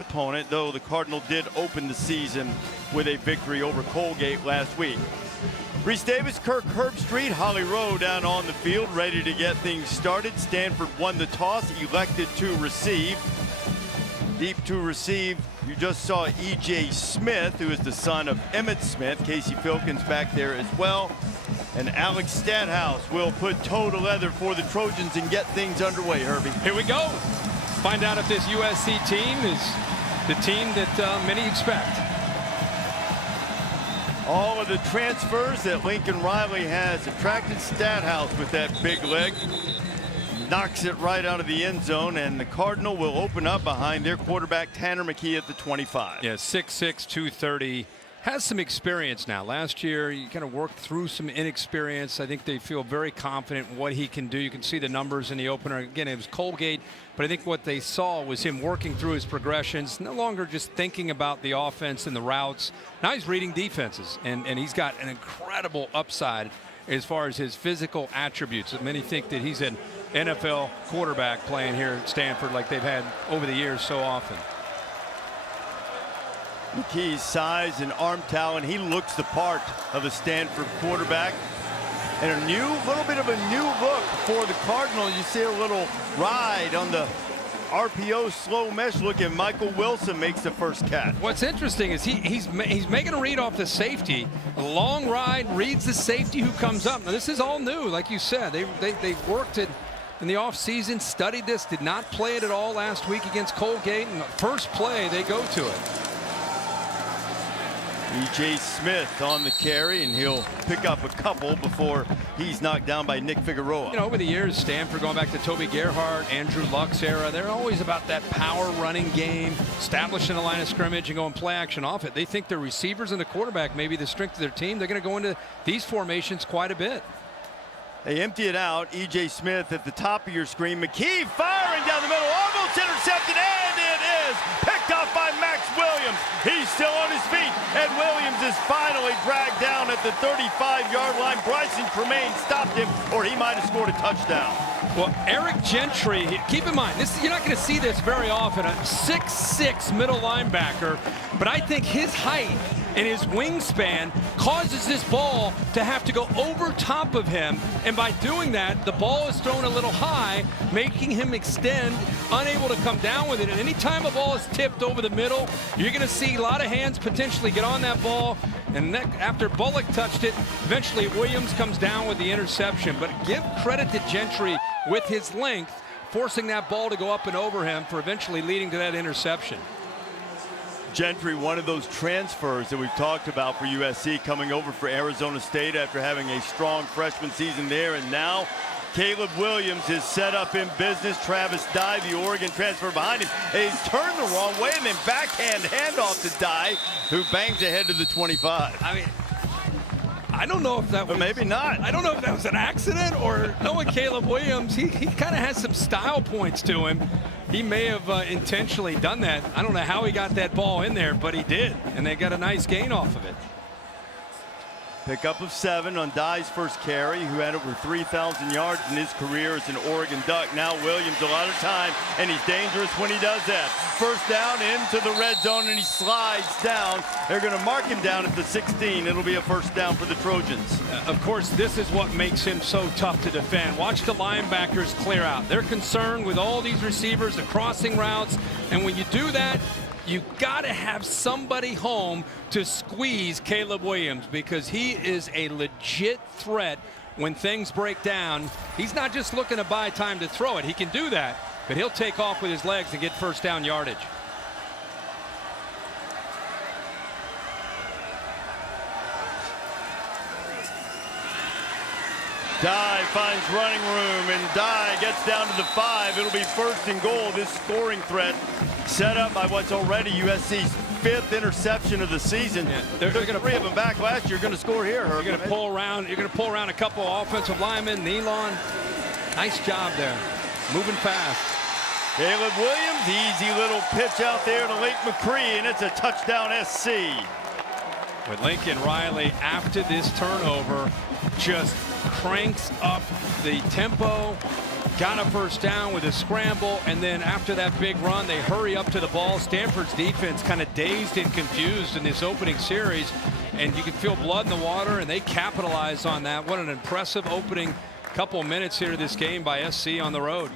opponent, though the Cardinal did open the season with a victory over Colgate last week. Reese Davis, Kirk Herbstreit, Holly Rowe down on the field, ready to get things started. Stanford won the toss, elected to receive. Deep to receive, you just saw E.J. Smith, who is the son of Emmitt Smith. Casey Filkins back there as well. And Alex Stadhouse will put toe to leather for the Trojans and get things underway, Herbie. Here we go. Find out if this USC team is the team that many expect. All of the transfers that Lincoln Riley has attracted. Stadhouse with that big leg. Knocks it right out of the end zone, and the Cardinal will open up behind their quarterback Tanner McKee at the 25. Yeah, 6'6", 230. Has some experience now. Last year, he kind of worked through some inexperience. I think they feel very confident in what he can do. You can see the numbers in the opener. Again, it was Colgate, but I think what they saw was him working through his progressions, no longer just thinking about the offense and the routes. Now he's reading defenses, and he's got an incredible upside as far as his physical attributes. Many think that he's an NFL quarterback playing here at Stanford like they've had over the years so often. McKee's size and arm talent, he looks the part of the Stanford quarterback. And a little bit of a new look for the Cardinals. You see a little ride on the RPO slow mesh look, and Michael Wilson makes the first catch. What's interesting is he's making a read off the safety. A long ride, reads the safety who comes up. Now this is all new, like you said. They worked it in the offseason, studied this, did not play it at all last week against Colgate, and the first play they go to it. E.J. Smith on the carry, and he'll pick up a couple before he's knocked down by Nick Figueroa. You know, over the years, Stanford, going back to Toby Gerhart, Andrew Luck's era, they're always about that power running game, establishing a line of scrimmage and going play action off it. They think their receivers and the quarterback may be the strength of their team. They're going to go into these formations quite a bit. They empty it out. E.J. Smith at the top of your screen. McKee firing down the middle, almost intercepted, and it is picked up by Max Williams. He's still on his feet, and Williams is finally dragged down at the 35-yard line. Bryson Tremaine stopped him, or he might have scored a touchdown. Well, Eric Gentry, keep in mind, you're not going to see this very often, a 6'6" middle linebacker, but I think his height and his wingspan causes this ball to have to go over top of him, and by doing that, the ball is thrown a little high, making him extend, unable to come down with it. And anytime a ball is tipped over the middle, you're going to see a lot of hands potentially get on that ball, and after Bullock touched it, eventually Williams comes down with the interception. But give credit to Gentry with his length, forcing that ball to go up and over him for eventually leading to that interception. Gentry, one of those transfers that we've talked about for USC, coming over for Arizona State after having a strong freshman season there. And now Caleb Williams is set up in business. Travis Dye, the Oregon transfer behind him, he's turned the wrong way, and then backhand handoff to Dye, who bangs ahead to the 25. I mean, I don't know if that was, maybe not. I don't know if that was an accident, or knowing Caleb Williams, he kind of has some style points to him. He may have intentionally done that. I don't know how he got that ball in there, but he did, and they got a nice gain off of it. Pickup of 7 on Dye's first carry, who had over 3,000 yards in his career as an Oregon Duck. Now Williams a lot of time, and he's dangerous when he does that. First down into the red zone, and he slides down. They're going to mark him down at the 16. It'll be a first down for the Trojans. Of course, this is what makes him so tough to defend. Watch the linebackers clear out. They're concerned with all these receivers, the crossing routes, and when you do that, you got to have somebody home to squeeze Caleb Williams, because he is a legit threat when things break down. He's not just looking to buy time to throw it. He can do that, but he'll take off with his legs and get first down yardage. Dye finds running room, and Dye gets down to the 5. It'll be first and goal. This scoring threat set up by what's already USC's 5th interception of the season. Yeah, they're going to 3 of them back last year. Going to score here, Herb. You're going to pull around. You're going to pull around a couple of offensive linemen. Nealon, nice job there, moving fast. Caleb Williams, easy little pitch out there to Lake McCree, and it's a touchdown SC. With Lincoln Riley, after this turnover, just cranks up the tempo, got a first down with a scramble, and then after that big run, they hurry up to the ball. Stanford's defense kind of dazed and confused in this opening series, and you can feel blood in the water, and they capitalize on that. What an impressive opening couple of minutes here to this game by SC on the road.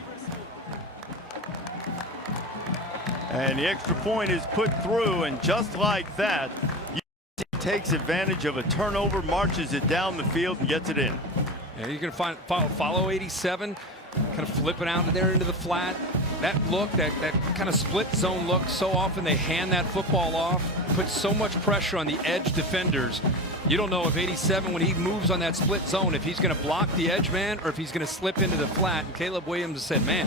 And the extra point is put through, and just like that, USC takes advantage of a turnover, marches it down the field, and gets it in. Yeah, you can follow 87, kind of flipping out there into the flat. That look, that kind of split zone look, so often they hand that football off, puts so much pressure on the edge defenders. You don't know if 87, when he moves on that split zone, if he's going to block the edge man or if he's going to slip into the flat. And Caleb Williams said, man,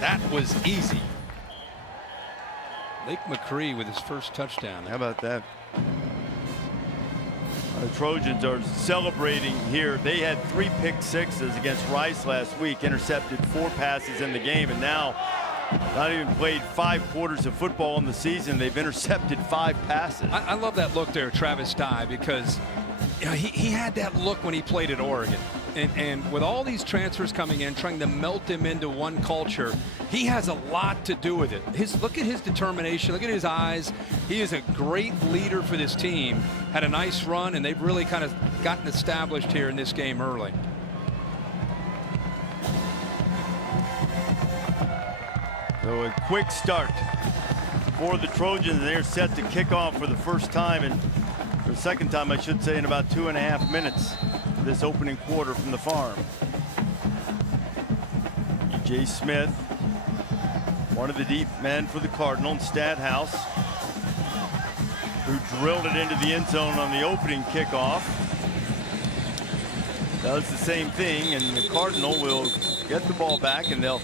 that was easy. Lake McCree with his first touchdown. How about that? The Trojans are celebrating here. They had 3 pick sixes against Rice last week, intercepted 4 passes in the game, and now not even played 5 quarters of football in the season. They've intercepted 5 passes. I love that look there, Travis Dye, because you know, he had that look when he played at Oregon. And with all these transfers coming in, trying to melt them into one culture, he has a lot to do with it. Look at his determination. Look at his eyes. He is a great leader for this team. Had a nice run, and they've really kind of gotten established here in this game early. So a quick start for the Trojans. They're set to kick off for the first time, and for the second time, I should say, in about 2.5 minutes. This opening quarter from the farm. E.J. Smith, one of the deep men for the Cardinal, Stadhouse, who drilled it into the end zone on the opening kickoff. Does the same thing, and the Cardinal will get the ball back, and they'll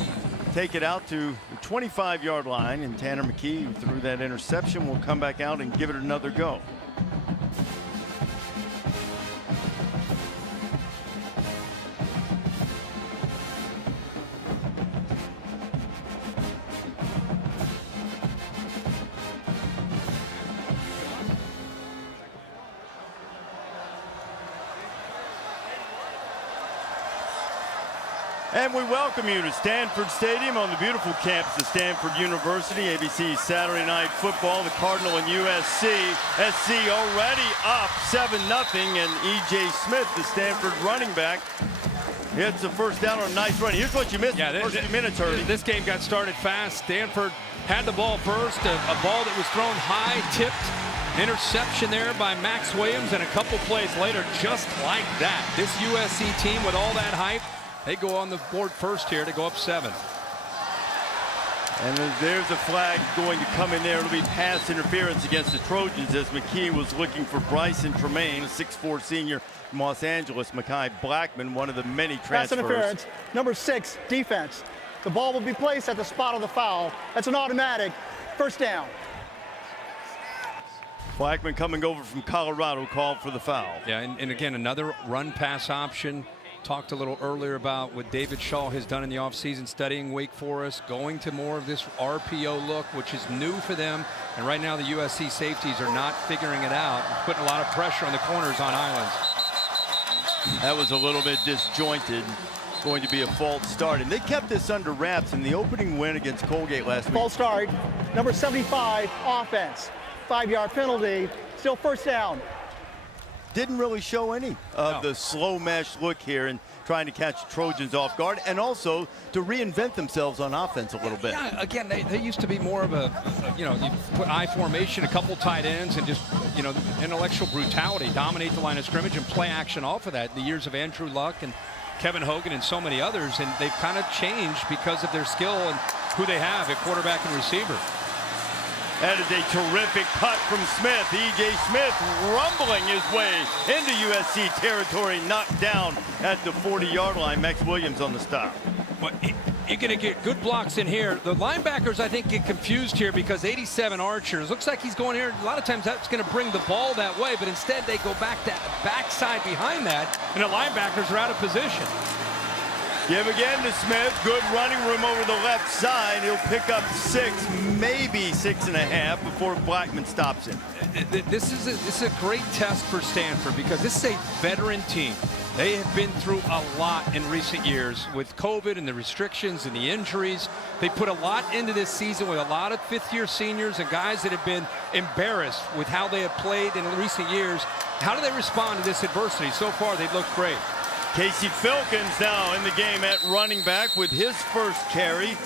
take it out to the 25-yard line, and Tanner McKee, who threw that interception, will come back out and give it another go. And we welcome you to Stanford Stadium on the beautiful campus of Stanford University. ABC Saturday Night Football, the Cardinal and USC. SC already up 7-0, and E.J. Smith, the Stanford running back, hits the first down on a nice run. Here's what you missed in the first few minutes, Ernie. This game got started fast. Stanford had the ball first, a ball that was thrown high, tipped. Interception there by Max Williams, and a couple plays later, just like that, this USC team with all that hype, they go on the board first here to go up 7. And there's a flag going to come in there. It'll be pass interference against the Trojans as McKee was looking for Bryson Tremaine, a 6'4" senior from Los Angeles. Mekhi Blackman, one of the many transfers. Pass interference, number 6, defense. The ball will be placed at the spot of the foul. That's an automatic first down. Blackman coming over from Colorado called for the foul. Yeah, and again, another run pass option. Talked a little earlier about what David Shaw has done in the offseason, studying Wake Forest, going to more of this RPO look, which is new for them. And right now the USC safeties are not figuring it out, putting a lot of pressure on the corners on islands. That was a little bit disjointed. Going to be a false start. And they kept this under wraps in the opening win against Colgate last week. False start, number 75, offense. 5-yard penalty, still first down. Didn't really show any of the slow mesh look here and trying to catch Trojans off guard, and also to reinvent themselves on offense a little bit. Yeah, again, they used to be more of a, you know, you put I formation, a couple tight ends, and just, you know, intellectual brutality, dominate the line of scrimmage and play action off of that. The years of Andrew Luck and Kevin Hogan and so many others, and they've kind of changed because of their skill and who they have at quarterback and receiver. That is a terrific cut from Smith. E.J. Smith rumbling his way into USC territory, knocked down at the 40-yard line. Max Williams on the stop. Well, you're going to get good blocks in here. The linebackers, I think, get confused here because 87 Archers, looks like he's going here. A lot of times that's going to bring the ball that way, but instead they go back to backside behind that, and the linebackers are out of position. Give again to Smith. Good running room over the left side. He'll pick up 6, maybe 6.5 before Blackman stops him. This is a great test for Stanford because this is a veteran team. They have been through a lot in recent years with COVID and the restrictions and the injuries. They put a lot into this season with a lot of fifth-year seniors and guys that have been embarrassed with how they have played in recent years. How do they respond to this adversity? So far, they've looked great. Casey Filkins now in the game at running back with his first carry.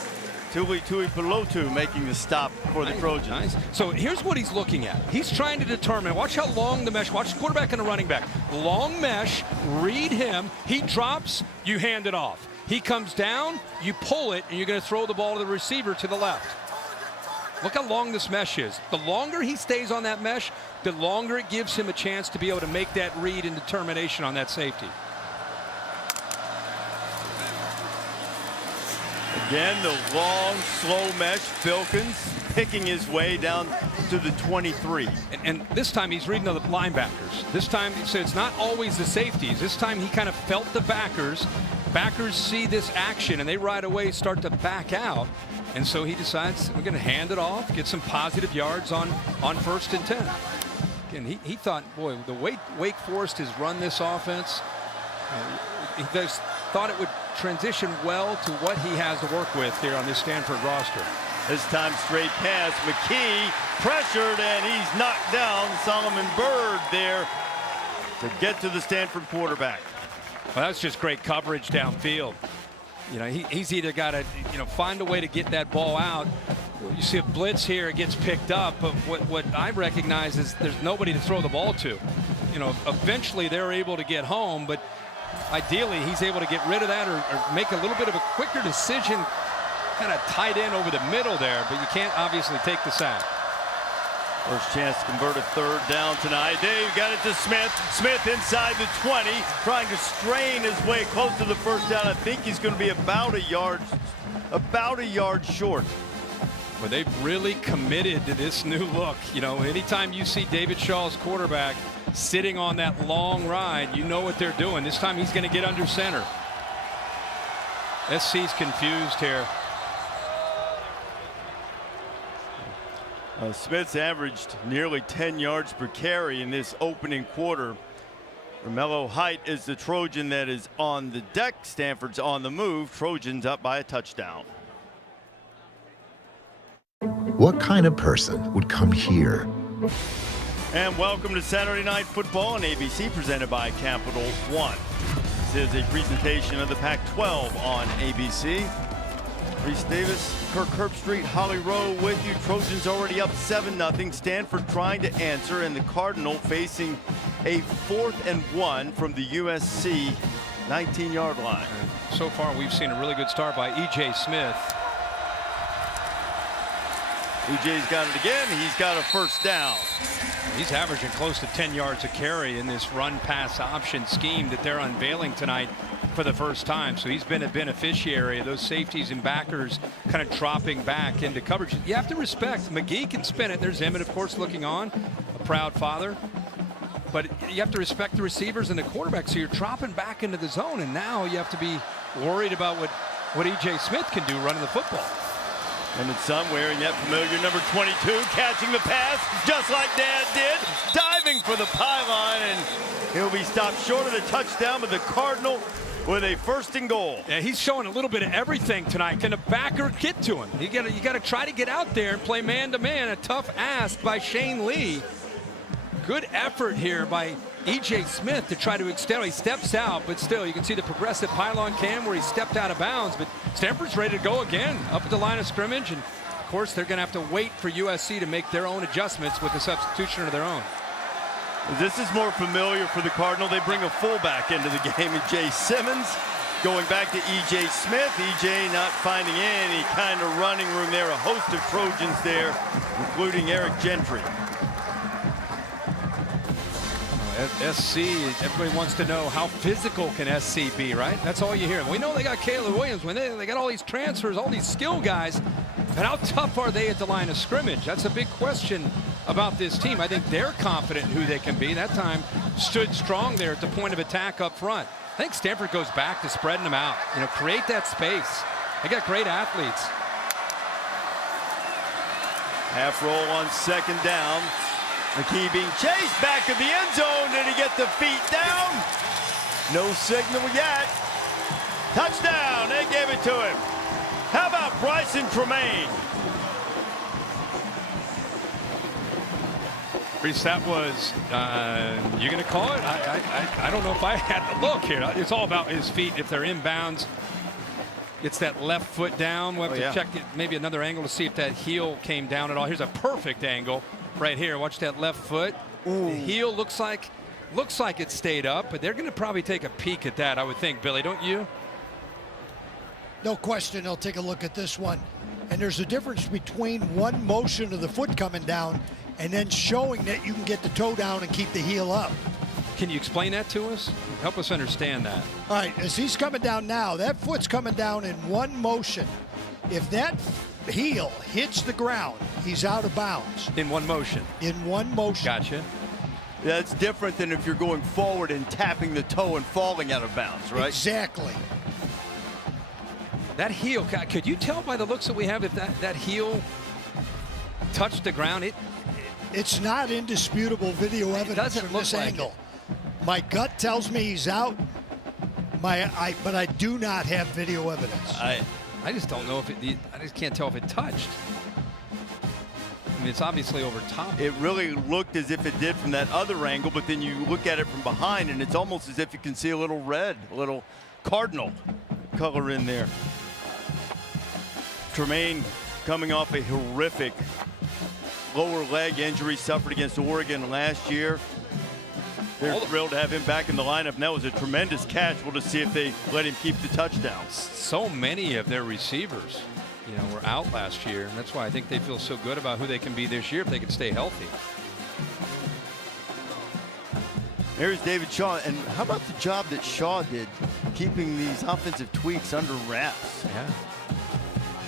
Tui Pelotu making the stop for the Trojans. Nice. So here's what he's looking at. He's trying to determine, watch how long the mesh, watch the quarterback and the running back. Long mesh, read him, he drops, you hand it off. He comes down, you pull it, and you're going to throw the ball to the receiver to the left. Look how long this mesh is. The longer he stays on that mesh, the longer it gives him a chance to be able to make that read and determination on that safety. Again, the long, slow mesh. Filkins picking his way down to the 23. And this time he's reading the linebackers. This time, so it's not always the safeties. This time he kind of felt the backers. Backers see this action and they right away start to back out. And so he decides we're going to hand it off, get some positive yards on 1st and 10. And he thought, boy, the way Wake Forest has run this offense, he just thought it would transition well to what he has to work with here on this Stanford roster. This time straight pass. McKee pressured and he's knocked down. Solomon Byrd there to get to the Stanford quarterback. Well, that's just great coverage downfield. You know, he's either got to, find a way to get that ball out. You see a blitz here, it gets picked up, but what I recognize is there's nobody to throw the ball to. Eventually they're able to get home, but ideally he's able to get rid of that or make a little bit of a quicker decision, kind of tight end over the middle there, but you can't obviously take the sack. First chance to convert a 3rd down tonight. Dave got it to Smith. Smith inside the 20, trying to strain his way close to the first down. I think he's going to be about a yard short. But they've really committed to this new look. Anytime you see David Shaw's quarterback sitting on that long ride, you know what they're doing. This time he's going to get under center. SC's confused here. Smith's averaged nearly 10 yards per carry in this opening quarter. Romello Height is the Trojan that is on the deck. Stanford's on the move. Trojans up by a touchdown. What kind of person would come here? And welcome to Saturday Night Football on ABC, presented by Capital One. This is a presentation of the Pac-12 on ABC. Reese Davis, Kirk Herbstreit, Holly Rowe with you. Trojans already up 7-0. Stanford trying to answer, and the Cardinal facing a 4th and 1 from the USC 19-yard line. So far, we've seen a really good start by E.J. Smith. E.J.'s got it again. He's got a first down. He's averaging close to 10 yards a carry in this run-pass option scheme that they're unveiling tonight for the first time. So he's been a beneficiary of those safeties and backers kind of dropping back into coverage. You have to respect, McGee can spin it. There's Emmett, of course, looking on, a proud father. But you have to respect the receivers and the quarterback, so you're dropping back into the zone, and now you have to be worried about what E.J. Smith can do running the football. Emmett Son wearing that familiar number 22, catching the pass just like Dad did, diving for the pylon, and he'll be stopped short of the touchdown, but the Cardinal with a 1st and goal. Yeah, he's showing a little bit of everything tonight. Can the backer get to him? You got to try to get out there and play man-to-man. A tough ask by Shane Lee. Good effort here by E.J. Smith to try to extend. He steps out, but still, you can see the progressive pylon cam where he stepped out of bounds. But Stanford's ready to go again up at the line of scrimmage. And, of course, they're going to have to wait for USC to make their own adjustments with a substitution of their own. This is more familiar for the Cardinal. They bring a fullback into the game, E.J. Simmons. Going back to E.J. Smith. E.J. not finding any kind of running room there. A host of Trojans there, including Eric Gentry. SC, everybody wants to know how physical can SC be, right? That's all you hear. We know they got Caleb Williams. When they got all these transfers, all these skill guys, but how tough are they at the line of scrimmage? That's a big question about this team. I think they're confident in who they can be. That time stood strong there at the point of attack up front. I think Stanford goes back to spreading them out. Create that space. They got great athletes. Half roll on 2nd down. McKee being chased back of the end zone. Did he get the feet down? No signal yet. Touchdown, they gave it to him. How about Bryson Tremaine? Reese, that was, you're going to call it? I don't know if I had to look here. It's all about his feet. If they're inbounds, it's that left foot down. We'll have to check it, maybe another angle to see if that heel came down at all. Here's a perfect angle right here. Watch that left foot. Ooh. The heel looks like it stayed up, but they're going to probably take a peek at that, I would think, Billy, don't you? No question, they'll take a look at this one. And there's a difference between one motion of the foot coming down and then showing that you can get the toe down and keep the heel up. Can you explain that to us? Help us understand that. All right, as he's coming down now, that foot's coming down in one motion. If that heel hits the ground, he's out of bounds. In one motion? In one motion. Gotcha. That's different than if you're going forward and tapping the toe and falling out of bounds, right? Exactly. That heel, could you tell by the looks that we have if that heel touched the ground? It's not indisputable video evidence from this angle. My gut tells me he's out, but I do not have video evidence. I just don't know if I just can't tell if it touched. I mean, it's obviously over top. It really looked as if it did from that other angle, but then you look at it from behind, and it's almost as if you can see a little red, a little cardinal color in there. Tremaine coming off a horrific lower leg injury suffered against Oregon last year. They're thrilled to have him back in the lineup, and that was a tremendous catch. We'll just see if they let him keep the touchdown. So many of their receivers, were out last year, and that's why I think they feel so good about who they can be this year if they can stay healthy. There's David Shaw, and how about the job that Shaw did keeping these offensive tweaks under wraps? Yeah.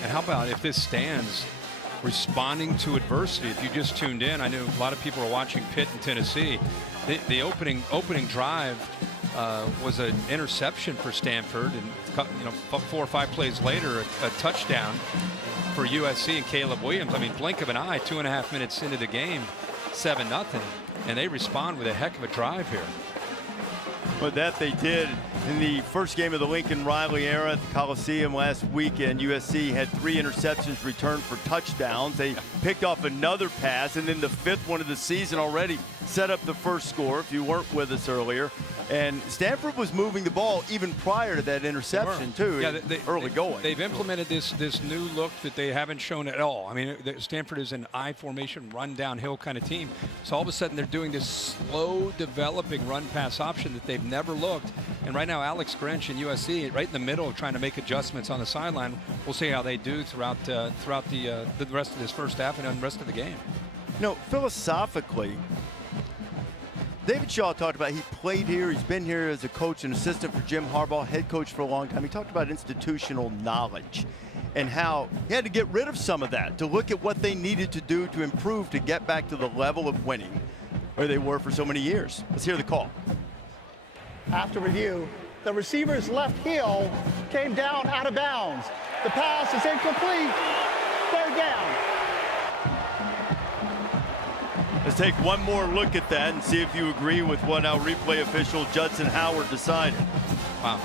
And how about if this stands responding to adversity? If you just tuned in, I know a lot of people are watching Pitt in Tennessee. The opening drive was an interception for Stanford, and 4 or 5 plays later, a touchdown for USC and Caleb Williams. I mean, blink of an eye, 2.5 minutes into the game, 7-0, and they respond with a heck of a drive here. But that they did in the first game of the Lincoln Riley era at the Coliseum last weekend. USC had 3 interceptions returned for touchdowns. They picked off another pass, and then the 5th one of the season already set up the first score, if you weren't with us earlier. And Stanford was moving the ball even prior to that interception, too, early going. They've implemented this new look that they haven't shown at all. I mean, Stanford is an I formation, run downhill kind of team. So all of a sudden they're doing this slow developing run pass option that they've never looked. And right now Alex Grinch and USC right in the middle trying to make adjustments on the sideline. We'll see how they do throughout the rest of this first half and the rest of the game. Philosophically, David Shaw talked about he played here, he's been here as a coach and assistant for Jim Harbaugh, head coach for a long time. He talked about institutional knowledge and how he had to get rid of some of that to look at what they needed to do to improve to get back to the level of winning where they were for so many years. Let's hear the call. After review, the receiver's left heel came down out of bounds. The pass is incomplete. 3rd down. Let's take one more look at that and see if you agree with what our replay official Judson Howard decided. Wow.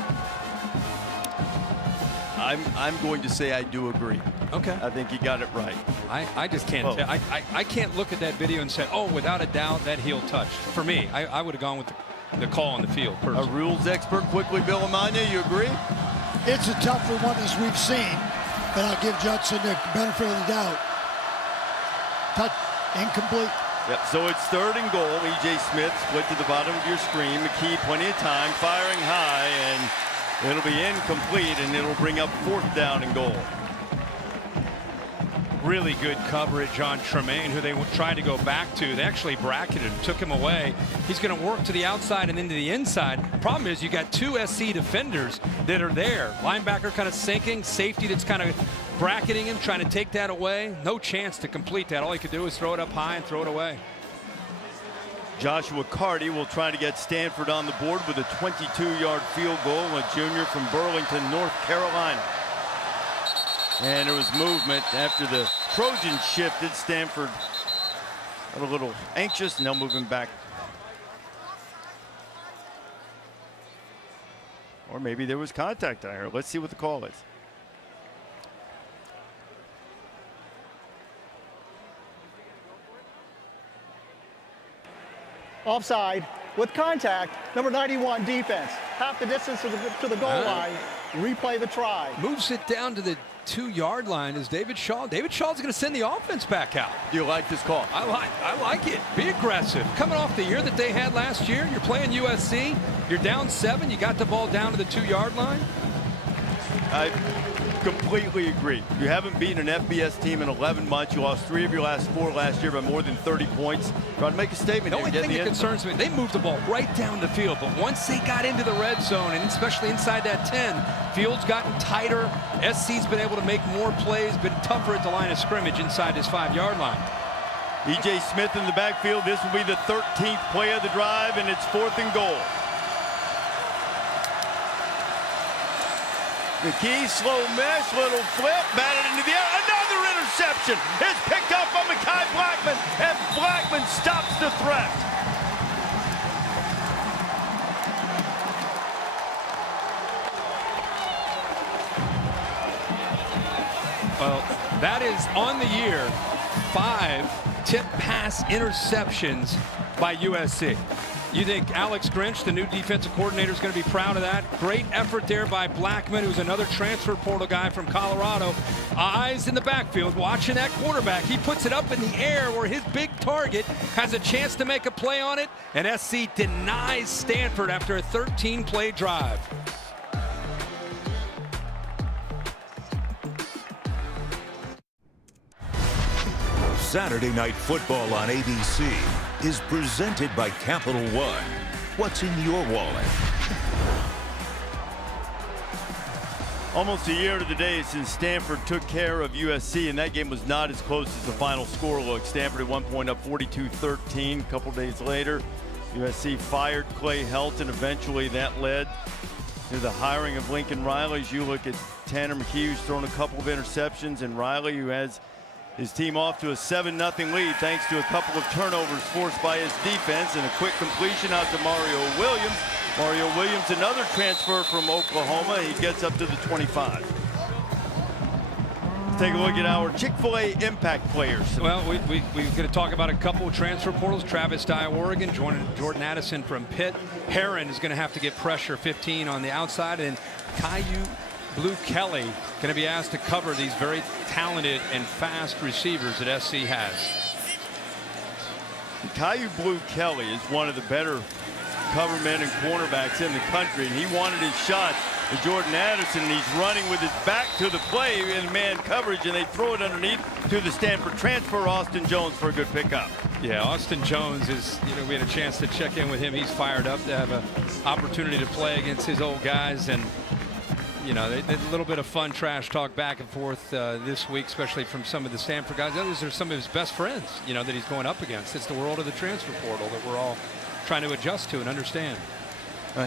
I'm going to say I do agree. Okay. I think he got it right. I just can't tell. I can't look at that video and say, oh, without a doubt, that heel touched. For me, I would have gone with the call on the field, personally. A rules expert quickly, Bill Amanya, you agree? It's a tougher one as we've seen, but I'll give Judson the benefit of the doubt. Touch, incomplete. Yep, so it's 3rd and goal. E.J. Smith split to the bottom of your screen. McKee, plenty of time, firing high, and it'll be incomplete, and it'll bring up 4th down and goal. Really good coverage on Tremaine, who they tried to go back to. They actually bracketed him, took him away. He's going to work to the outside and into the inside. Problem is, you got 2 SC defenders that are there. Linebacker kind of sinking, safety that's kind of bracketing him, trying to take that away. No chance to complete that. All he could do is throw it up high and throw it away. Joshua Carty will try to get Stanford on the board with a 22-yard field goal, a junior from Burlington, North Carolina. And there was movement after the Trojans shifted. Stanford got a little anxious, and they'll move him back. Or maybe there was contact on her. Let's see what the call is. Offside with contact, number 91 defense. Half the distance to the goal line. Replay the try. Moves it down to the 2-yard line is David Shaw. David Shaw's going to send the offense back out. Do you like this call? I like it. Be aggressive. Coming off the year that they had last year, you're playing USC. You're down 7. You got the ball down to the 2-yard line. I completely agree. You haven't beaten an FBS team in 11 months. You lost 3 of your last 4 last year by more than 30 points. Try to make a statement. The only thing that concerns me, they moved the ball right down the field, but once they got into the red zone, and especially inside that 10, field's gotten tighter. SC's been able to make more plays, been tougher at the line of scrimmage inside his 5-yard line. E.J. Smith in the backfield. This will be the 13th play of the drive, and it's 4th and goal. McKee, slow mesh, little flip, batted into the air. Another interception. It's picked up by Mekhi Blackman, and Blackman stops the threat. Well, that is on the year 5 tip pass interceptions by USC. You think Alex Grinch, the new defensive coordinator, is going to be proud of that? Great effort there by Blackman, who's another transfer portal guy from Colorado. Eyes in the backfield, watching that quarterback. He puts it up in the air where his big target has a chance to make a play on it, and SC denies Stanford after a 13-play drive. Saturday Night Football on ABC is presented by Capital One. What's in your wallet? Almost a year to the day since Stanford took care of USC, and that game was not as close as the final score looked. Stanford at one point up 42-13. A couple days later, USC fired Clay Helton. Eventually, that led to the hiring of Lincoln Riley. As you look at Tanner McKee, who's thrown a couple of interceptions, and Riley, who has his team off to a 7-0 lead thanks to a couple of turnovers forced by his defense and a quick completion out to Mario Williams. Mario Williams, another transfer from Oklahoma. He gets up to the 25. Take a look at our Chick-fil-A impact players. Well, we're going to talk about a couple of transfer portals. Travis Dye, Oregon, Jordan Addison from Pitt. Heron is going to have to get pressure 15 on the outside, and Caillou Blue Kelly going to be asked to cover these very talented and fast receivers that SC has. Caillou Blue Kelly is one of the better cover men and cornerbacks in the country, and he wanted his shot at Jordan Addison, and he's running with his back to the play in man coverage, and they throw it underneath to the Stanford transfer, Austin Jones, for a good pickup. Yeah, Austin Jones is, we had a chance to check in with him. He's fired up to have an opportunity to play against his old guys, and they did a little bit of fun trash talk back and forth this week, especially from some of the Stanford guys. Others are some of his best friends, that he's going up against. It's the world of the transfer portal that we're all trying to adjust to and understand.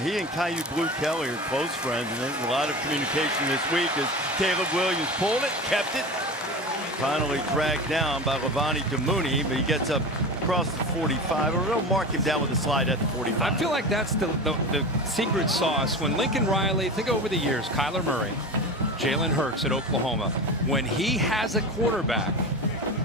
He and Caillou Blue Kelly are close friends, and there's a lot of communication this week as Caleb Williams pulled it, kept it, finally dragged down by Levani Damuni, but he gets up across the 45, or they'll mark him down with a slide at the 45. I feel like that's the secret sauce. When Lincoln Riley, think over the years, Kyler Murray, Jalen Hurts at Oklahoma, when he has a quarterback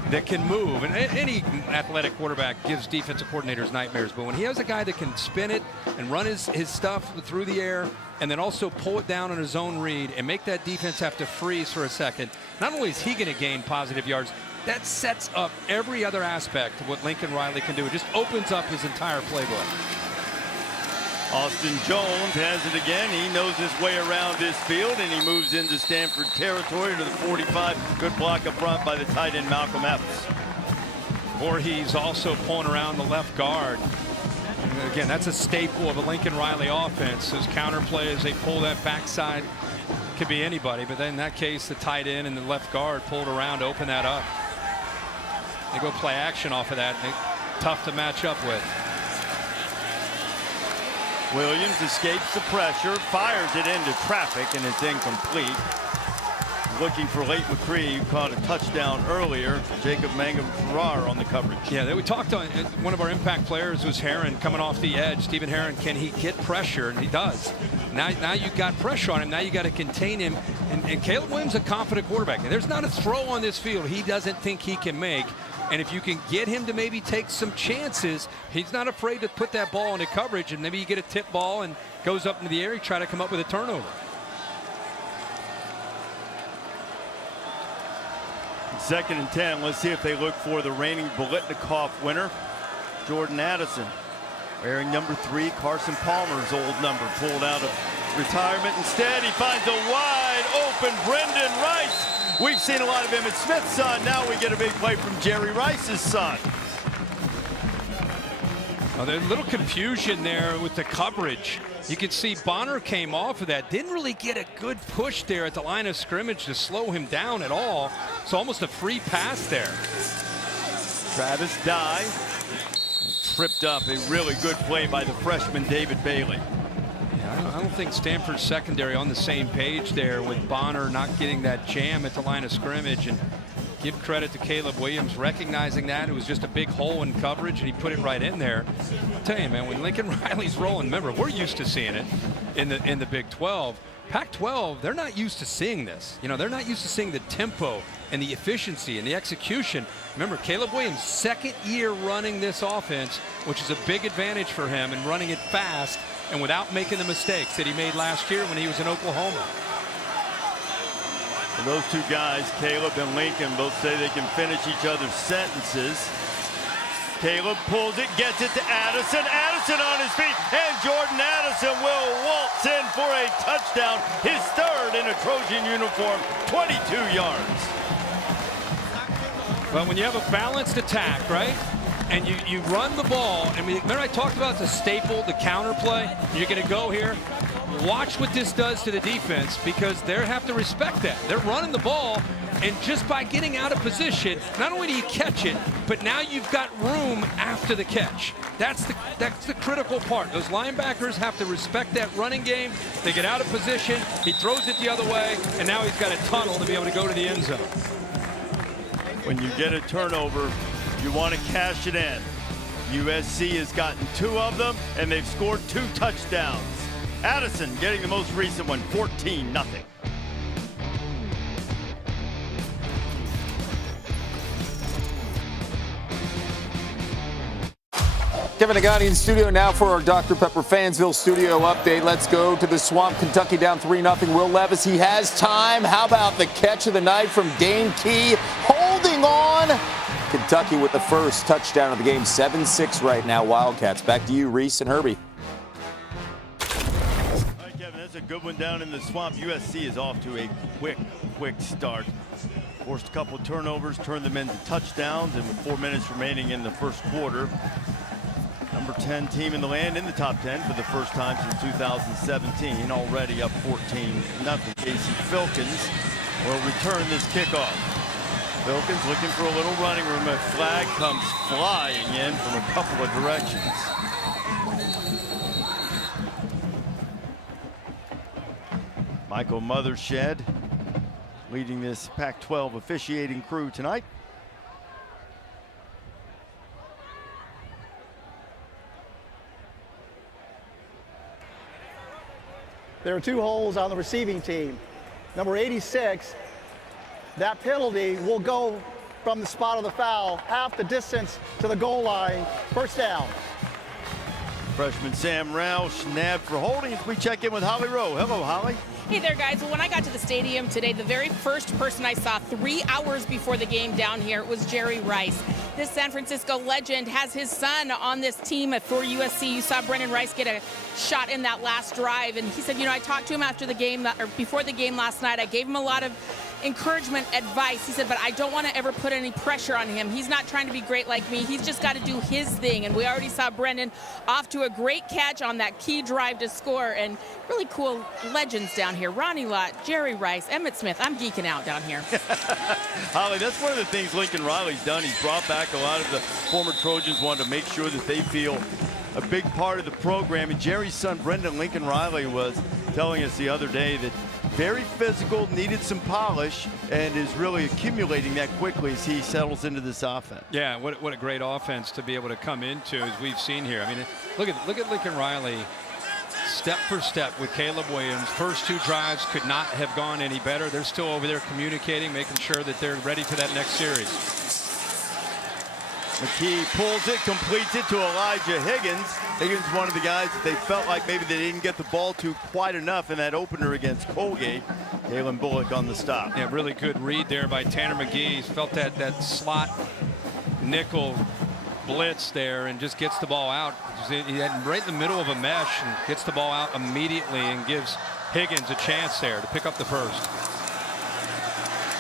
that can move, and any athletic quarterback gives defensive coordinators nightmares, but when he has a guy that can spin it and run his stuff through the air and then also pull it down on his own read and make that defense have to freeze for a second, not only is he going to gain positive yards, that sets up every other aspect of what Lincoln Riley can do. It just opens up his entire playbook. Austin Jones has it again. He knows his way around this field, and he moves into Stanford territory to the 45. Good block up front by the tight end Malcolm Epps. Voorhees also pulling around the left guard. And again, that's a staple of a Lincoln Riley offense. Those counter plays, they pull that backside. Could be anybody, but then in that case, the tight end and the left guard pulled around to open that up. They go play action off of that. Tough to match up with. Williams escapes the pressure, fires it into traffic, and it's incomplete. looking for Late McCree, who caught a touchdown earlier. Jacob Mangum-Farrar on the coverage. Yeah, we talked on one of our impact players was Herron coming off the edge. Stephen Herron, can he get pressure? And he does. Now you got pressure on him. Now you got to contain him. And Caleb Williams, a confident quarterback. And there's not a throw on this field he doesn't think he can make. And if you can get him to maybe take some chances, he's not afraid to put that ball into coverage. And maybe you get a tip ball and goes up into the air, try to come up with a turnover. Second and 10. Let's see if they look for the reigning Biletnikoff winner, Jordan Addison. Wearing number 3, Carson Palmer's old number, pulled out of retirement. Instead, he finds a wide open Brendan Rice. We've seen a lot of Emmitt Smith's son. Now we get a big play from Jerry Rice's son. Well, there's a little confusion there with the coverage. You can see Bonner came off of that. Didn't really get a good push there at the line of scrimmage to slow him down at all. So almost a free pass there. Travis Dye tripped up. A really good play by the freshman David Bailey. Yeah, I don't think Stanford's secondary on the same page there with Bonner not getting that jam at the line of scrimmage. And give credit to Caleb Williams recognizing that. It was just a big hole in coverage, and he put it right in there. I'll tell you, man, when Lincoln Riley's rolling, remember, we're used to seeing it in the Big 12. Pac-12, they're not used to seeing this. You know, they're not used to seeing the tempo and the efficiency and the execution. Remember, Caleb Williams, second year running this offense, which is a big advantage for him, and running it fast and without making the mistakes that he made last year when he was in Oklahoma. And those two guys, Caleb and Lincoln, both say they can finish each other's sentences. Caleb pulls it, gets it to Addison. Addison on his feet, and Jordan Addison will waltz in for a touchdown. His third in a Trojan uniform, 22 yards. Well, when you have a balanced attack, right, and you run the ball, and remember I talked about the staple, the counter play? You're going to go here. Watch what this does to the defense, because they have to respect that. They're running the ball, and just by getting out of position, not only do you catch it, but now you've got room after the catch. That's the critical part. Those linebackers have to respect that running game. They get out of position, he throws it the other way, and now he's got a tunnel to be able to go to the end zone. When you get a turnover, you want to cash it in. USC has gotten 2 of them, and they've scored 2 touchdowns. Addison getting the most recent one, 14-0. Kevin Agani in studio now for our Dr. Pepper Fansville studio update. Let's go to the Swamp. Kentucky down 3-0. Will Levis, he has time. How about the catch of the night from Dane Key? Holding on. Kentucky with the first touchdown of the game. 7-6 right now, Wildcats. Back to you, Reese and Herbie. That's a good one down in the Swamp. USC is off to a quick start. Forced a couple of turnovers, turned them into touchdowns, and with 4 minutes remaining in the first quarter, number 10 team in the land in the top 10 for the first time since 2017, already up 14-0. Casey Filkins will return this kickoff. Filkins looking for a little running room. A flag comes flying in from a couple of directions. Michael Mothershed leading this Pac-12 officiating crew tonight. There are 2 holes on the receiving team. Number 86, that penalty will go from the spot of the foul, half the distance to the goal line, first down. Freshman Sam Roush nabbed for holding as we check in with Holly Rowe. Hello, Holly. Hey there, guys. Well, when I got to the stadium today, the very first person I saw 3 hours before the game down here was Jerry Rice. This San Francisco legend has his son on this team for USC. You saw Brendan Rice get a shot in that last drive, and he said, you know, I talked to him after the game, or before the game last night. I gave him a lot of encouragement, advice. He said, but I don't want to ever put any pressure on him. He's not trying to be great like me. He's just got to do his thing. And we already saw Brendan off to a great catch on that key drive to score. And really cool legends down here. Ronnie Lott, Jerry Rice, Emmitt Smith. I'm geeking out down here. Holly, that's one of the things Lincoln Riley's done. He's brought back a lot of the former Trojans, wanted to make sure that they feel a big part of the program. And Jerry's son, Brendan Lincoln Riley, was telling us the other day that very physical, needed some polish, and is really accumulating that quickly as he settles into this offense. Yeah, what a great offense to be able to come into, as we've seen here. I mean, look at Lincoln Riley, step for step with Caleb Williams. First 2 drives could not have gone any better. They're still over there communicating, making sure that they're ready for that next series. McKee pulls it, completes it to Elijah Higgins. Higgins, one of the guys that they felt like maybe they didn't get the ball to quite enough in that opener against Colgate. Kalen Bullock on the stop. Yeah, really good read there by Tanner McGee. He's felt that slot nickel blitz there and just gets the ball out. He had right in the middle of a mesh and gets the ball out immediately and gives Higgins a chance there to pick up the first.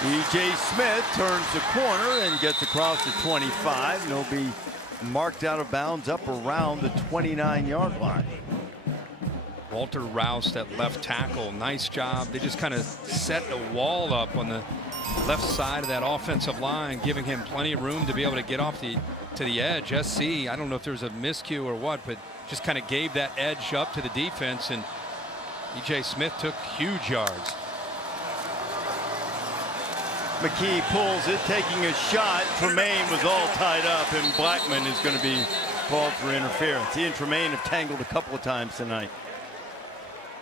E.J. Smith turns the corner and gets across the 25. And he'll be marked out of bounds up around the 29-yard line. Walter Rouse, that left tackle, nice job. They just kind of set a wall up on the left side of that offensive line, giving him plenty of room to be able to get off to the edge. SC, I don't know if there was a miscue or what, but just kind of gave that edge up to the defense, and E.J. Smith took huge yards. McKee pulls it, taking a shot. Tremaine was all tied up, and Blackman is going to be called for interference. He and Tremaine have tangled a couple of times tonight.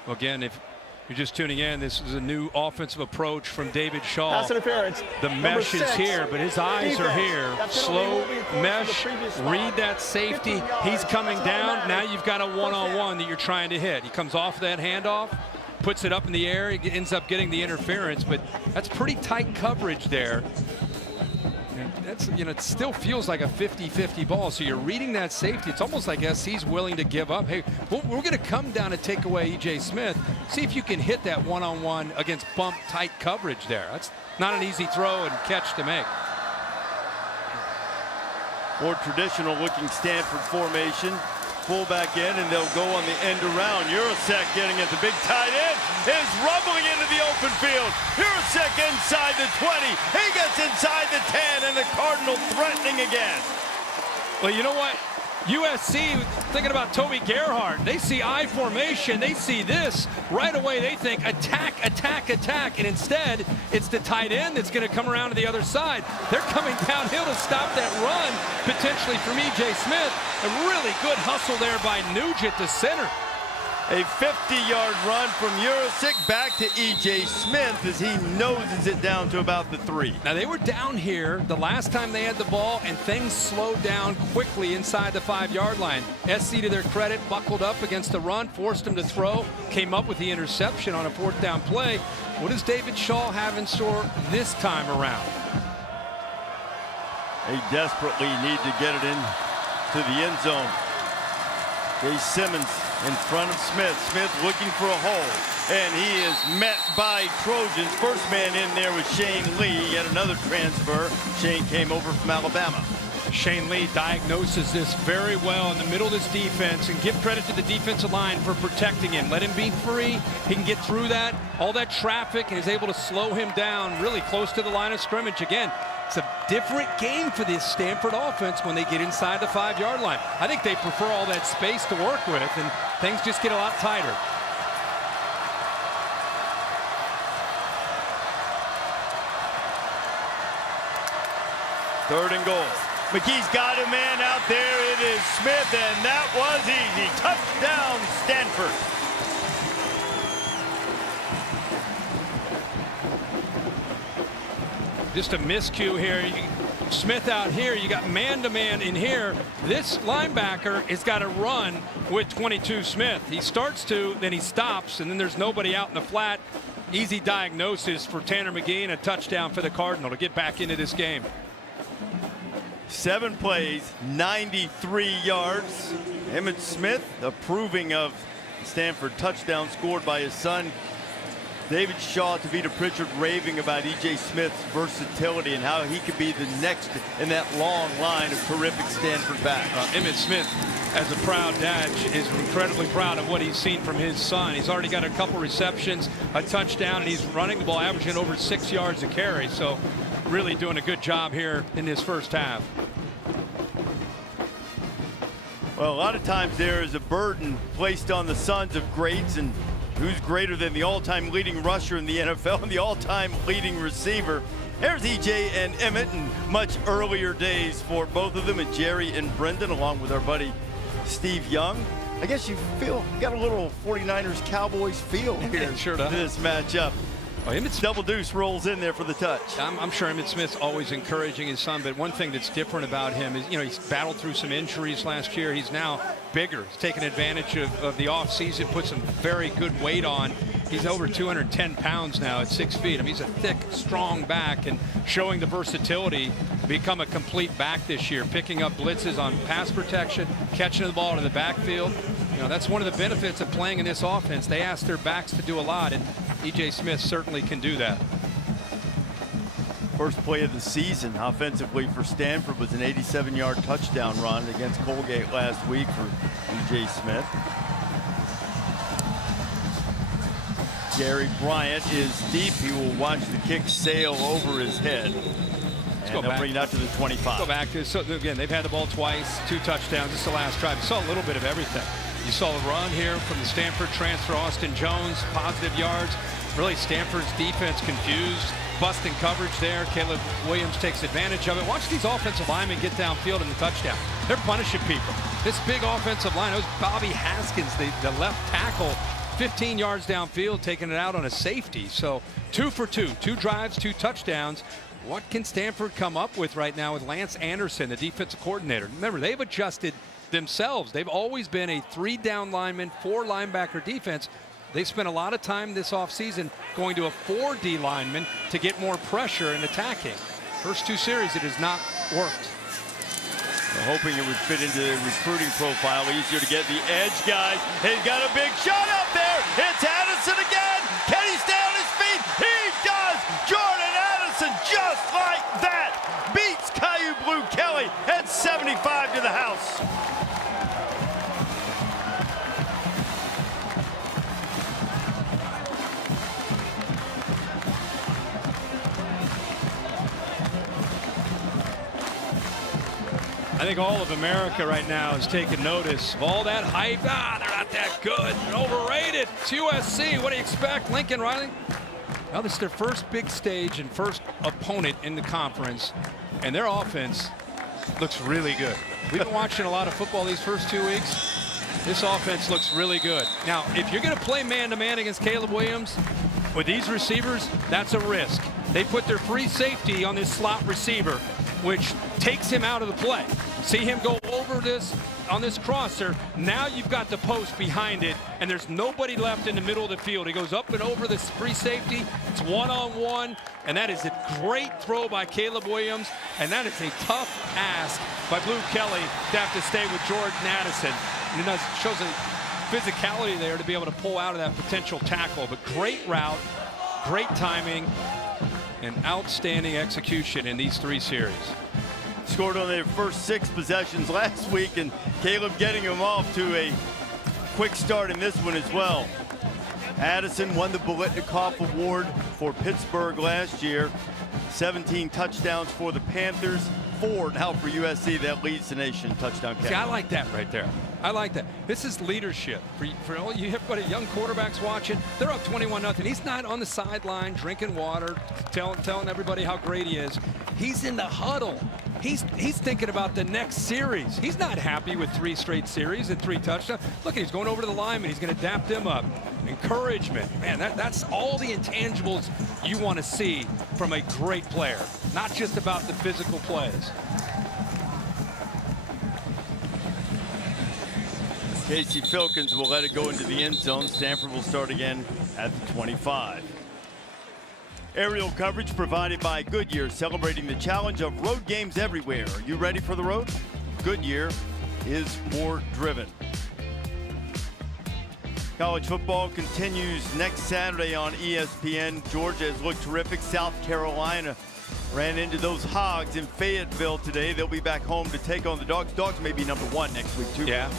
Well, again, if you're just tuning in, this is a new offensive approach from David Shaw. Pass interference. The mesh is here, but his eyes are here. That Slow penalty will be enforced mesh, to the previous spot. read that safety. 50 yards. He's coming That's down. automatic. Now you've got a one-on-one that you're trying to hit. He comes off that handoff, puts it up in the air. He ends up getting the interference, but that's pretty tight coverage there. And that's, you know, it still feels like a 50-50 ball. So you're reading that safety. It's almost like SC's willing to give up. Hey, we're going to come down and take away E.J. Smith. See if you can hit that one-on-one against bump tight coverage there. That's not an easy throw and catch to make. More traditional looking Stanford formation. Fullback in, and they'll go on the end around. Urasek getting at the big tight end, is rumbling into the open field. Urasek inside the 20. He gets inside the 10, and the Cardinals threatening again. Well, you know what? USC, thinking about Toby Gerhardt, they see I formation, they see this. Right away, they think attack, attack, attack, and instead, it's the tight end that's going to come around to the other side. They're coming downhill to stop that run, potentially from E.J. Smith. A really good hustle there by Nugent, the center. A 50-yard run from Urasek back to E.J. Smith as he noses it down to about the 3. Now, they were down here the last time they had the ball, and things slowed down quickly inside the 5-yard line. SC, to their credit, buckled up against the run, forced them to throw, came up with the interception on a 4th down play. What does David Shaw have in store this time around? They desperately need to get it in to the end zone. Jay Simmons in front of Smith. Smith looking for a hole, and he is met by Trojans. First man in there was Shane Lee, yet another transfer. Shane came over from Alabama. Shane Lee diagnoses this very well in the middle of this defense, and give credit to the defensive line for protecting him. Let him be free. He can get through that, all that traffic, and is able to slow him down really close to the line of scrimmage. Again, it's a different game for this Stanford offense when they get inside the 5-yard line. I think they prefer all that space to work with, and things just get a lot tighter. Third and goal. McKee's got a man out there. It is Smith, and that was easy. Touchdown, Stanford. Just a miscue here. Smith out here. You got man-to-man in here. This linebacker has got to run with 22 Smith. He starts to, then he stops, and then there's nobody out in the flat. Easy diagnosis for Tanner McGee, and a touchdown for the Cardinal to get back into this game. 7 plays, 93 yards. Emmitt Smith approving of the Stanford touchdown scored by his son. David Shaw, Tavita Pritchard raving about E.J. Smith's versatility and how he could be the next in that long line of terrific Stanford backs. Emmitt Smith, as a proud dad, is incredibly proud of what he's seen from his son. He's already got a couple receptions, a touchdown, and he's running the ball, averaging over 6 yards a carry. So really doing a good job here in this first half. Well, a lot of times there is a burden placed on the sons of greats, and who's greater than the all-time leading rusher in the NFL and the all-time leading receiver. There's EJ and Emmett, and much earlier days for both of them, and Jerry and Brendan, along with our buddy Steve Young. I guess you got a little 49ers Cowboys feel here. Sure does. In this matchup. Oh, Emmitt's Double Deuce rolls in there for the touch. I'm sure Emmitt Smith's always encouraging his son, but one thing that's different about him is, he's battled through some injuries last year. He's now bigger. He's taken advantage of the offseason, put some very good weight on. He's over 210 pounds now at 6 feet. I mean, he's a thick, strong back and showing the versatility to become a complete back this year, picking up blitzes on pass protection, catching the ball in the backfield. That's one of the benefits of playing in this offense. They ask their backs to do a lot, and E.J. Smith certainly can do that. First play of the season offensively for Stanford was an 87-yard touchdown run against Colgate last week for E.J. Smith. Gary Bryant is deep. He will watch the kick sail over his head. And they'll bring it out to the 25. Go back. So again, they've had the ball twice, 2 touchdowns. This is the last drive. You saw a little bit of everything. You saw a run here from the Stanford transfer, Austin Jones, positive yards. Really, Stanford's defense confused, busting coverage there. Caleb Williams takes advantage of it. Watch these offensive linemen get downfield in the touchdown. They're punishing people. This big offensive line, it was Bobby Haskins, the left tackle, 15 yards downfield, taking it out on a safety. So 2 for 2, 2 drives, 2 touchdowns. What can Stanford come up with right now with Lance Anderson, the defensive coordinator? Remember, they've adjusted themselves. They've always been a 3-down lineman, 4 linebacker defense. They spent a lot of time this offseason going to a 4D lineman to get more pressure and attacking. First 2 series, it has not worked. They're hoping it would fit into the recruiting profile. Easier to get the edge guys. He's got a big shot out there. It's Addison again. Can he stay on his feet? He does. Jordan Addison, just like that, beats Caillou Blue Kelly at 75 to the house. I think all of America right now is taking notice of all that hype. They're not that good. They're overrated. It's USC. What do you expect, Lincoln Riley? Now, this is their first big stage and first opponent in the conference, and their offense looks really good. We've been watching a lot of football these first 2 weeks. This offense looks really good. Now, if you're going to play man-to-man against Caleb Williams with these receivers, that's a risk. They put their free safety on this slot receiver, which takes him out of the play. See him go over this on this crosser. Now you've got the post behind it, and there's nobody left in the middle of the field. He goes up and over this free safety. It's one-on-one, and that is a great throw by Caleb Williams, and that is a tough ask by Blue Kelly to have to stay with Jordan Addison. And it shows a physicality there to be able to pull out of that potential tackle. But great route, great timing, and outstanding execution in these 3 series. Scored on their first 6 possessions last week, and Caleb getting him off to a quick start in this one as well. Addison won the Biletnikoff Award for Pittsburgh last year. 17 touchdowns for the Panthers, 4 now for USC. That leads the nation touchdown catch. See, I like that right there. I like that. This is leadership. For all you everybody, young quarterbacks watching, they're up 21-0. He's not on the sideline drinking water, telling everybody how great he is. He's in the huddle. He's thinking about the next series. He's not happy with 3 straight series and 3 touchdowns. Look, he's going over to the lineman. He's going to dap them up. Encouragement. Man, that's all the intangibles you want to see from a great player. Not just about the physical plays. Casey Filkins will let it go into the end zone. Stanford will start again at the 25. Aerial coverage provided by Goodyear, celebrating the challenge of road games everywhere. Are you ready for the road? Goodyear is more driven. College football continues next Saturday on ESPN. Georgia has looked terrific. South Carolina ran into those Hogs in Fayetteville today. They'll be back home to take on the Dogs. Dogs may be number 1 next week, too. Yeah.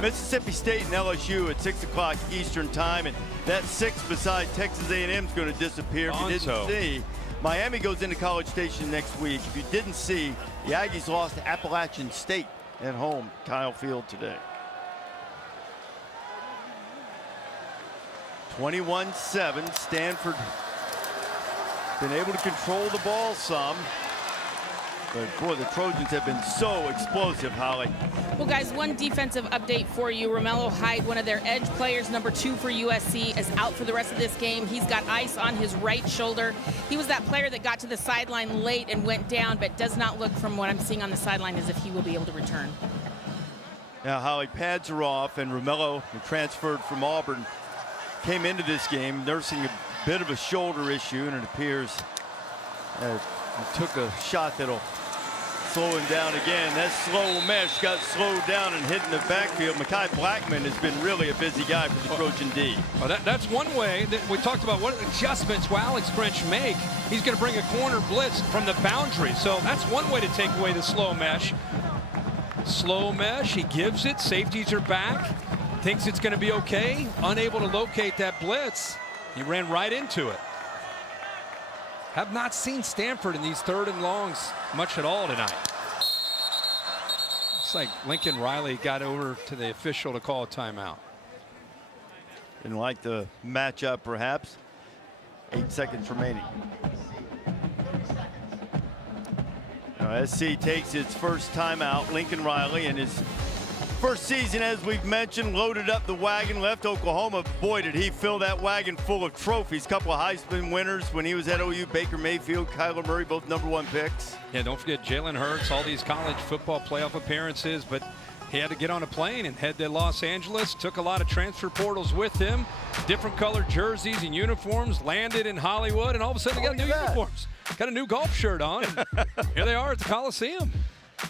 Mississippi State and LSU at 6 o'clock Eastern time. And that 6 beside Texas A&M is going to disappear. If you didn't see, Miami goes into College Station next week. If you didn't see, the Aggies lost to Appalachian State at home, Kyle Field today. 21-7. Stanford been able to control the ball some. But boy, the Trojans have been so explosive, Holly. Well, guys, one defensive update for you. Romello Hyde, one of their edge players, number 2 for USC, is out for the rest of this game. He's got ice on his right shoulder. He was that player that got to the sideline late and went down, but does not look, from what I'm seeing on the sideline, as if he will be able to return. Now, Holly, pads are off, and Romello, who transferred from Auburn, came into this game nursing a bit of a shoulder issue, and it appears he took a shot that'll slow him down again. That slow mesh got slowed down and hit in the backfield. Mekhi Blackman has been really a busy guy for the Trojan D. Well, that's one way that we talked about. What adjustments will Alex Grinch make? He's going to bring a corner blitz from the boundary. So that's one way to take away the slow mesh. Slow mesh, he gives it. Safeties are back. Thinks it's going to be okay. Unable to locate that blitz. He ran right into it. Have not seen Stanford in these 3rd and longs much at all tonight. Looks like Lincoln Riley got over to the official to call a timeout. Didn't like the matchup, perhaps. 8 seconds remaining. Now, SC takes its first timeout. Lincoln Riley, in his first season, as we've mentioned, loaded up the wagon, left Oklahoma. Boy, did he fill that wagon full of trophies. Couple of Heisman winners when he was at OU. Baker Mayfield, Kyler Murray, both #1 picks. Yeah, don't forget Jalen Hurts, all these college football playoff appearances, but he had to get on a plane and head to Los Angeles. Took a lot of transfer portals with him. Different colored jerseys and uniforms. Landed in Hollywood, and all of a sudden they got new uniforms. Got a new golf shirt on. And here they are at the Coliseum.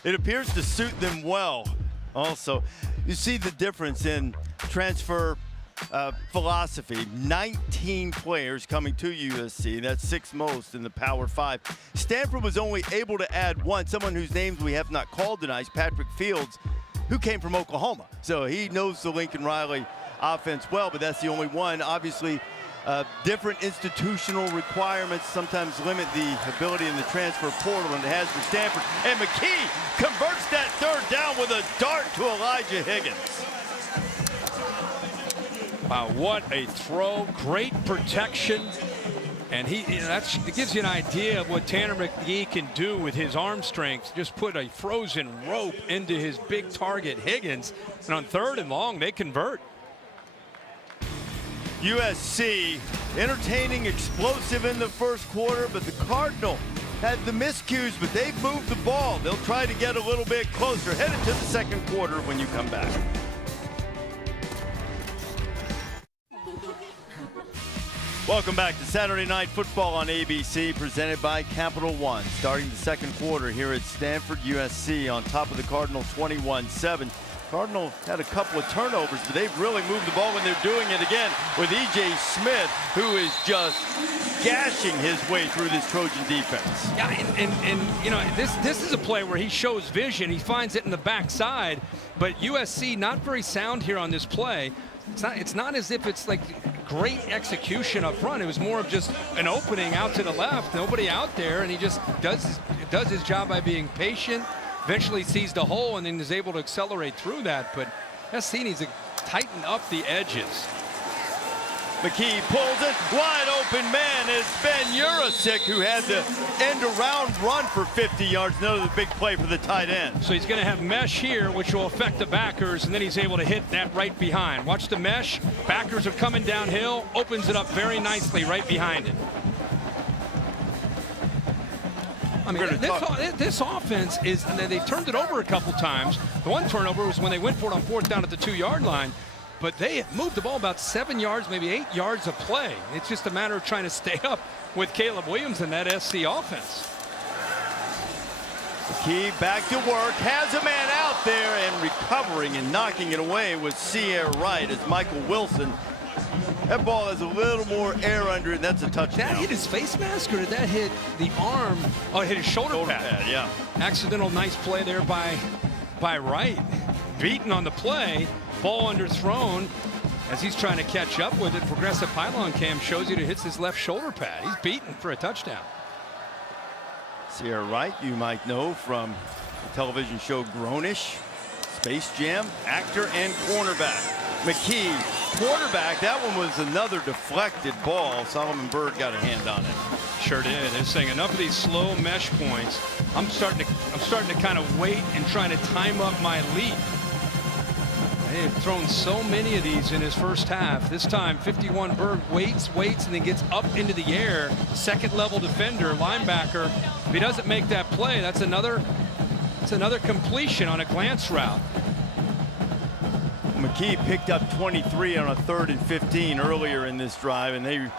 It appears to suit them well. Also, you see the difference in transfer philosophy. 19 players coming to USC. That's 6th most in the Power 5. Stanford was only able to add one, someone whose names we have not called tonight, Patrick Fields, who came from Oklahoma. So he knows the Lincoln Riley offense well, but that's the only one. Obviously, different institutional requirements sometimes limit the ability in the transfer portal, and it has for Stanford. And McKee converts that 3rd down with a dart to Elijah Higgins. Wow, what a throw. Great protection. And that gives you an idea of what Tanner McGee can do with his arm strength. Just put a frozen rope into his big target, Higgins. And on 3rd and long, they convert. USC entertaining, explosive in the first quarter, but the Cardinal had the miscues, but they've moved the ball. They'll try to get a little bit closer. Headed to the 2nd quarter when you come back. Welcome back to Saturday Night Football on ABC, presented by Capital One. Starting the 2nd quarter here at Stanford, USC on top of the Cardinal 21-7. Cardinal had a couple of turnovers, but they've really moved the ball when they're doing it again with E.J. Smith, who is just gashing his way through this Trojan defense. Yeah, and you know, this is a play where he shows vision. He finds it in the backside, but USC not very sound here on this play. It's not as if it's like great execution up front. It was more of just an opening out to the left, nobody out there, and he just does his job by being patient. Eventually sees the hole and then is able to accelerate through that, but SC needs to tighten up the edges. McKee pulls it, wide open man is Ben Urasik, who had the end-around run for 50 yards. Another big play for the tight end. So he's going to have mesh here, which will affect the backers, and then he's able to hit that right behind. Watch the mesh. Backers are coming downhill, opens it up very nicely right behind it. I mean, this offense is, and they turned it over a couple times. The one turnover was when they went for it on 4th down at the 2-yard line, but they have moved the ball about 7 yards, maybe 8 yards a play. It's just a matter of trying to stay up with Caleb Williams and that SC offense. McKee back to work, has a man out there, and recovering and knocking it away was Sierra Wright as Michael Wilson. That ball has a little more air under it, and that's a touchdown. Did that hit his face mask, or did that hit the arm? Oh, it hit his shoulder pad. Yeah. Accidental nice play there by Wright. Beaten on the play, ball underthrown. As he's trying to catch up with it, progressive pylon cam shows you that it hits his left shoulder pad. He's beaten for a touchdown. Sierra Wright, you might know from the television show Grownish, Space Jam, actor and cornerback. McKee, quarterback. That one was another deflected ball. Solomon Byrd got a hand on it. Sure did. They're saying enough of these slow mesh points. I'm starting to kind of wait and trying to time up my leap. They have thrown so many of these in his first half. This time, 51 Byrd waits, and then gets up into the air. Second level defender, linebacker. If he doesn't make that play, that's another completion on a glance route. McKee picked up 23 on a 3rd and 15 earlier in this drive, and they.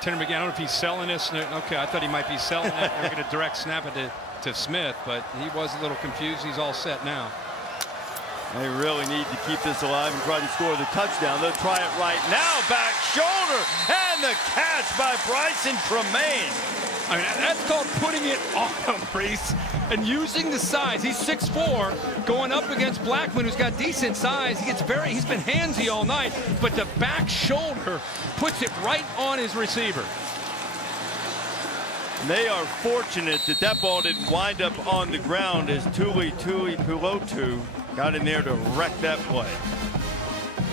Tanner McGee, I don't know if he's selling this. Okay, I thought he might be selling it. They're going to direct snap it to Smith, but he was a little confused. He's all set now. They really need to keep this alive and try to score the touchdown. They'll try it right now. Back shoulder, and the catch by Bryson Tremaine. I mean, that's called putting it on him, Reese, and using the size. He's 6'4", going up against Blackman, who's got decent size. He's been handsy all night, but the back shoulder puts it right on his receiver. They are fortunate that that ball didn't wind up on the ground as Tuli Pulotu got in there to wreck that play.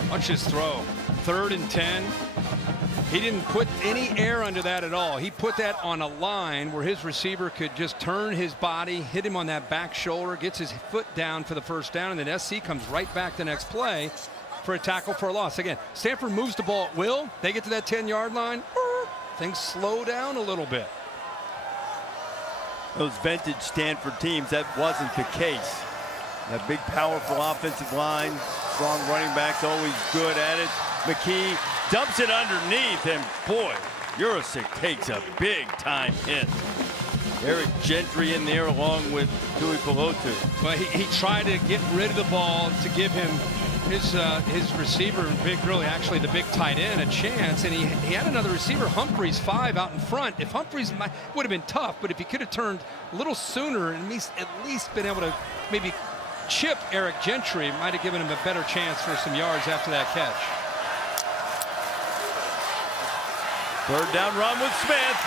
Watch his throw. 3rd and 10. He didn't put any air under that at all. He put that on a line where his receiver could just turn his body, hit him on that back shoulder, gets his foot down for the first down, and then SC comes right back the next play for a tackle for a loss. Again, Stanford moves the ball at will. They get to that 10-yard line. Things slow down a little bit. Those vintage Stanford teams, that wasn't the case. That big, powerful offensive line, strong running backs, always good at it. McKee dumps it underneath, and boy, Jurasik takes a big-time hit. Eric Gentry in there along with Tuli Pulotu. Well, he tried to get rid of the ball to give him his receiver, actually the big tight end, a chance, and he had another receiver, Humphreys, 5 out in front. If Humphreys would have been tough, but if he could have turned a little sooner and at least been able to maybe chip Eric Gentry, it might have given him a better chance for some yards after that catch. 3rd down run with Smith.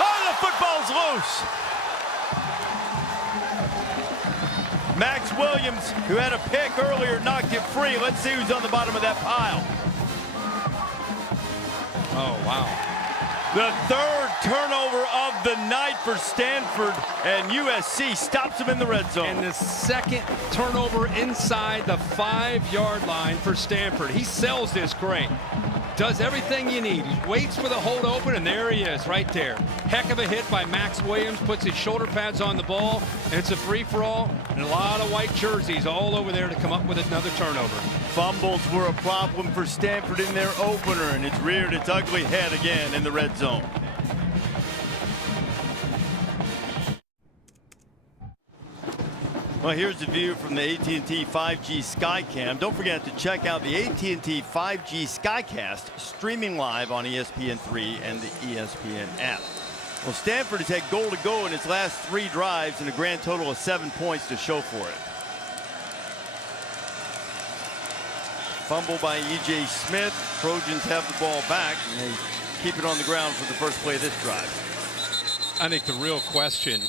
Oh, the football's loose. Max Williams, who had a pick earlier, knocked it free. Let's see who's on the bottom of that pile. Oh, wow. The 3rd turnover of the night for Stanford, and USC stops him in the red zone. And the 2nd turnover inside the 5-yard line for Stanford. He sells this great. Does everything you need. He waits for the hold open, and there he is right there. Heck of a hit by Max Williams, puts his shoulder pads on the ball, and it's a free-for-all, and a lot of white jerseys all over there to come up with another turnover. Fumbles were a problem for Stanford in their opener, and it's reared its ugly head again in the red zone. Well, here's the view from the AT&T 5G Skycam. Don't forget to check out the AT&T 5G Skycast streaming live on ESPN3 and the ESPN app. Well, Stanford has had goal to go in its last 3 drives and a grand total of 7 points to show for it. Fumble by E.J. Smith. Trojans have the ball back, and they keep it on the ground for the first play of this drive. I think the real question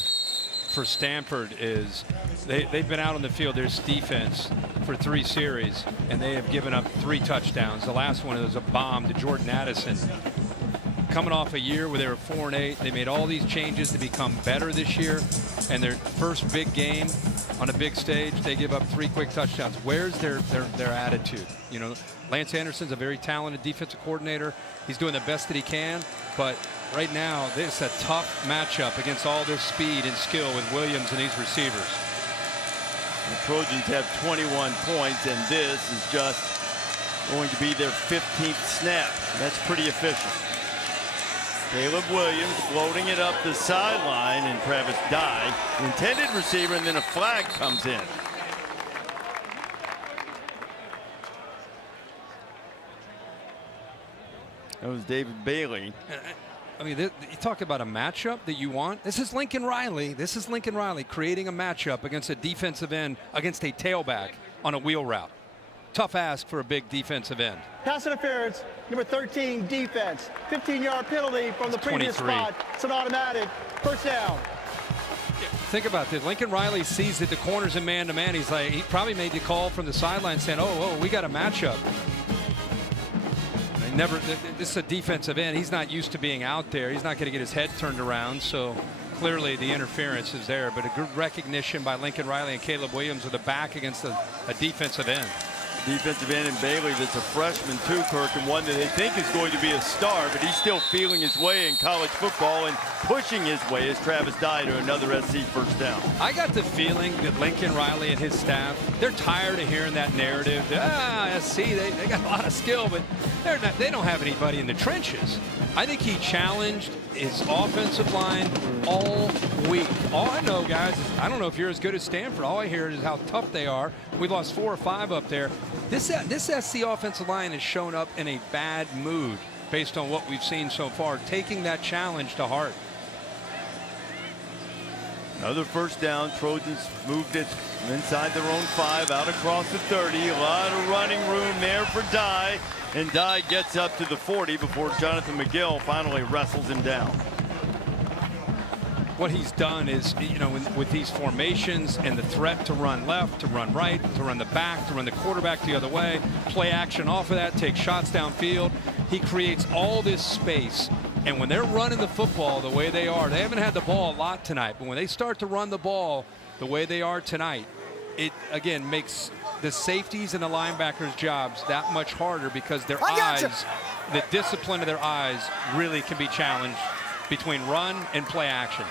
for Stanford is they've been out on the field, there's defense, for 3 series, and they have given up 3 touchdowns. The last one was a bomb to Jordan Addison. Coming off a year where they were 4-8, they made all these changes to become better this year, and their first big game on a big stage, they give up 3 quick touchdowns. Where's their attitude? You know, Lance Anderson's a very talented defensive coordinator. He's doing the best that he can, but right now, this is a tough matchup against all their speed and skill with Williams and these receivers. The Trojans have 21 points, and this is just going to be their 15th snap. That's pretty efficient. Caleb Williams floating it up the sideline, and Travis Dye, intended receiver, and then a flag comes in. That was David Bailey. I mean, you talk about a matchup that you want. This is Lincoln Riley. This is Lincoln Riley creating a matchup against a defensive end, against a tailback on a wheel route. Tough ask for a big defensive end. Pass interference, number 13, defense. 15-yard penalty from the previous 23. spot. It's an automatic. First down. think about this. Lincoln Riley sees that the corner's in man-to-man. He's like, he probably made the call from the sideline saying, oh, we got a matchup. This is a defensive end. He's not used to being out there. He's not going to get his head turned around. So clearly the interference is there. But a good recognition by Lincoln Riley and Caleb Williams with a back against a defensive end. Defensive end in Bailey that's a freshman too, Kirk, and one that they think is going to be a star, but he's still feeling his way in college football and pushing his way as Travis Dye to another SC first down. I got the feeling that Lincoln Riley and his staff, they're tired of hearing that narrative. SC, they got a lot of skill, but they don't have anybody in the trenches. I think he challenged his offensive line all week. All I know, guys, is I don't know if you're as good as Stanford. All I hear is how tough they are. We lost 4 or 5 up there. This SC offensive line has shown up in a bad mood based on what we've seen so far, taking that challenge to heart. Another first down. Trojans moved it inside their own 5, out across the 30. A lot of running room there for Dye. And Dye gets up to the 40 before Jonathan McGill finally wrestles him down. What he's done is, you know, with these formations and the threat to run left, to run right, to run the back, to run the quarterback the other way, play action off of that, take shots downfield. He creates all this space. And when they're running the football the way they are, they haven't had the ball a lot tonight, but when they start to run the ball the way they are tonight, it, again, makes the safeties and the linebackers' jobs that much harder because their eyes, the discipline of their eyes really can be challenged between run and play action.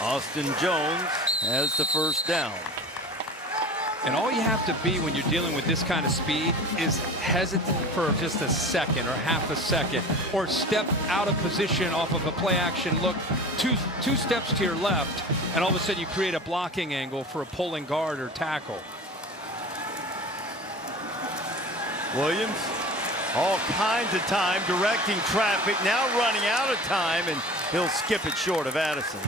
Austin Jones has the first down. And all you have to be when you're dealing with this kind of speed is hesitant for just a second or half a second, or step out of position off of a play action look two steps to your left, and all of a sudden you create a blocking angle for a pulling guard or tackle. Williams, all kinds of time directing traffic, now running out of time, and he'll skip it short of Addison.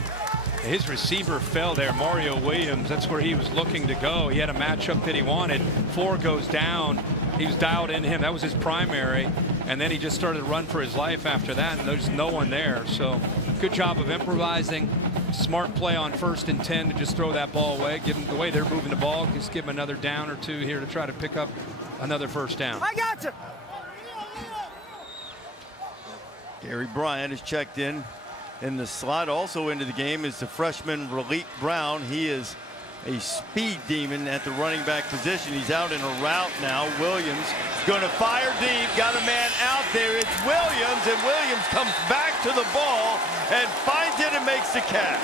His receiver fell there, Mario Williams. That's where he was looking to go. He had a matchup that he wanted. 4 goes down. He was dialed in him. That was his primary. And then he just started to run for his life after that, and there's no one there. So good job of improvising. Smart play on 1st and 10 to just throw that ball away. Give them the way they're moving the ball. Just give them another down or 2 here to try to pick up another first down. I got you. Gary Bryant is checked in the slot. Also into the game is the freshman Raleek Brown. He is a speed demon at the running back position. He's out in a route now. Williams going to fire deep. Got a man out there. It's Williams, and Williams comes back to the ball and finds it and makes the catch.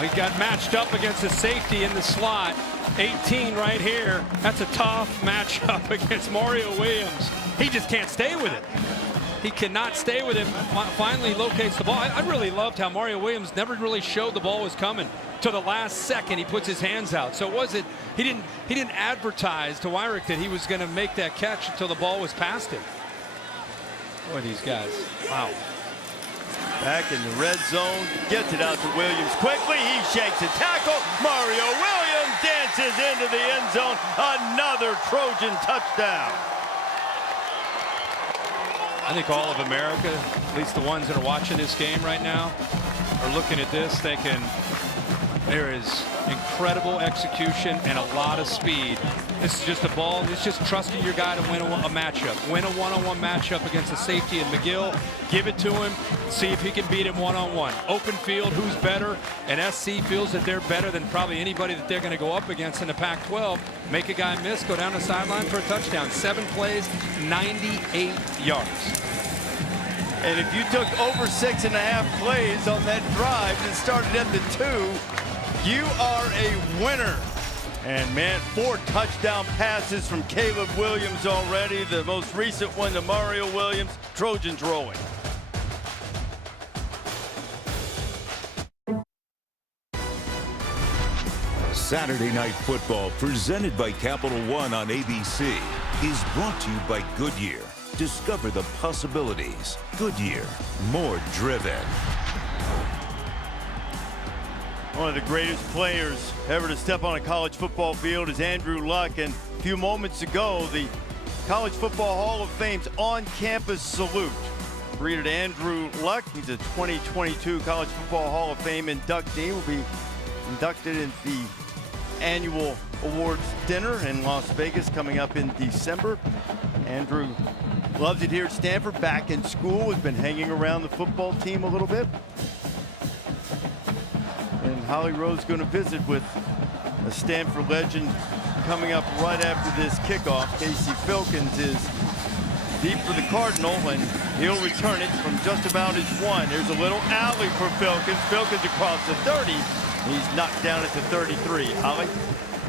He got matched up against a safety in the slot. 18 right here. That's a tough matchup against Mario Williams. He just can't stay with it. He cannot stay with him. Finally locates the ball. I really loved how Mario Williams never really showed the ball was coming. To the last second, he puts his hands out. So he didn't advertise to Wyrick that he was going to make that catch until the ball was past him. Boy, these guys. Wow. Back in the red zone, gets it out to Williams quickly. He shakes a tackle. Mario Williams dances into the end zone. Another Trojan touchdown. I think all of America, at least the ones that are watching this game right now, are looking at this thinking there is incredible execution and a lot of speed. This is just a ball. It's just trusting your guy to win a matchup. Win a one-on-one matchup against a safety in McGill. Give it to him. See if he can beat him one-on-one. Open field, who's better? And SC feels that they're better than probably anybody that they're going to go up against in the Pac-12. Make a guy miss, go down the sideline for a touchdown. 7 plays, 98 yards. And if you took over 6.5 plays on that drive and started at the 2, you are a winner. And man, 4 touchdown passes from Caleb Williams already. The most recent one to Mario Williams. Trojans rolling. Saturday Night Football, presented by Capital One on ABC, is brought to you by Goodyear. Discover the possibilities. Goodyear, more driven. One of the greatest players ever to step on a college football field is Andrew Luck. And a few moments ago, the College Football Hall of Fame's on-campus salute greeted Andrew Luck. He's a 2022 College Football Hall of Fame inductee. Will be inducted in the annual awards dinner in Las Vegas coming up in December. Andrew loves it here at Stanford, back in school, has been hanging around the football team a little bit. And Holly Rowe's going to visit with a Stanford legend coming up right after this kickoff. Casey Filkins is deep for the Cardinal, and he'll return it from just about his one. There's a little alley for Filkins. Filkins across the 30. He's knocked down at the 33. Holly?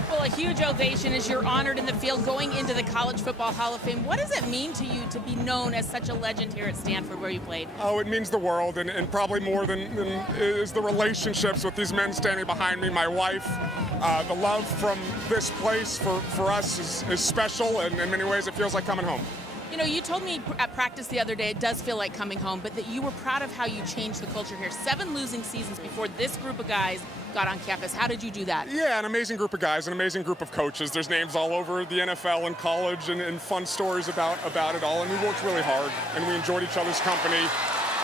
Well, a huge ovation as you're honored in the field going into the College Football Hall of Fame. What does it mean to you to be known as such a legend here at Stanford where you played? Oh, it means the world, and probably more than is the relationships with these men standing behind me. My wife, the love from this place for us is special, and in many ways it feels like coming home. You know, you told me at practice the other day it does feel like coming home, but that you were proud of how you changed the culture here. 7 losing seasons before this group of guys got on campus. How did you do that? Yeah, an amazing group of guys, an amazing group of coaches. There's names all over the NFL and college, and fun stories about it all. And we worked really hard, and we enjoyed each other's company.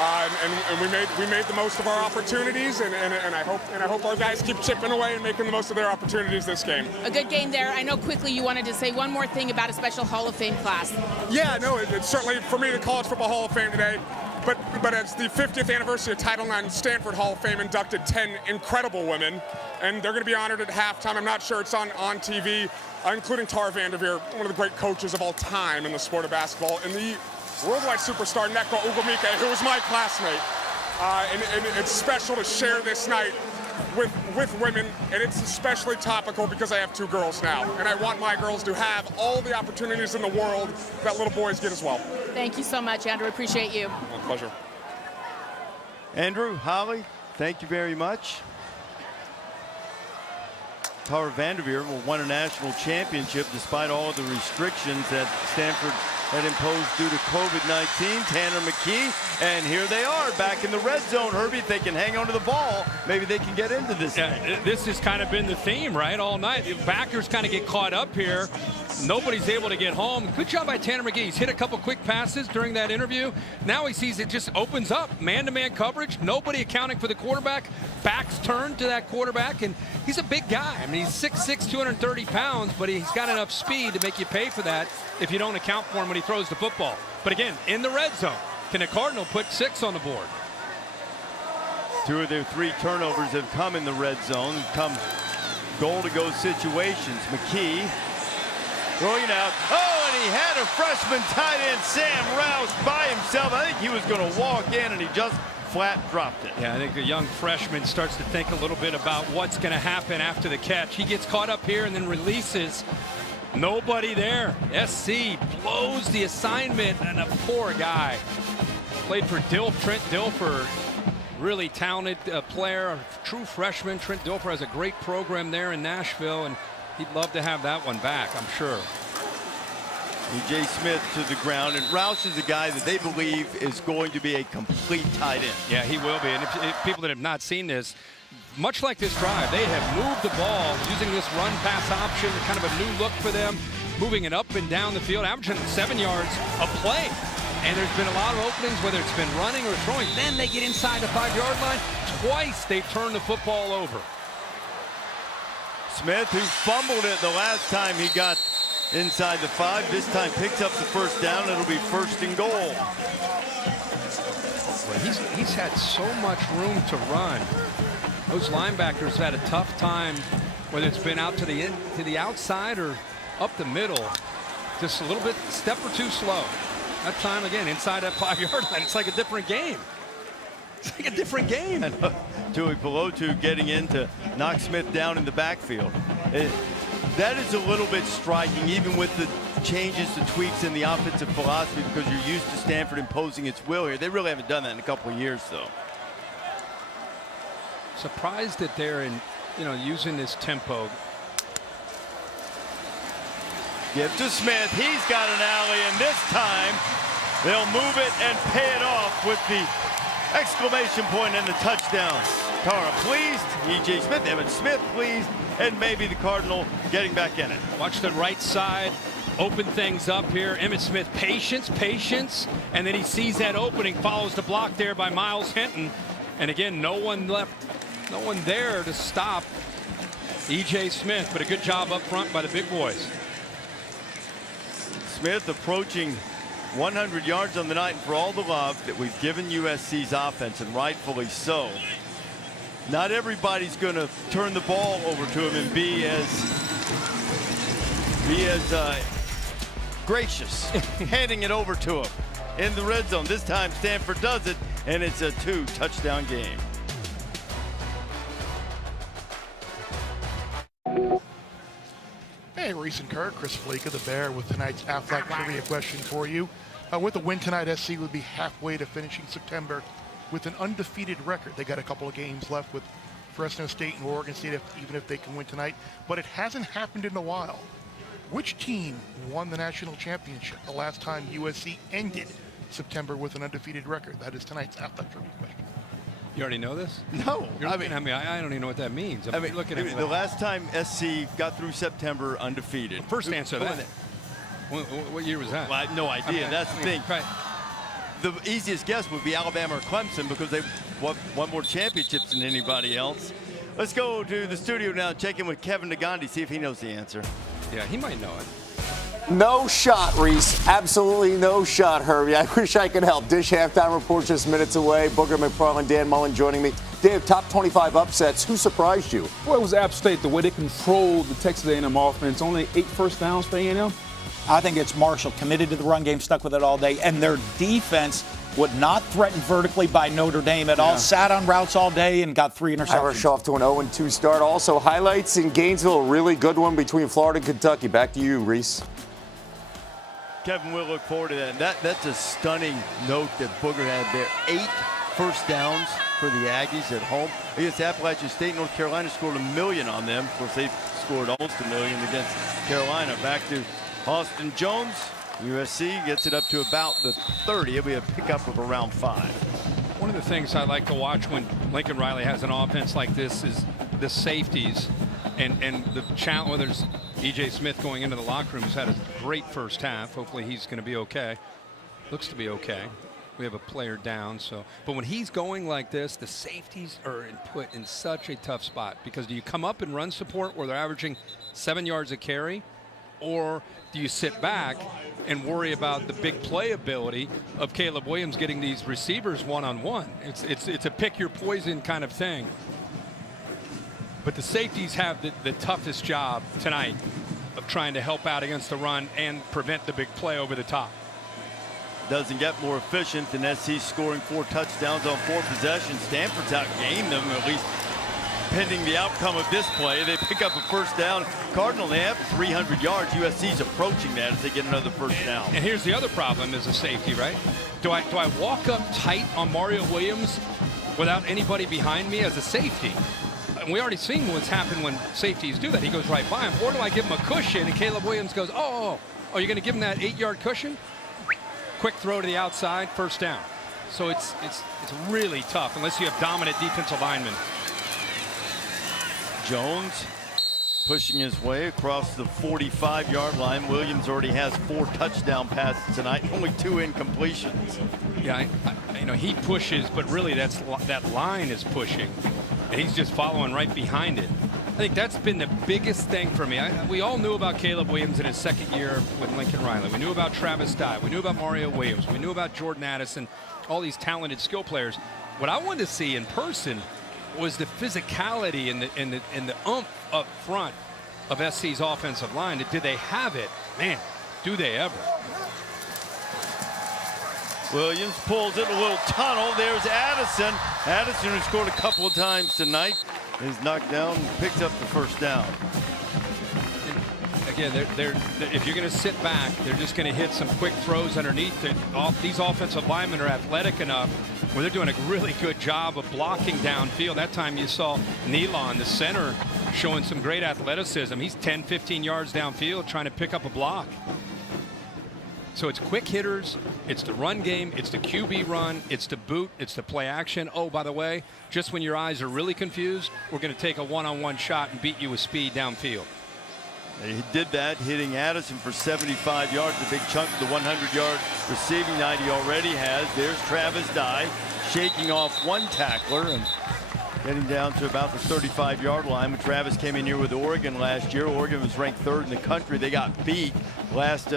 And we made the most of our opportunities, and I hope our guys keep chipping away and making the most of their opportunities this game. A good game there. I know quickly you wanted to say one more thing about a special Hall of Fame class. Yeah, no, it's certainly for me the College Football Hall of Fame today. But it's the 50th anniversary of Title IX. Stanford Hall of Fame inducted 10 incredible women, and they're going to be honored at halftime. I'm not sure it's on TV, including Tara Vanderveer, one of the great coaches of all time in the sport of basketball, and the worldwide superstar Neko Ugwumike, who was my classmate. And it's special to share this night with women, and it's especially topical because I have 2 girls now, and I want my girls to have all the opportunities in the world that little boys get as well. Thank you so much, Andrew. Appreciate you. My pleasure. Andrew, Holly, thank you very much. Tara Vanderveer won a national championship despite all of the restrictions that Stanford had imposed due to COVID-19. Tanner McKee, and here they are back in the red zone. Herbie, if they can hang on to the ball, maybe they can get into this. Yeah, this has kind of been the theme, right, all night. The backers kind of get caught up here. Nobody's able to get home. Good job by Tanner McKee. He's hit a couple quick passes during that interview. Now he sees it just opens up. Man-to-man coverage. Nobody accounting for the quarterback. Backs turned to that quarterback, and he's a big guy. I mean, he's 6'6", 230 pounds, but he's got enough speed to make you pay for that if you don't account for him when he throws the football. But again, in the red zone, can a Cardinal put 6 on the board? 2 of their 3 turnovers have come in the red zone, come goal-to-go situations. McKee throwing out. Oh, and he had a freshman tight end, Sam Rouse, by himself. I think he was going to walk in, and he just flat dropped it. Yeah, I think the young freshman starts to think a little bit about what's going to happen after the catch. He gets caught up here and then releases. Nobody there. SC blows the assignment, and a poor guy. Played for Trent Dilfer. Really talented player, a true freshman. Trent Dilfer has a great program there in Nashville, and he'd love to have that one back, I'm sure. E.J. Smith to the ground, and Rouse is a guy that they believe is going to be a complete tight end. Yeah, he will be. And if people that have not seen this, much like this drive, they have moved the ball using this run-pass option, kind of a new look for them, moving it up and down the field, averaging 7 yards a play. And there's been a lot of openings, whether it's been running or throwing. Then they get inside the 5-yard line. Twice they've turned the football over. Smith, who fumbled it the last time he got inside the 5, this time picks up the first down. It'll be 1st and goal. Well, he's had so much room to run. Those linebackers had a tough time, whether it's been out to the outside or up the middle. Just a little bit, step or 2 slow. That time, again, inside that 5-yard line, it's like a different game. It's like a different game. Tui Pelotu getting in to knock Smith down in the backfield. That is a little bit striking, even with the changes, the tweaks in the offensive philosophy, because you're used to Stanford imposing its will here. They really haven't done that in a couple of years, though. Surprised that they're using this tempo. Give to Smith. He's got an alley, and this time they'll move it and pay it off with the exclamation point and the touchdown. Tara pleased, E.J. Smith, Evan Smith pleased, and maybe the Cardinal getting back in it. Watch the right side. open things up here. Emmitt Smith, patience, and then he sees that opening, follows the block there by Miles Hinton. And again, no one there to stop E.J. Smith, but a good job up front by the big boys. Smith approaching 100 yards on the night, and for all the love that we've given USC's offense, and rightfully so, not everybody's going to turn the ball over to him and be as gracious handing it over to him in the red zone. This time Stanford does it, and it's a 2-touchdown game. Hey, Reese and Kirk, Chris Fleeka, the Bear, with tonight's Aflac trivia question for you. With a win tonight, SC would be halfway to finishing September with an undefeated record. They got a couple of games left with Fresno State and Oregon State, even if they can win tonight. But it hasn't happened in a while. Which team won the national championship the last time USC ended September with an undefeated record? That is tonight's Aflac trivia question. You already know this? No. I don't even know what that means. I mean, looking at the last time SC got through September undefeated. First answer that. What year was that? Well, I have no idea. That's the thing. Right. The easiest guess would be Alabama or Clemson because they won more championships than anybody else. Let's go to the studio now and check in with Kevin Nagandi, see if he knows the answer. Yeah, he might know it. No shot, Reese. Absolutely no shot, Herbie. I wish I could help. Dish halftime report just minutes away. Booger McFarland, Dan Mullen joining me. Dave, top 25 upsets. Who surprised you? Well, it was App State, the way they controlled the Texas A&M offense. Only 8 first downs for A&M. I think it's Marshall, committed to the run game, stuck with it all day, and their defense would not threaten vertically by Notre Dame at all. Sat on routes all day and got 3 interceptions. Irish off to an 0-2 start. Also, highlights in Gainesville, a really good one between Florida and Kentucky. Back to you, Reese. Kevin, we'll look forward to that. That's a stunning note that Booger had there. 8 first downs for the Aggies at home. Against Appalachian State, North Carolina scored 1 million on them. Of course, they scored almost 1 million against Carolina. Back to Austin Jones. USC gets it up to about the 30. It'll be a pickup of around 5. One of the things I like to watch when Lincoln Riley has an offense like this is the safeties and the challenge. Whether it's E.J. Smith going into the locker room, has had a great first half. Hopefully he's going to be okay. Looks to be okay. We have a player down, but when he's going like this, the safeties are put in such a tough spot, because do you come up and run support where they're averaging 7 yards a carry, or do you sit back and worry about the big play ability of Caleb Williams getting these receivers one-on-one? It's a pick your poison kind of thing. But the safeties have the toughest job tonight of trying to help out against the run and prevent the big play over the top. Doesn't get more efficient than SC scoring 4 touchdowns on 4 possessions. Stanford's outgained them, at least pending the outcome of this play. They pick up a first down. Cardinal, they have 300 yards. USC's approaching that as they get another first down. And here's the other problem as a safety, right? Do I walk up tight on Mario Williams without anybody behind me as a safety? And we already seen what's happened when safeties do that. He goes right by him. Or do I give him a cushion and Caleb Williams goes, oh, you're going to give him that 8-yard cushion? Quick throw to the outside, first down. So it's really tough unless you have dominant defensive linemen. Jones pushing his way across the 45-yard line. Williams already has 4 touchdown passes tonight, only 2 incompletions. Yeah, he pushes, but really that line is pushing, and he's just following right behind it. I think that's been the biggest thing for me. We all knew about Caleb Williams in his second year with Lincoln Riley. We knew about Travis Dye. We knew about Mario Williams. We knew about Jordan Addison, all these talented skill players. What I wanted to see in person was the physicality and the oomph up front of SC's offensive line. Did they have it? Man, do they ever. Williams pulls it, a little tunnel. There's Addison. Addison, who scored a couple of times tonight, is knocked down and picks up the first down. Again, if you're going to sit back, they're just going to hit some quick throws underneath. These offensive linemen are athletic enough where they're doing a really good job of blocking downfield. That time you saw Nealon, the center, showing some great athleticism. He's 10, 15 yards downfield trying to pick up a block. So it's quick hitters, it's the run game, it's the QB run, it's the boot, it's the play action. Oh, by the way, just when your eyes are really confused, we're going to take a one-on-one shot and beat you with speed downfield. He did that, hitting Addison for 75 yards, a big chunk of the 100-yard receiving night he already has. There's Travis Dye shaking off one tackler and getting down to about the 35-yard line. When Travis came in here with Oregon last year, Oregon was ranked 3rd in the country. They got beat. Last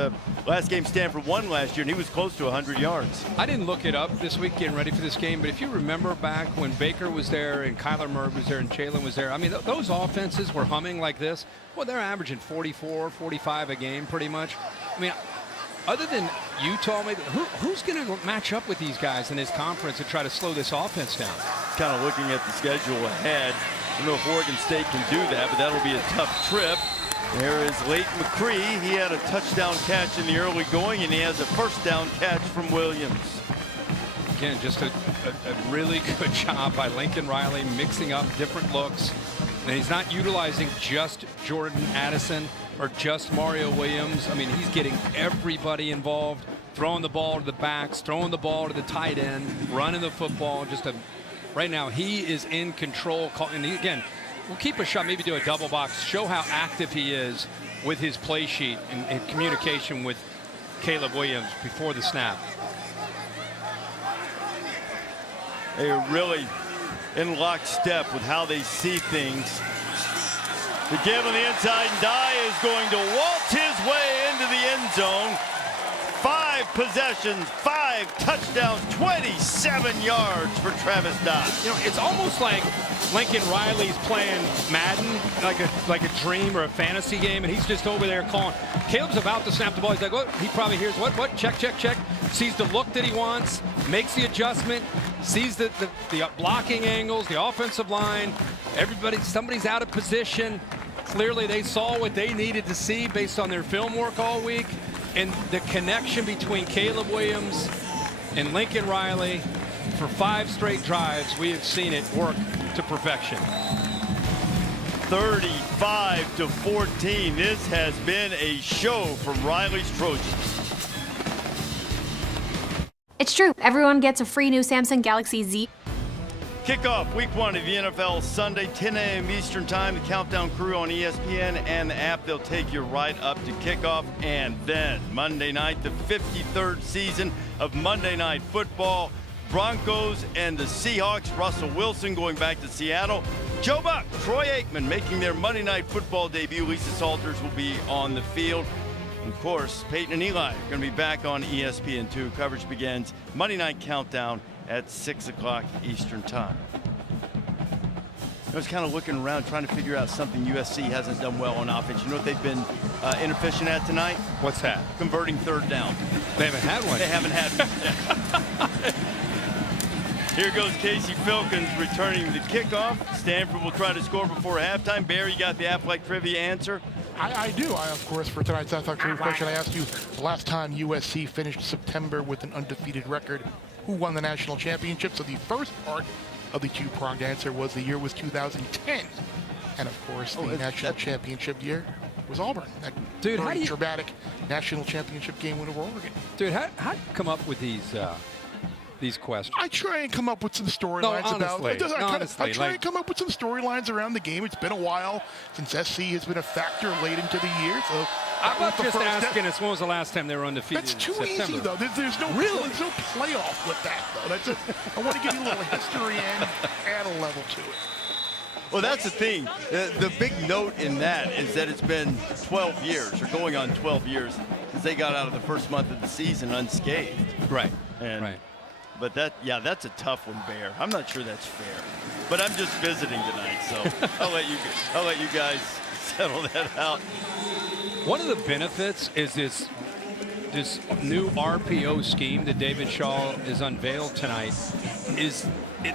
game Stanford won last year, and he was close to 100 yards. I didn't look it up this week getting ready for this game, but if you remember back when Baker was there and Kyler Murray was there and Jalen was there, I mean, those offenses were humming like this. Well, they're averaging 44, 45 a game pretty much. I mean, other than Utah, maybe, who's going to match up with these guys in this conference and try to slow this offense down? Kind of looking at the schedule ahead. I don't know if Oregon State can do that, but that'll be a tough trip. There is Leighton McCree. He had a touchdown catch in the early going, and he has a first down catch from Williams. Again, just a really good job by Lincoln Riley mixing up different looks. And he's not utilizing just Jordan Addison or just Mario Williams. I mean, he's getting everybody involved, throwing the ball to the backs, throwing the ball to the tight end, running the football. Right now, he is in control. And again, we'll keep a shot, maybe do a double box, show how active he is with his play sheet and communication with Caleb Williams before the snap. They are really in lockstep with how they see things. The give on the inside, and Dye is going to waltz his way into the end zone. 5 possessions, 5 touchdowns, 27 yards for Travis Dye. You know, it's almost like Lincoln Riley's playing Madden, like a dream or a fantasy game, and he's just over there calling. Caleb's about to snap the ball. He's like, what? He probably hears what? Check, check, check. Sees the look that he wants, makes the adjustment, sees the blocking angles, the offensive line. Somebody's out of position. Clearly, they saw what they needed to see based on their film work all week. And the connection between Caleb Williams and Lincoln Riley for 5 straight drives, we have seen it work to perfection. 35-14. This has been a show from Riley's Trojans. It's true. Everyone gets a free new Samsung Galaxy Z. Kickoff week 1 of the NFL Sunday, 10 a.m. Eastern time. The Countdown crew on ESPN and the app, they'll take you right up to kickoff. And then Monday night, the 53rd season of Monday Night Football. Broncos and the Seahawks. Russell Wilson going back to Seattle. Joe Buck, Troy Aikman making their Monday Night Football debut. Lisa Salters will be on the field. And of course, Peyton and Eli are going to be back on ESPN2. Coverage begins Monday Night Countdown at 6 o'clock Eastern time. I was kind of looking around trying to figure out something USC hasn't done well on offense. You know what they've been inefficient at tonight? What's that? Converting 3rd down. They haven't had one. They haven't had one. Here goes Casey Filkins returning the kickoff. Stanford will try to score before halftime. Barry, you got the Athletic Trivia answer? I do. Of course, for tonight's Athletic Trivia question, I asked you the last time USC finished September with an undefeated record, who won the national championship? So the first part of the 2-pronged answer was the year was 2010. And of course, the national championship year was Auburn. That very dramatic national championship game win over Oregon. Dude, how do you come up with these questions? I try and come up with some storylines I try and come up with some storylines around the game. It's been a while since SC has been a factor late into the year. So how about just asking us when was the last time they were undefeated? That's too September? easy, though. There's no playoff with that, though. I want to give you a little history and add a level to it. Well, that's the thing. The big note in that is that it's been 12 years, or going on 12 years, since they got out of the first month of the season unscathed. Right. Right. But that's a tough one, Bear. I'm not sure that's fair. But I'm just visiting tonight, so I'll let you guys settle that out. One of the benefits is this new RPO scheme that David Shaw has unveiled tonight.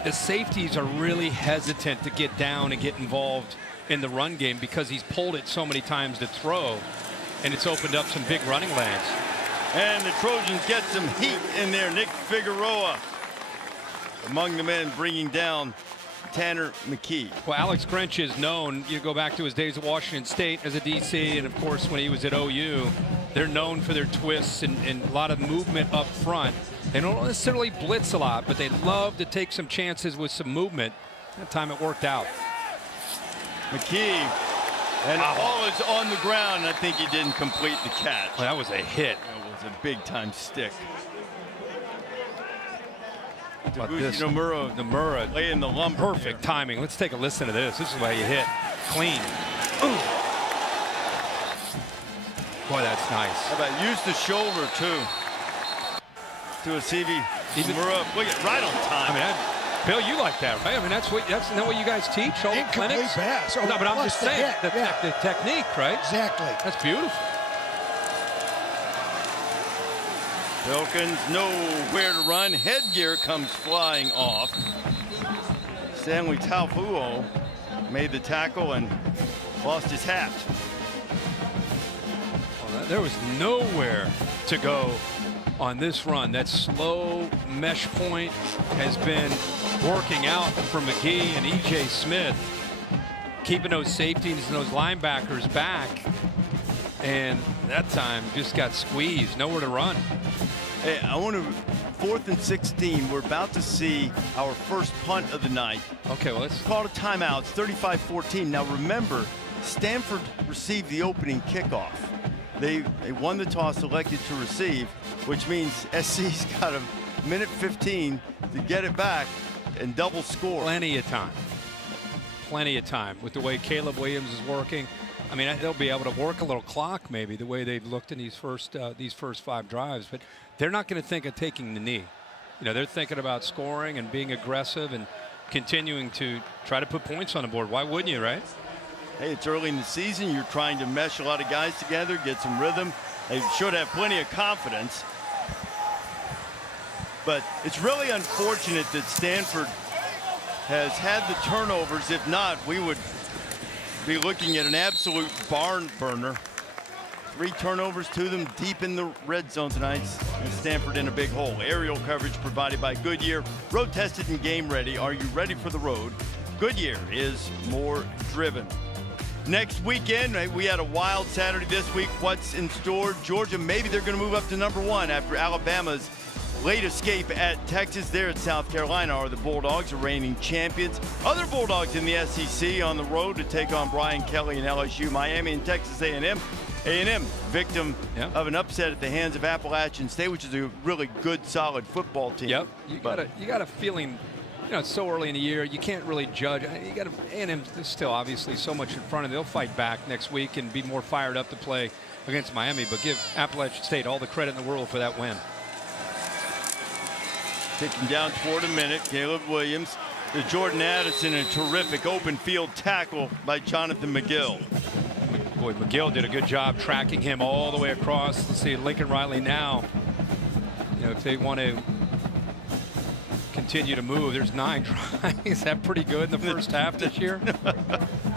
The safeties are really hesitant to get down and get involved in the run game because he's pulled it so many times to throw, and it's opened up some big running lanes. And the Trojans get some heat in there. Nick Figueroa among the men bringing down Tanner McKee. Well, Alex Grinch is known, you go back to his days at Washington State as a DC, and of course when he was at OU, they're known for their twists and a lot of movement up front. They don't necessarily blitz a lot, but they love to take some chances with some movement. That time it worked out. McKee And the ball is on the ground. I think he didn't complete the catch. Well, that was a hit. It was a big-time stick. About this? Nomura laying the lumber. Perfect timing. Let's take a listen to this. This is why you hit clean. Ooh. Boy, that's nice. How about use the shoulder too? To a CV. Nomura, look at right on time. I mean, Bill, you like that, right? I mean, that's not what you guys teach all the clinics. Pass. No, but I'm just saying the technique, right? Exactly. That's beautiful. Wilkins nowhere to run. Headgear comes flying off. Stanley Taufuo made the tackle and lost his hat. Well, there was nowhere to go on this run. That slow mesh point has been working out for McGee and E.J. Smith, keeping those safeties and those linebackers back. And that time just got squeezed, nowhere to run. Hey, I want to 4th and 16. We're about to see our first punt of the night. Okay, well, let's call it a timeout. It's 35-14. Now remember, Stanford received the opening kickoff. They won the toss, elected to receive, which means SC's got a minute 15 to get it back and double score. Plenty of time. Plenty of time with the way Caleb Williams is working. I mean, they'll be able to work a little clock maybe the way they've looked in these first 5 drives, but they're not going to think of taking the knee. You know, they're thinking about scoring and being aggressive and continuing to try to put points on the board. Why wouldn't you, right? Hey, it's early in the season. You're trying to mesh a lot of guys together, get some rhythm. They should have plenty of confidence. But it's really unfortunate that Stanford has had the turnovers. If not, we would be looking at an absolute barn burner. 3 turnovers to them deep in the red zone tonight. And Stanford in a big hole. Aerial coverage provided by Goodyear. Road tested and game ready. Are you ready for the road? Goodyear is more driven. Next weekend, we had a wild Saturday this week. What's in store? Georgia, maybe they're going to move up to #1 after Alabama's late escape at Texas. There at South Carolina are the Bulldogs, the reigning champions. Other Bulldogs in the SEC on the road to take on Brian Kelly and LSU. Miami and Texas A&M. A&M victim of an upset at the hands of Appalachian State, which is a really good, solid football team. Yep. You got a feeling. You know, it's so early in the year, you can't really judge. You got A&M still obviously so much in front of them. They'll fight back next week and be more fired up to play against Miami, but give Appalachian State all the credit in the world for that win. Taking down toward a minute, Caleb Williams to Jordan Addison, a terrific open field tackle by Jonathan McGill. Boy, McGill did a good job tracking him all the way across. Let's see, Lincoln Riley now, you know, if they want to continue to move, there's 9 drives. Is that pretty good in the first half this year?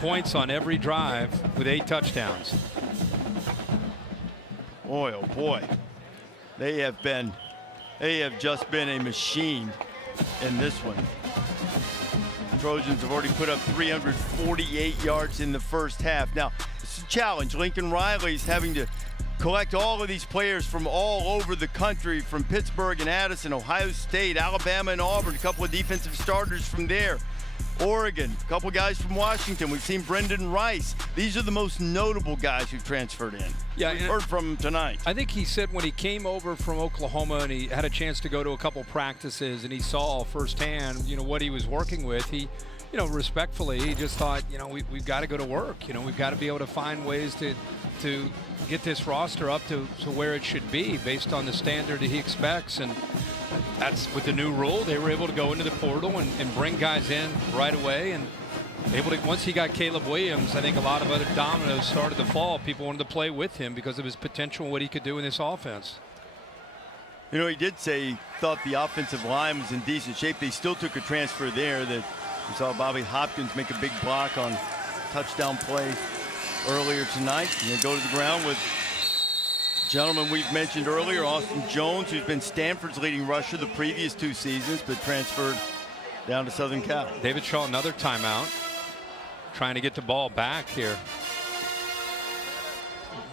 Points on every drive with 8 touchdowns. Boy, oh boy. They have just been a machine in this one. The Trojans have already put up 348 yards in the first half. Now, it's a challenge. Lincoln Riley's having to collect all of these players from all over the country, from Pittsburgh and Addison, Ohio State, Alabama and Auburn, a couple of defensive starters from there. Oregon, a couple guys from Washington. We've seen Brendan Rice. These are the most notable guys who've transferred in. Yeah, we've heard from him tonight. I think he said when he came over from Oklahoma and he had a chance to go to a couple practices and he saw firsthand, you know, what he was working with, he, you know, respectfully, he just thought, you know, we've got to go to work. You know, we've got to be able to find ways to get this roster up to where it should be based on the standard that he expects. And that's with the new rule. They were able to go into the portal and bring guys in right away, and able to, once he got Caleb Williams, I think a lot of other dominoes started to fall. People wanted to play with him because of his potential and what he could do in this offense. You know, he did say he thought the offensive line was in decent shape. They still took a transfer there that we saw Bobby Hopkins make a big block on touchdown play earlier tonight. And they go to the ground with gentleman we've mentioned earlier, Austin Jones, who's been Stanford's leading rusher the previous 2 seasons, but transferred down to Southern Cal. David Shaw, another timeout, trying to get the ball back here.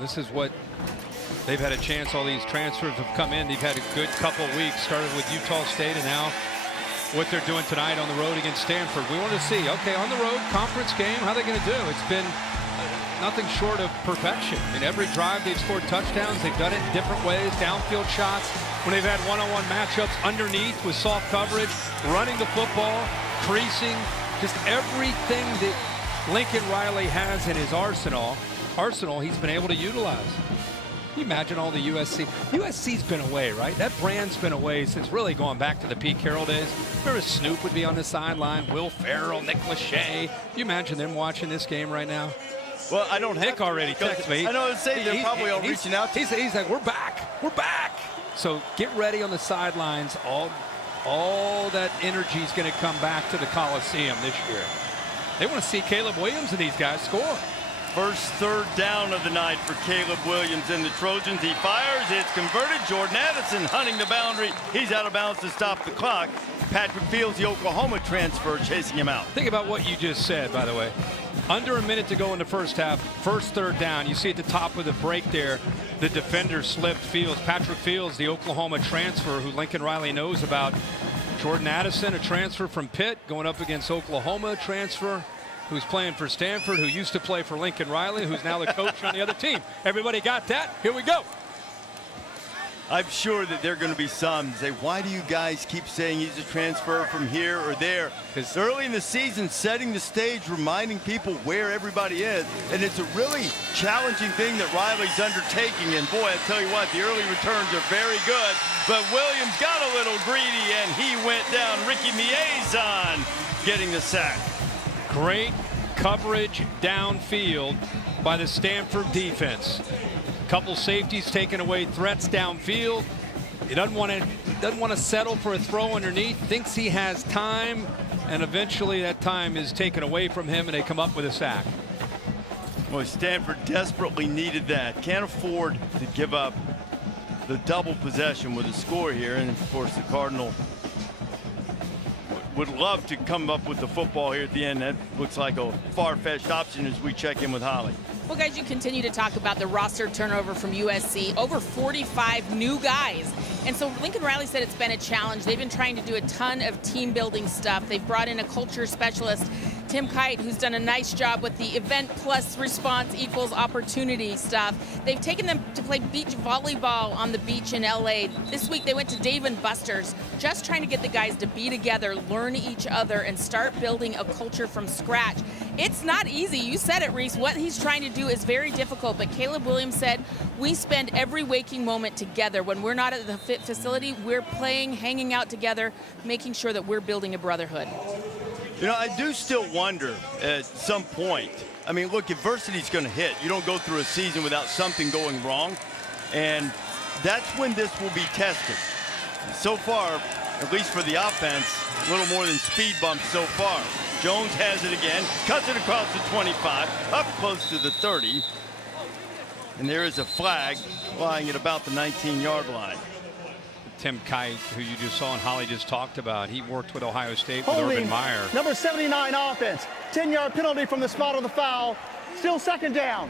This is what they've had a chance. All these transfers have come in. They've had a good couple of weeks, started with Utah State and now what they're doing tonight on the road against Stanford. We want to see, okay, on the road, conference game, how are they going to do? It's been nothing short of perfection. I mean, every drive they've scored touchdowns. They've done it in different ways, downfield shots, when they've had one-on-one matchups underneath with soft coverage, running the football, creasing, just everything that Lincoln Riley has in his arsenal he's been able to utilize. Can you imagine all the USC? USC's been away, right? That brand's been away since really going back to the Pete Carroll days. Remember Snoop would be on the sideline, Will Ferrell, Nick Lachey. Can you imagine them watching this game right now? Well, I don't have Nick already texted me. I know, they're probably all reaching out to he's like, we're back. We're back. So get ready on the sidelines. All that energy is going to come back to the Coliseum this year. They want to see Caleb Williams and these guys score. First third down of the night for Caleb Williams and the Trojans. He fires, it's converted. Jordan Addison hunting the boundary. He's out of bounds to stop the clock. Patrick Fields, the Oklahoma transfer, chasing him out. Think about what you just said, by the way. Under a minute to go in the first half, first third down. You see at the top of the break there, the defender slipped Fields. Patrick Fields, the Oklahoma transfer who Lincoln Riley knows about. Jordan Addison, a transfer from Pitt, going up against Oklahoma transfer, who's playing for Stanford, who used to play for Lincoln Riley, who's now the coach on the other team. Everybody got that? Here we go. I'm sure that there are going to be some say, why do you guys keep saying he's a transfer from here or there? Because early in the season, setting the stage, reminding people where everybody is. And it's a really challenging thing that Riley's undertaking. And boy, I tell you what, the early returns are very good. But Williams got a little greedy, and he went down. Ricky Miezon getting the sack. Great coverage downfield by the Stanford defense. Couple safeties taking away threats downfield. He doesn't want to settle for a throw underneath. Thinks he has time, and eventually that time is taken away from him, and they come up with a sack. Well, Stanford desperately needed that. Can't afford to give up the double possession with a score here, and of course the Cardinal would love to come up with the football here at the end. That looks like a far-fetched option as we check in with Holly. Well, guys, you continue to talk about the roster turnover from USC. Over 45 new guys. And so Lincoln Riley said it's been a challenge. They've been trying to do a ton of team building stuff. They've brought in a culture specialist, Tim Kite, who's done a nice job with the event plus response equals opportunity stuff. They've taken them to play beach volleyball on the beach in LA. This week they went to Dave & Buster's, just trying to get the guys to be together, learn each other, and start building a culture from scratch. It's not easy. You said it, Reese. What he's trying to do is very difficult, but Caleb Williams said, we spend every waking moment together. When we're not at the fit facility, we're playing, hanging out together, making sure that we're building a brotherhood. You know, I do still wonder at some point. I mean, look, adversity's going to hit. You don't go through a season without something going wrong, and that's when this will be tested. So far, at least for the offense, a little more than speed bumps so far. Jones has it again, cuts it across the 25, up close to the 30, and there is a flag flying at about the 19-yard line. Tim Kite, who you just saw and Holly just talked about, he worked with Ohio State with Holding, Urban Meyer. Number 79 offense, 10-yard penalty from the spot of the foul, still second down.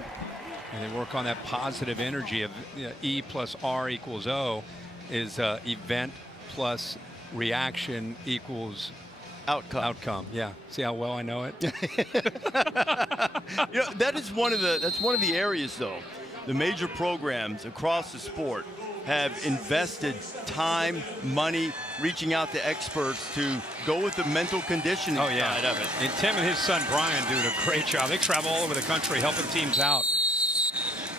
And they work on that positive energy of E plus R equals O is event plus reaction equals outcome. Yeah. See how well I know it? You know, that's one of the areas, though. The major programs across the sport have invested time, money, reaching out to experts to go with the mental conditioning side of it. And Tim and his son Brian doing a great job. They travel all over the country helping teams out.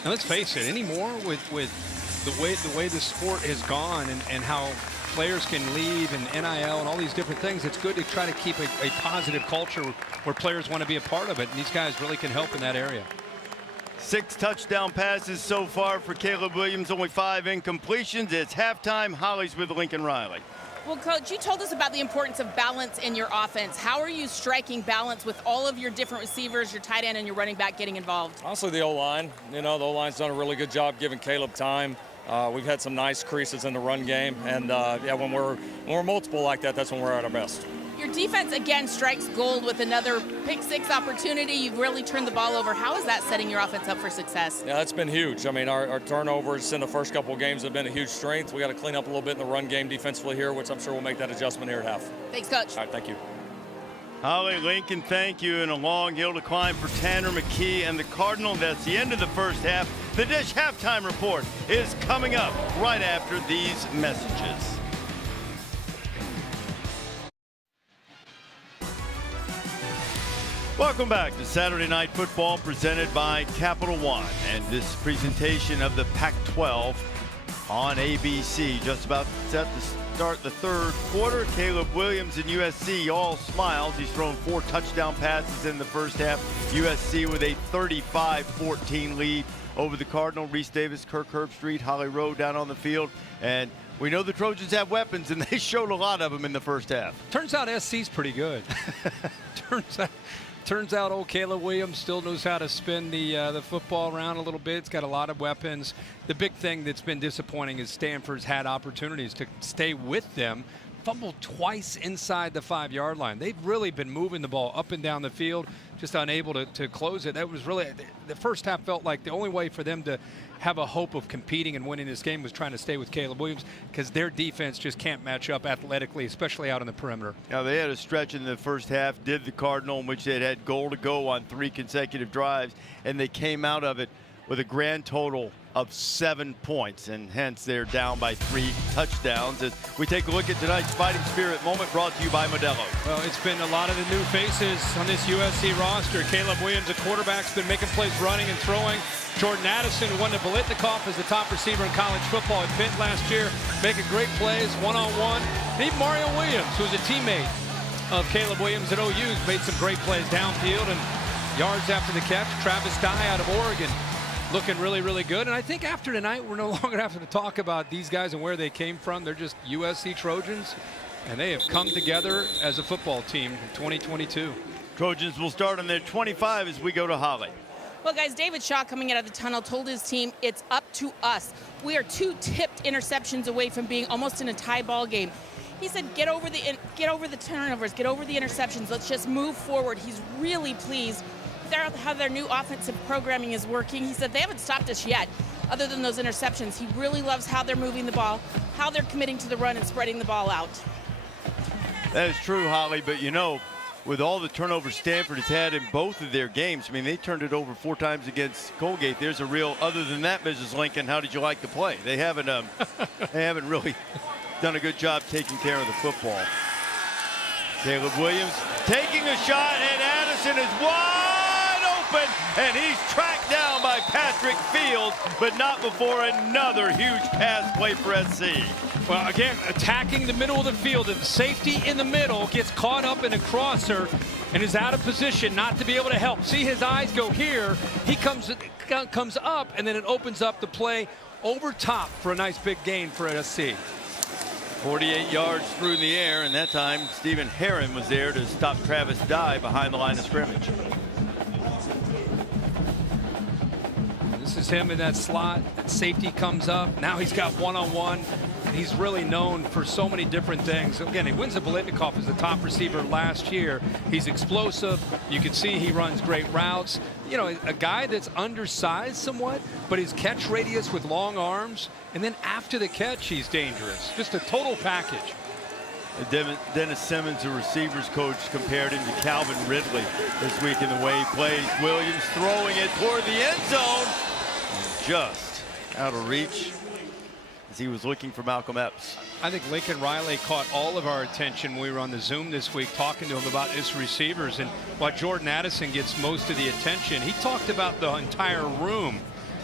And let's face it, anymore with the way the sport has gone and how players can leave and NIL and all these different things, it's good to try to keep a positive culture where players want to be a part of it. And these guys really can help in that area. 6 touchdown passes so far for Caleb Williams, only 5 incompletions. It's halftime. Holly's with Lincoln Riley. Well, Coach, you told us about the importance of balance in your offense. How are you striking balance with all of your different receivers, your tight end, and your running back getting involved? Honestly, the O-line. You know, the O-line's done a really good job giving Caleb time. We've had some nice creases in the run game, and yeah, when we're multiple like that, that's when we're at our best. Your defense, again, strikes gold with another pick-6 opportunity. You've really turned the ball over. How is that setting your offense up for success? Yeah, that's been huge. I mean, our turnovers in the first couple of games have been a huge strength. We got to clean up a little bit in the run game defensively here, which I'm sure we'll make that adjustment here at half. Thanks, Coach. All right, thank you. Holly, Lincoln, thank you. And a long hill to climb for Tanner McKee and the Cardinal. That's the end of the first half. The Dish halftime report is coming up right after these messages. Welcome back to Saturday Night Football presented by Capital One. And this presentation of the Pac-12 on ABC. Just about set to start the third quarter. Caleb Williams and USC all smiles. He's thrown 4 touchdown passes in the first half. USC with a 35-14 lead over the Cardinal. Reese Davis, Kirk Herbstreit, Holly Rowe down on the field. And we know the Trojans have weapons, and they showed a lot of them in the first half. Turns out SC's pretty good. Turns out old Caleb Williams still knows how to spin the football around a little bit. It's got a lot of weapons. The big thing that's been disappointing is Stanford's had opportunities to stay with them. Fumbled twice inside the 5-yard line. They've really been moving the ball up and down the field, just unable to close it. That was really, the first half felt like the only way for them to have a hope of competing and winning this game was trying to stay with Caleb Williams, because their defense just can't match up athletically, especially out on the perimeter. Now, they had a stretch in the first half, did the Cardinal, in which they had goal to go on 3 consecutive drives, and they came out of it with a grand total of 7 points, and hence they're down by 3 touchdowns. As we take a look at tonight's Fighting Spirit moment, brought to you by Modelo. Well, it's been a lot of the new faces on this USC roster. Caleb Williams, a quarterback's been making plays running and throwing. Jordan Addison, who won the Biletnikoff as the top receiver in college football at Pitt last year, making great plays one-on-one. Even Mario Williams, who's a teammate of Caleb Williams at OU, made some great plays downfield and yards after the catch. Travis Dye out of Oregon, looking really, really good. And I think after tonight, we're no longer having to talk about these guys and where they came from. They're just USC Trojans, and they have come together as a football team in 2022. Trojans will start on their 25 as we go to Holly. Well, guys, David Shaw coming out of the tunnel told his team, it's up to us. We are 2 tipped interceptions away from being almost in a tie ball game. He said, get over the turnovers, get over the interceptions. Let's just move forward. He's really pleased how their new offensive programming is working. He said they haven't stopped us yet, other than those interceptions. He really loves how they're moving the ball, how they're committing to the run and spreading the ball out. That is true, Holly, but you know, with all the turnovers Stanford has had in both of their games, I mean, they turned it over 4 times against Colgate. There's a real, other than that, Mrs. Lincoln, how did you like the play? They haven't really done a good job taking care of the football. Caleb Williams taking a shot, and Addison is wide open, and he's tracked down by Patrick Fields, but not before another huge pass play for SC. Well, again, attacking the middle of the field, and the safety in the middle gets caught up in a crosser and is out of position not to be able to help. See his eyes go here. He comes up, and then it opens up the play over top for a nice big gain for SC. 48 yards through the air, and that time Stephen Herron was there to stop Travis Dye behind the line of scrimmage. This is him in that slot. Safety comes up. Now he's got one-on-one. And he's really known for so many different things. Again, he wins the Biletnikoff as the top receiver last year. He's explosive. You can see he runs great routes. You know, a guy that's undersized somewhat, but his catch radius with long arms, and then after the catch, he's dangerous. Just a total package. Dennis Simmons, the receivers coach, compared him to Calvin Ridley this week in the way he plays. Williams throwing it toward the end zone. Just out of reach as he was looking for Malcolm Epps. I think Lincoln Riley caught all of our attention when we were on the Zoom this week talking to him about his receivers, and while Jordan Addison gets most of the attention, he talked about the entire room,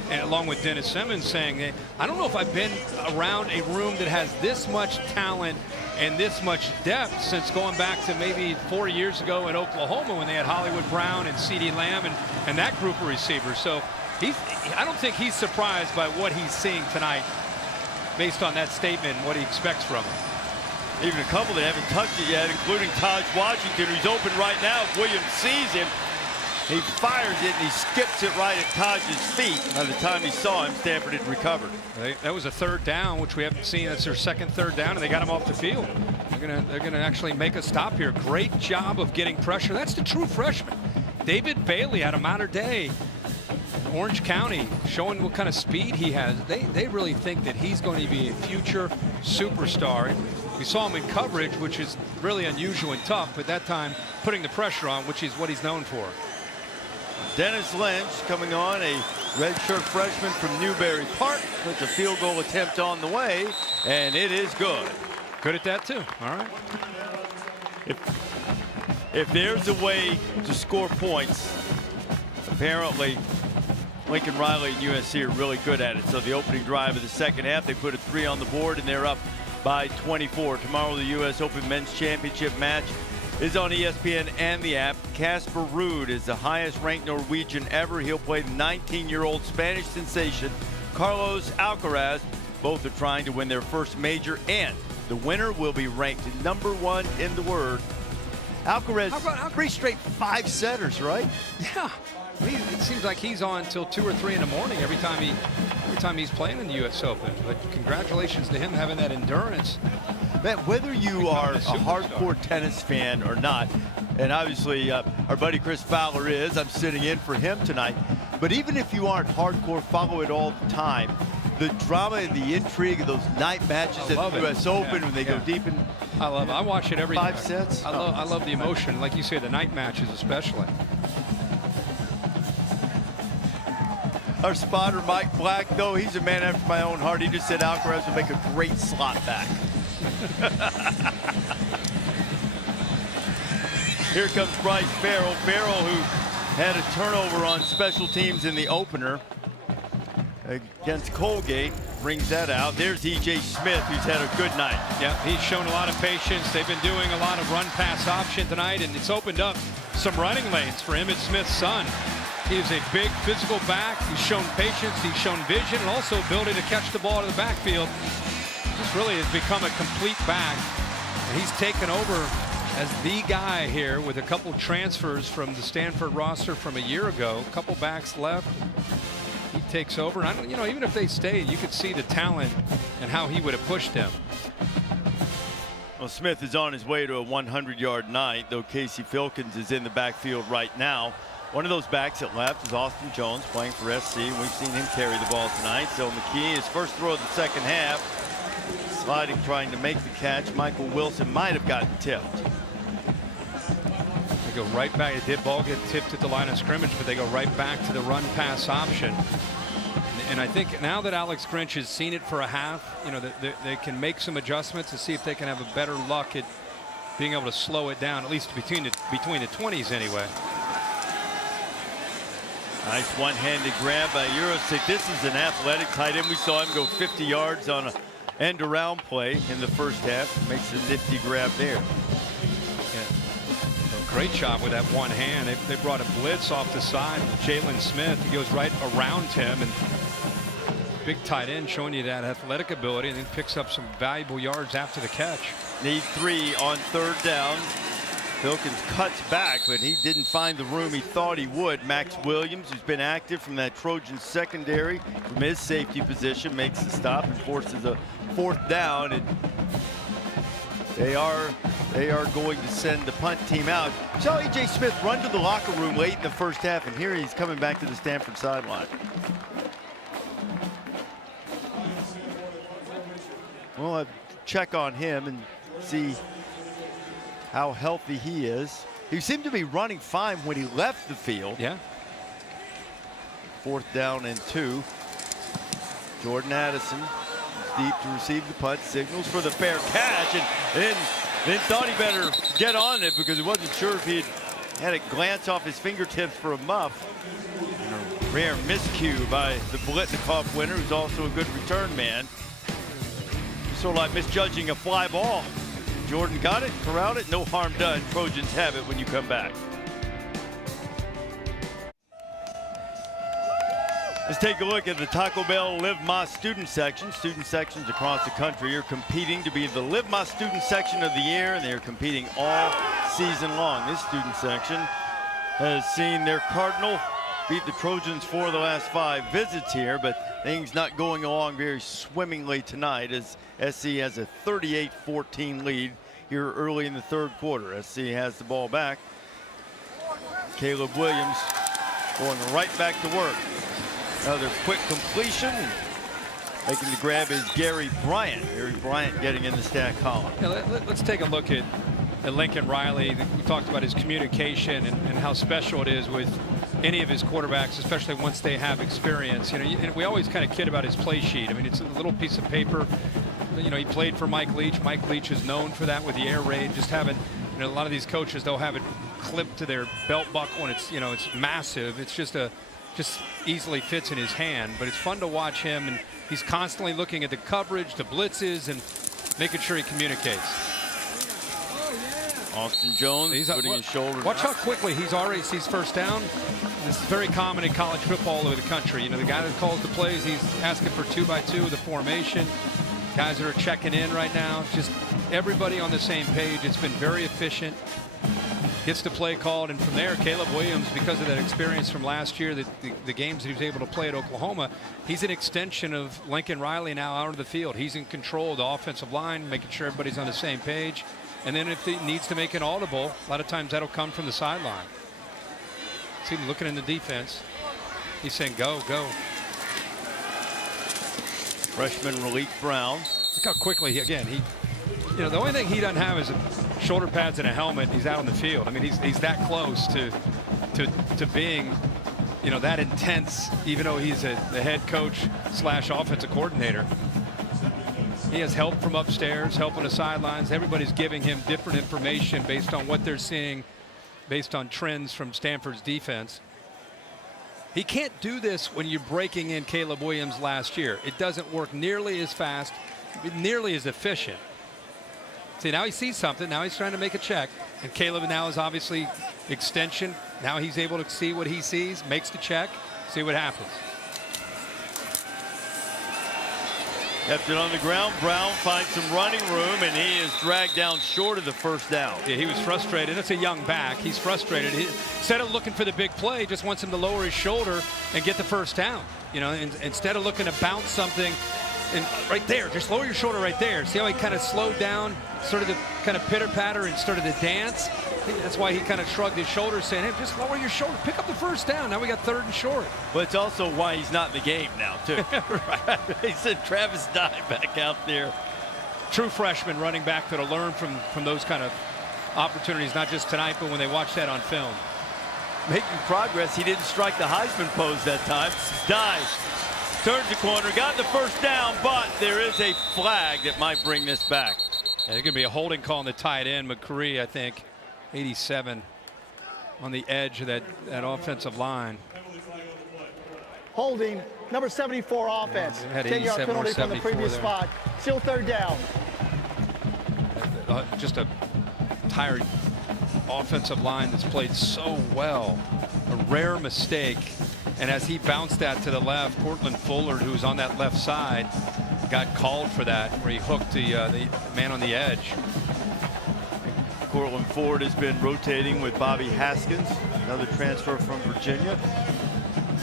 and along with Dennis Simmons, saying, I don't know if I've been around a room that has this much talent and this much depth since going back to maybe 4 years ago in Oklahoma when they had Hollywood Brown and CeeDee Lamb and that group of receivers. So I don't think he's surprised by what he's seeing tonight based on that statement, what he expects from him. Even a couple that haven't touched it yet, including Taj Washington, who's open right now. If Williams sees him, he fires it, and he skips it right at Taj's feet. By the time he saw him, Stanford had recovered. That was a 3rd down, which we haven't seen. That's their 2nd 3rd down, and they got him off the field. They're gonna actually make a stop here. Great job of getting pressure. That's the true freshman. David Bailey had a Mater Dei. Orange County, showing what kind of speed he has. They really think that he's going to be a future superstar. We saw him in coverage, which is really unusual and tough, but that time putting the pressure on, which is what he's known for. Dennis Lynch coming on, a redshirt freshman from Newberry Park. Puts a field goal attempt on the way, and it is good. Good at that, too. All right. If there's a way to score points, apparently Lincoln Riley and USC are really good at it. So the opening drive of the second half, they put a 3 on the board, and they're up by 24. Tomorrow, the U.S. Open Men's Championship match is on ESPN and the app. Casper Ruud is the highest-ranked Norwegian ever. He'll play the 19-year-old Spanish sensation Carlos Alcaraz. Both are trying to win their first major, and the winner will be ranked #1 in the world. Alcaraz, 3 straight 5-setters, right? Yeah. It seems like he's on until 2 or 3 in the morning every time he's playing in the U.S. Open. But congratulations to him having that endurance. Man, whether you are a hardcore tennis fan or not, and obviously our buddy Chris Fowler is, I'm sitting in for him tonight. But even if you aren't hardcore, follow it all the time. The drama and the intrigue of those night matches at the U.S. Open when they go deep in. I love it. I watch it every 5 sets. I love the emotion, like you say, the night matches especially. Our spotter, Mike Black, though, he's a man after my own heart. He just said Alcaraz would make a great slot back. Here comes Bryce Farrell. Farrell, who had a turnover on special teams in the opener against Colgate, brings that out. There's E.J. Smith, who's had a good night. Yeah, he's shown a lot of patience. They've been doing a lot of run-pass option tonight, and it's opened up some running lanes for Emmitt Smith's son. He is a big physical back. He's shown patience, he's shown vision, and also ability to catch the ball to the backfield. This really has become a complete back. And he's taken over as the guy here with a couple transfers from the Stanford roster from a year ago. A couple backs left. He takes over. And I don't, even if they stayed, you could see the talent and how he would have pushed them. Well, Smith is on his way to a 100-yard night, though Casey Filkins is in the backfield right now. One of those backs at left is Austin Jones, playing for SC. We've seen him carry the ball tonight. So McKee, his first throw of the second half, sliding, trying to make the catch. Michael Wilson might have gotten tipped. They go right back. It did ball get tipped at the line of scrimmage, but they go right back to the run-pass option. And I think now that Alex Grinch has seen it for a half, they can make some adjustments to see if they can have a better luck at being able to slow it down, at least between the 20s anyway. Nice one-handed grab by Eurosic. This is an athletic tight end. We saw him go 50 yards on an end-around play in the first half. Makes a nifty grab there. Yeah. Great job with that one hand. They brought a blitz off the side with Jalen Smith. He goes right around him, and big tight end showing you that athletic ability, and then picks up some valuable yards after the catch. Need 3 on 3rd down. Filkins cuts back, but he didn't find the room he thought he would. Max Williams, who's been active from that Trojan secondary, from his safety position, makes the stop and forces a 4th down. And they are going to send the punt team out. Saw E.J. Smith run to the locker room late in the first half, and here he's coming back to the Stanford sideline. Well, I'll check on him and see how healthy he is. He seemed to be running fine when he left the field. Yeah. 4th down and 2. Jordan Addison deep to receive the punt, signals for the fair catch, and then thought he better get on it because he wasn't sure if he'd had it glance off his fingertips for a muff. And a rare miscue by the Blitnikoff winner, who's also a good return man. Sort of like misjudging a fly ball. Jordan got it, corralled it, no harm done. Trojans have it when you come back. Let's take a look at the Taco Bell Live Más student section. Student sections across the country are competing to be the Live Más student section of the year, and they're competing all season long. This student section has seen their Cardinal beat the Trojans 4 of the last 5 visits here, but things not going along very swimmingly tonight as SC has a 38-14 lead here early in the 3rd quarter. SC has the ball back. Caleb Williams going right back to work. Another quick completion. Making the grab is Gary Bryant. Gary Bryant getting in the stat column. Yeah, let's take a look at Lincoln Riley. We talked about his communication and how special it is with any of his quarterbacks, especially once they have experience. You know, and we always kind of kid about his play sheet. I mean, it's a little piece of paper. You know, he played for Mike Leach. Mike Leach is known for that with the air raid. Just having, you know, a lot of these coaches, they'll have it clipped to their belt buckle, and it's, you know, it's massive. It's just easily fits in his hand. But it's fun to watch him, and he's constantly looking at the coverage, the blitzes, and making sure he communicates. Austin Jones putting his shoulder. Watch how quickly he's already sees first down. This is very common in college football all over the country. You know, the guy that calls the plays, he's asking for 2-by-2, the formation. Guys that are checking in right now, just everybody on the same page. It's been very efficient. Gets the play called, and from there, Caleb Williams, because of that experience from last year, the games that he was able to play at Oklahoma, he's an extension of Lincoln Riley now out of the field. He's in control of the offensive line, making sure everybody's on the same page. And then if he needs to make an audible, a lot of times that'll come from the sideline. See him looking in the defense. He's saying, go, go. Freshman Relief Brown. Look how quickly you know, the only thing he doesn't have is shoulder pads and a helmet. And he's out on the field. I mean, he's that close to being, you know, that intense, even though he's the head coach / offensive coordinator. He has help from upstairs, help on the sidelines. Everybody's giving him different information based on what they're seeing, based on trends from Stanford's defense. He can't do this when you're breaking in Caleb Williams last year. It doesn't work nearly as fast, nearly as efficient. See, now he sees something. Now he's trying to make a check. And Caleb now is obviously extension. Now he's able to see what he sees, makes the check, see what happens. Kept it on the ground. Brown finds some running room, and he is dragged down short of the first down. Yeah, he was frustrated. It's a young back. He's frustrated. Instead of looking for the big play, just wants him to lower his shoulder and get the first down. You know, instead of looking to bounce something, and right there, just lower your shoulder right there. See how he kind of slowed down, started to kind of pitter-patter and started to dance? That's why he kind of shrugged his shoulders, saying, hey, just lower your shoulder. Pick up the first down. Now we got 3rd and short. But it's also why he's not in the game now, too. Right. He said Travis Dye back out there. True freshman running back that'll learn from those kind of opportunities, not just tonight, but when they watch that on film. Making progress. He didn't strike the Heisman pose that time. Dye turns the corner, got the first down, but there is a flag that might bring this back. Yeah, there's going to be a holding call on the tight end. McCree, I think, 87 on the edge of that offensive line. Holding, number 74 offense. 10-yard penalty from the previous spot. Still 3rd down. Just a tired offensive line that's played so well. A rare mistake. And as he bounced that to the left, Cortland Fuller, who was on that left side, got called for that, where he hooked the man on the edge. Cortland Ford has been rotating with Bobby Haskins, another transfer from Virginia.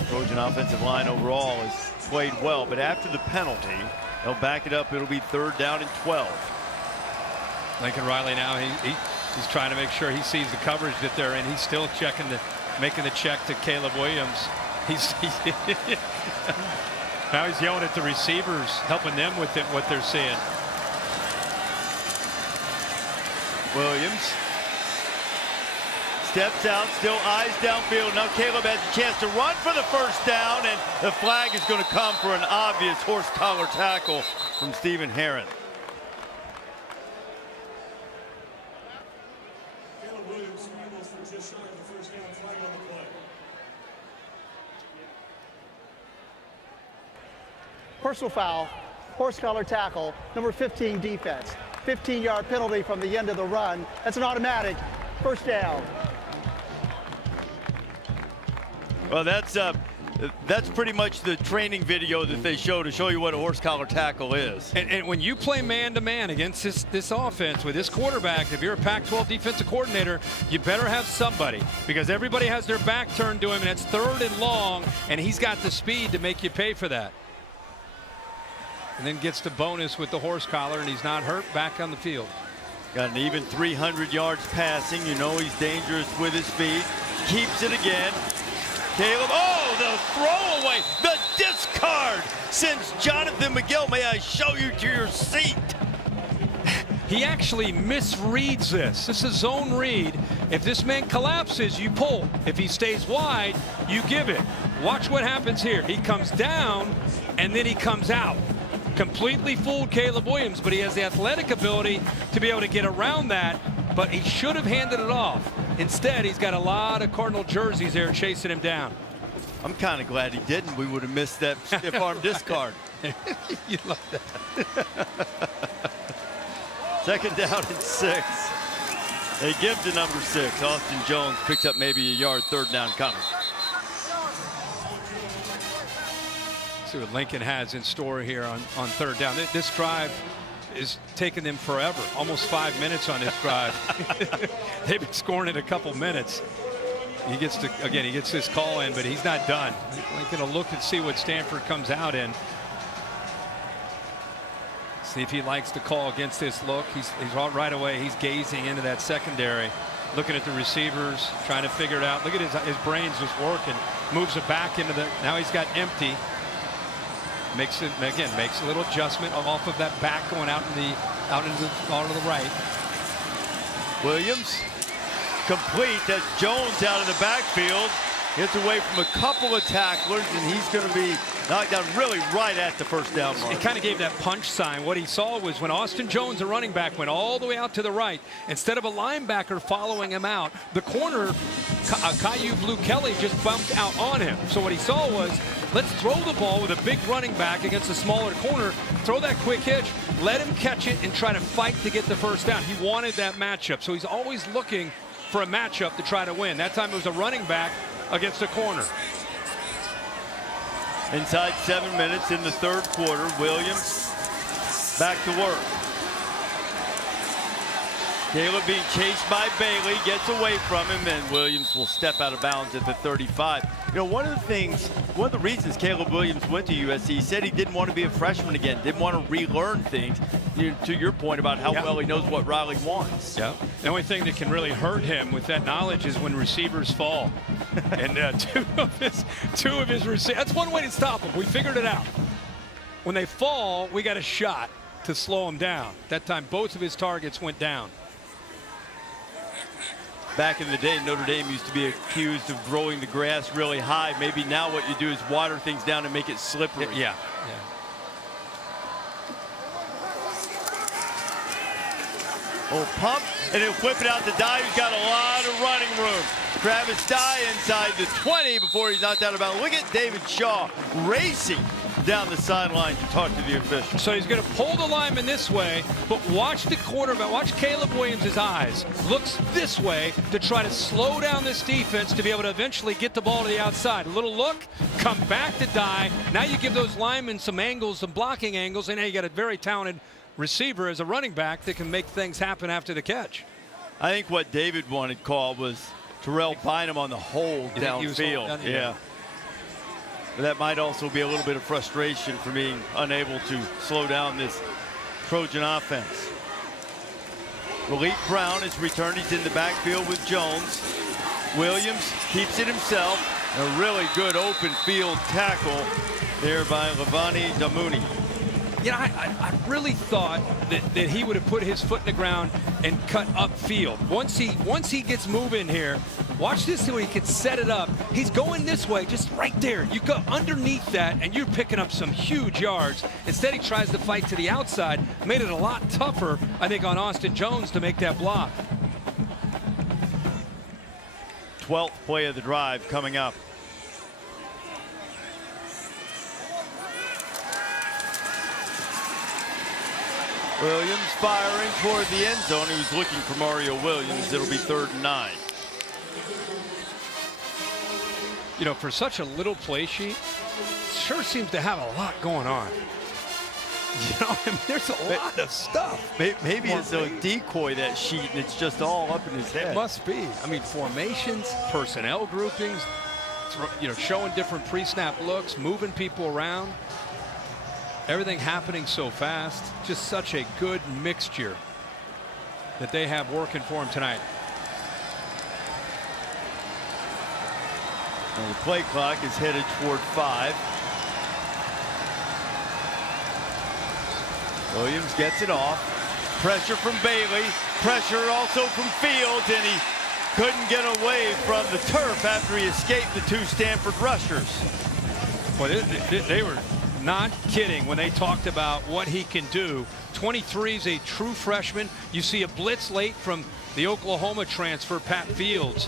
Trojan offensive line overall has played well, but after the penalty, they'll back it up. It'll be 3rd down and 12. Lincoln Riley now, he's trying to make sure he sees the coverage that they're in. He's still making the check to Caleb Williams. Now he's yelling at the receivers, helping them with what they're seeing. Williams steps out, still eyes downfield. Now Caleb has a chance to run for the first down, and the flag is going to come for an obvious horse collar tackle from Stephen Herron. Caleb Williams scrambles for just shy of the first down, flag on the play. Personal foul, horse collar tackle, number 15 defense. 15-yard penalty from the end of the run. That's an automatic first down. Well, that's pretty much the training video that they show to show you what a horse collar tackle is. And when you play man-to-man against this offense with this quarterback, if you're a Pac-12 defensive coordinator, you better have somebody, because everybody has their back turned to him, and it's 3rd and long, and he's got the speed to make you pay for that. And then gets the bonus with the horse collar, and he's not hurt, back on the field. Got an even 300 yards passing. You know he's dangerous with his feet. Keeps it again. Caleb, oh, the throwaway, the discard sends Jonathan McGill. May I show you to your seat? he actually misreads this. This is zone read. If this man collapses, you pull. If he stays wide, you give it. Watch what happens here. He comes down, and then he comes out. Completely fooled Caleb Williams, but he has the athletic ability to be able to get around that, but he should have handed it off. Instead, he's got a lot of Cardinal jerseys there chasing him down. I'm kind of glad he didn't. We would have missed that stiff arm discard. You love that. 2nd down and 6. They give to number 6. Austin Jones picks up maybe a yard. 3rd down coming. See what Lincoln has in store here on 3rd down. This drive is taking them forever. Almost 5 minutes on this drive. They've been scoring in a couple minutes. He gets this call in, but he's not done. Lincoln will look and see what Stanford comes out in. See if he likes to call against this look. He's right away. He's gazing into that secondary, looking at the receivers, trying to figure it out. Look at his brains just working. Moves it back into the. Now he's got empty. Makes a little adjustment off of that back going out to the right. Williams complete. That's Jones out of the backfield. Gets away from a couple of tacklers, and he's going to be knocked down really right at the 1st down mark. It kind of gave that punch sign. What he saw was when Austin Jones, a running back, went all the way out to the right, instead of a linebacker following him out, the corner, Caillou Blue Kelly, just bumped out on him. So what he saw was, let's throw the ball with a big running back against a smaller corner, throw that quick hitch, let him catch it, and try to fight to get the 1st down. He wanted that matchup, so he's always looking for a matchup to try to win. That time it was a running back against a corner. Inside 7 minutes in the 3rd quarter, Williams back to work. Caleb being chased by Bailey, gets away from him, and Williams will step out of bounds at the 35. You know, one of the reasons Caleb Williams went to USC, he said he didn't want to be a freshman again, didn't want to relearn things. To your point about how well he knows what Riley wants. Yeah. The only thing that can really hurt him with that knowledge is when receivers fall. And two of his receivers, that's one way to stop them. We figured it out. When they fall, we got a shot to slow them down. That time, both of his targets went down. Back in the day, Notre Dame used to be accused of growing the grass really high. Maybe now what you do is water things down and make it slippery. Yeah. Oh, pump, and he'll flip it out to Dye, who's got a lot of running room. Travis Dye inside the 20 before he's knocked out of bounds. Look at David Shaw racing down the sideline to talk to the official. So he's going to pull the lineman this way, but watch the quarterback, watch Caleb Williams' eyes. Looks this way to try to slow down this defense to be able to eventually get the ball to the outside. A little look, come back to Dye. Now you give those linemen some angles, some blocking angles, and now you got a very talented receiver as a running back that can make things happen after the catch. I think what David wanted called was Terrell Bynum on the hold downfield. Yeah. But that might also be a little bit of frustration for being unable to slow down this Trojan offense. Malik Brown is returned. He's in the backfield with Jones. Williams keeps it himself. A really good open field tackle there by Levani Damuni. You know, I really thought that he would have put his foot in the ground and cut upfield. Once he gets moving here, watch this so he can set it up. He's going this way, just right there. You go underneath that, and you're picking up some huge yards. Instead, he tries to fight to the outside. Made it a lot tougher, I think, on Austin Jones to make that block. 12th play of the drive coming up. Williams firing toward the end zone. He was looking for Mario Williams. It'll be 3rd and 9. You know, for such a little play sheet, sure seems to have a lot going on. You know, I mean, there's a lot of stuff. Maybe it's a decoy, that sheet, and it's just all up in his head. It must be. I mean, formations, personnel groupings, you know, showing different pre-snap looks, moving people around. Everything happening so fast. Just such a good mixture that they have working for him tonight. Well, the play clock is headed toward 5. Williams gets it off. Pressure from Bailey, pressure also from Fields, and he couldn't get away from the turf after he escaped the two Stanford rushers. Well, they were not kidding when they talked about what he can do. 23 is a true freshman. You see a blitz late from the Oklahoma transfer, Pat Fields.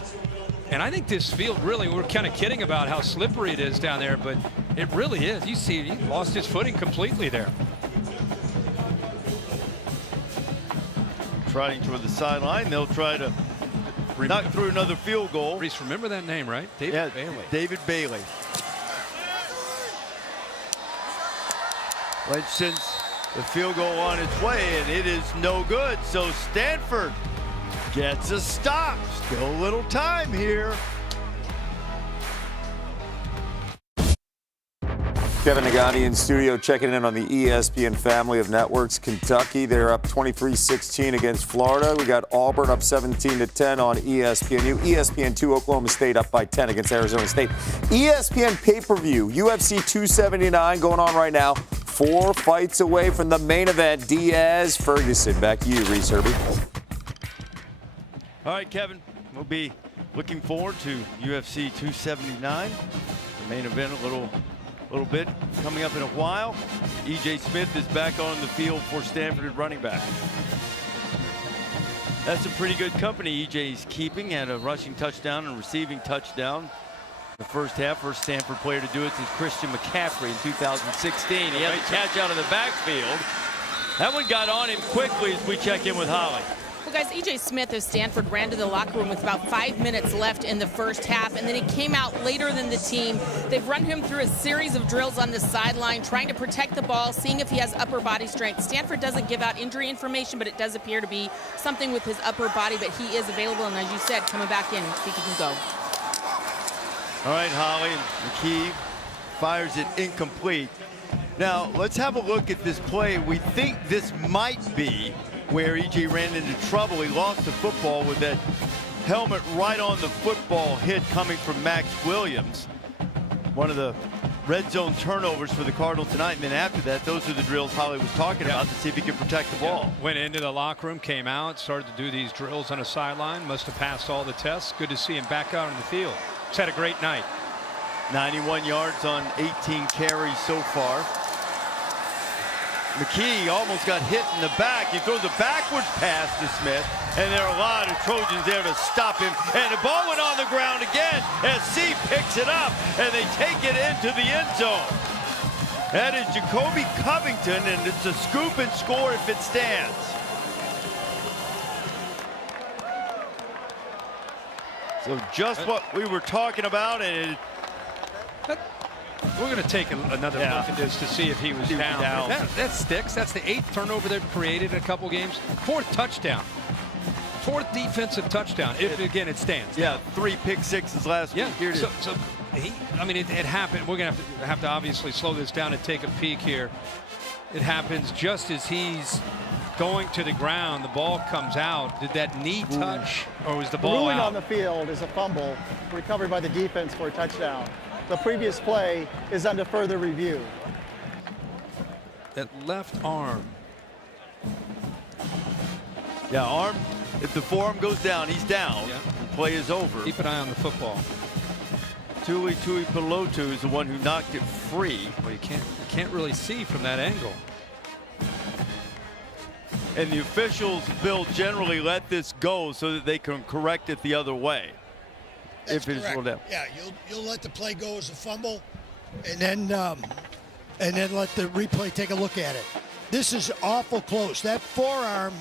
And I think this field really, we're kind of kidding about how slippery it is down there, but it really is. You see, he lost his footing completely there. Trotting toward the sideline, they'll try to knock through another field goal. Reese, remember that name, right? David Bailey. David Bailey. Lynch sends the field goal on its way, and it is no good. So Stanford gets a stop. Still a little time here. Kevin Nagani in studio checking in on the ESPN family of networks. Kentucky, they're up 23-16 against Florida. We got Auburn up 17-10 on ESPNU. ESPN2, Oklahoma State up by 10 against Arizona State. ESPN pay-per-view, UFC 279 going on right now. 4 fights away from the main event. Diaz-Ferguson. Back to you, Reese Herbie. All right, Kevin, we'll be looking forward to UFC 279. The main event a little bit coming up in a while. E.J. Smith is back on the field for Stanford at running back. That's a pretty good company E.J.'s keeping. Had a rushing touchdown and receiving touchdown the first half. First Stanford player to do it since Christian McCaffrey in 2016. He had a catch out of the backfield. That one got on him quickly as we check in with Holly. Well, guys, E.J. Smith of Stanford ran to the locker room with about 5 minutes left in the first half, and then he came out later than the team. They've run him through a series of drills on the sideline, trying to protect the ball, seeing if he has upper body strength. Stanford doesn't give out injury information, but it does appear to be something with his upper body, but he is available, and as you said, coming back in, see if he can go. All right, Holly, McKee fires it incomplete. Now, let's have a look at this play. We think this might be where E.J. ran into trouble. He lost the football with that helmet right on the football hit coming from Max Williams. One of the red zone turnovers for the Cardinals tonight. And then after that, those are the drills Holly was talking about to see if he could protect the ball. Went into the locker room, came out, started to do these drills on a sideline. Must have passed all the tests. Good to see him back out on the field. He's had a great night. 91 yards on 18 carries so far. McKee almost got hit in the back. He throws a backward pass to Smith, and there are a lot of Trojans there to stop him. And the ball went on the ground again. SC picks it up, and they take it into the end zone. That is Jacoby Covington, and it's a scoop and score if it stands. So just what we were talking about, and we're going to take another look at this to see if he was down. That sticks. That's the 8th turnover they've created in a couple games. 4th touchdown. 4th defensive touchdown. If again it stands. Yeah, 3 pick sixes last week. Here it is. I mean, it happened. We're going to have to obviously slow this down and take a peek here. It happens just as he's going to the ground. The ball comes out. Did that knee touch, or was the ball ruling out? on the field is a fumble recovered by the defense for a touchdown. The previous play is under further review. That left arm. Yeah, arm. If the forearm goes down, he's down. Yeah. The play is over. Keep an eye on the football. Tui Pelotu is the one who knocked it free. Well, you can't really see from that angle. And the officials, Bill, generally let this go so that they can correct it the other way. That's if it's rolled down. Yeah, you'll let the play go as a fumble, and then let the replay take a look at it. This is awful close. That forearm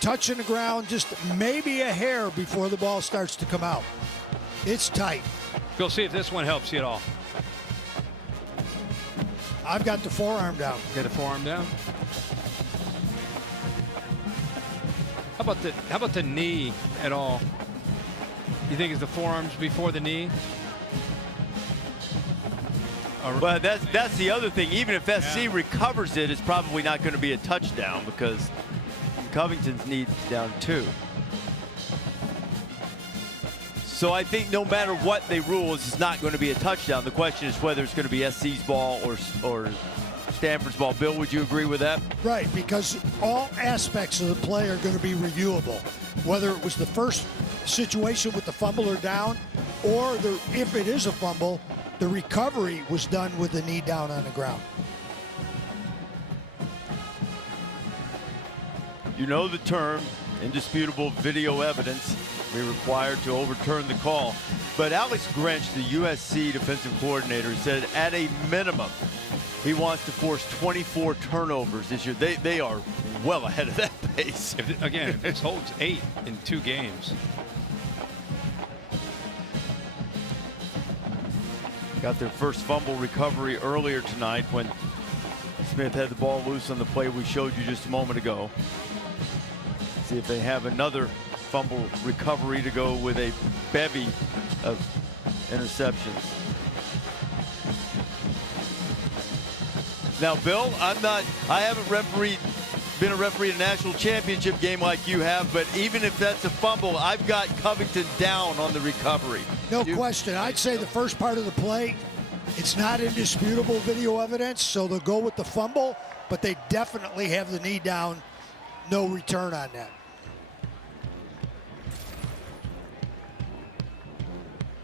touching the ground just maybe a hair before the ball starts to come out. It's tight. We'll see if this one helps you at all. I've got the forearm down. Get the forearm down. How about the knee at all? You think it's the forearms before the knee? Well, that's the other thing. Even if SC recovers it, it's probably not going to be a touchdown because Covington's knee down too. So I think no matter what they rule, it's not going to be a touchdown. The question is whether it's going to be SC's ball or Stanford's ball. Bill, would you agree with that? Right, because all aspects of the play are going to be reviewable. Whether it was the first situation with the fumble or down, or if it is a fumble, the recovery was done with the knee down on the ground. You know the term, indisputable video evidence, be required to overturn the call. But Alex Grinch, the USC defensive coordinator, said at a minimum, he wants to force 24 turnovers this year. They are well ahead of that pace. If this holds 8 in 2 games. Got their first fumble recovery earlier tonight when Smith had the ball loose on the play we showed you just a moment ago. See if they have another fumble recovery to go with a bevy of interceptions. Now, Bill, I haven't been a referee in a national championship game like you have, but even if that's a fumble, I've got Covington down on the recovery. No question. I'd say the first part of the play, it's not indisputable video evidence, so they'll go with the fumble, but they definitely have the knee down. No return on that.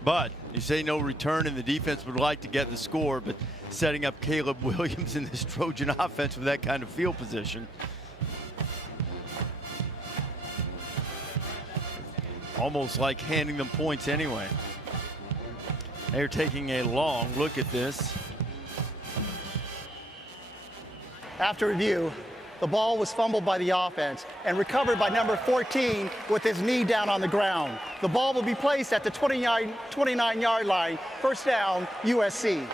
But you say no return, and the defense would like to get the score, but setting up Caleb Williams in this Trojan offense with that kind of field position. Almost like handing them points anyway. They're taking a long look at this. After review, the ball was fumbled by the offense and recovered by number 14 with his knee down on the ground. The ball will be placed at the 29-yard line. First down, USC.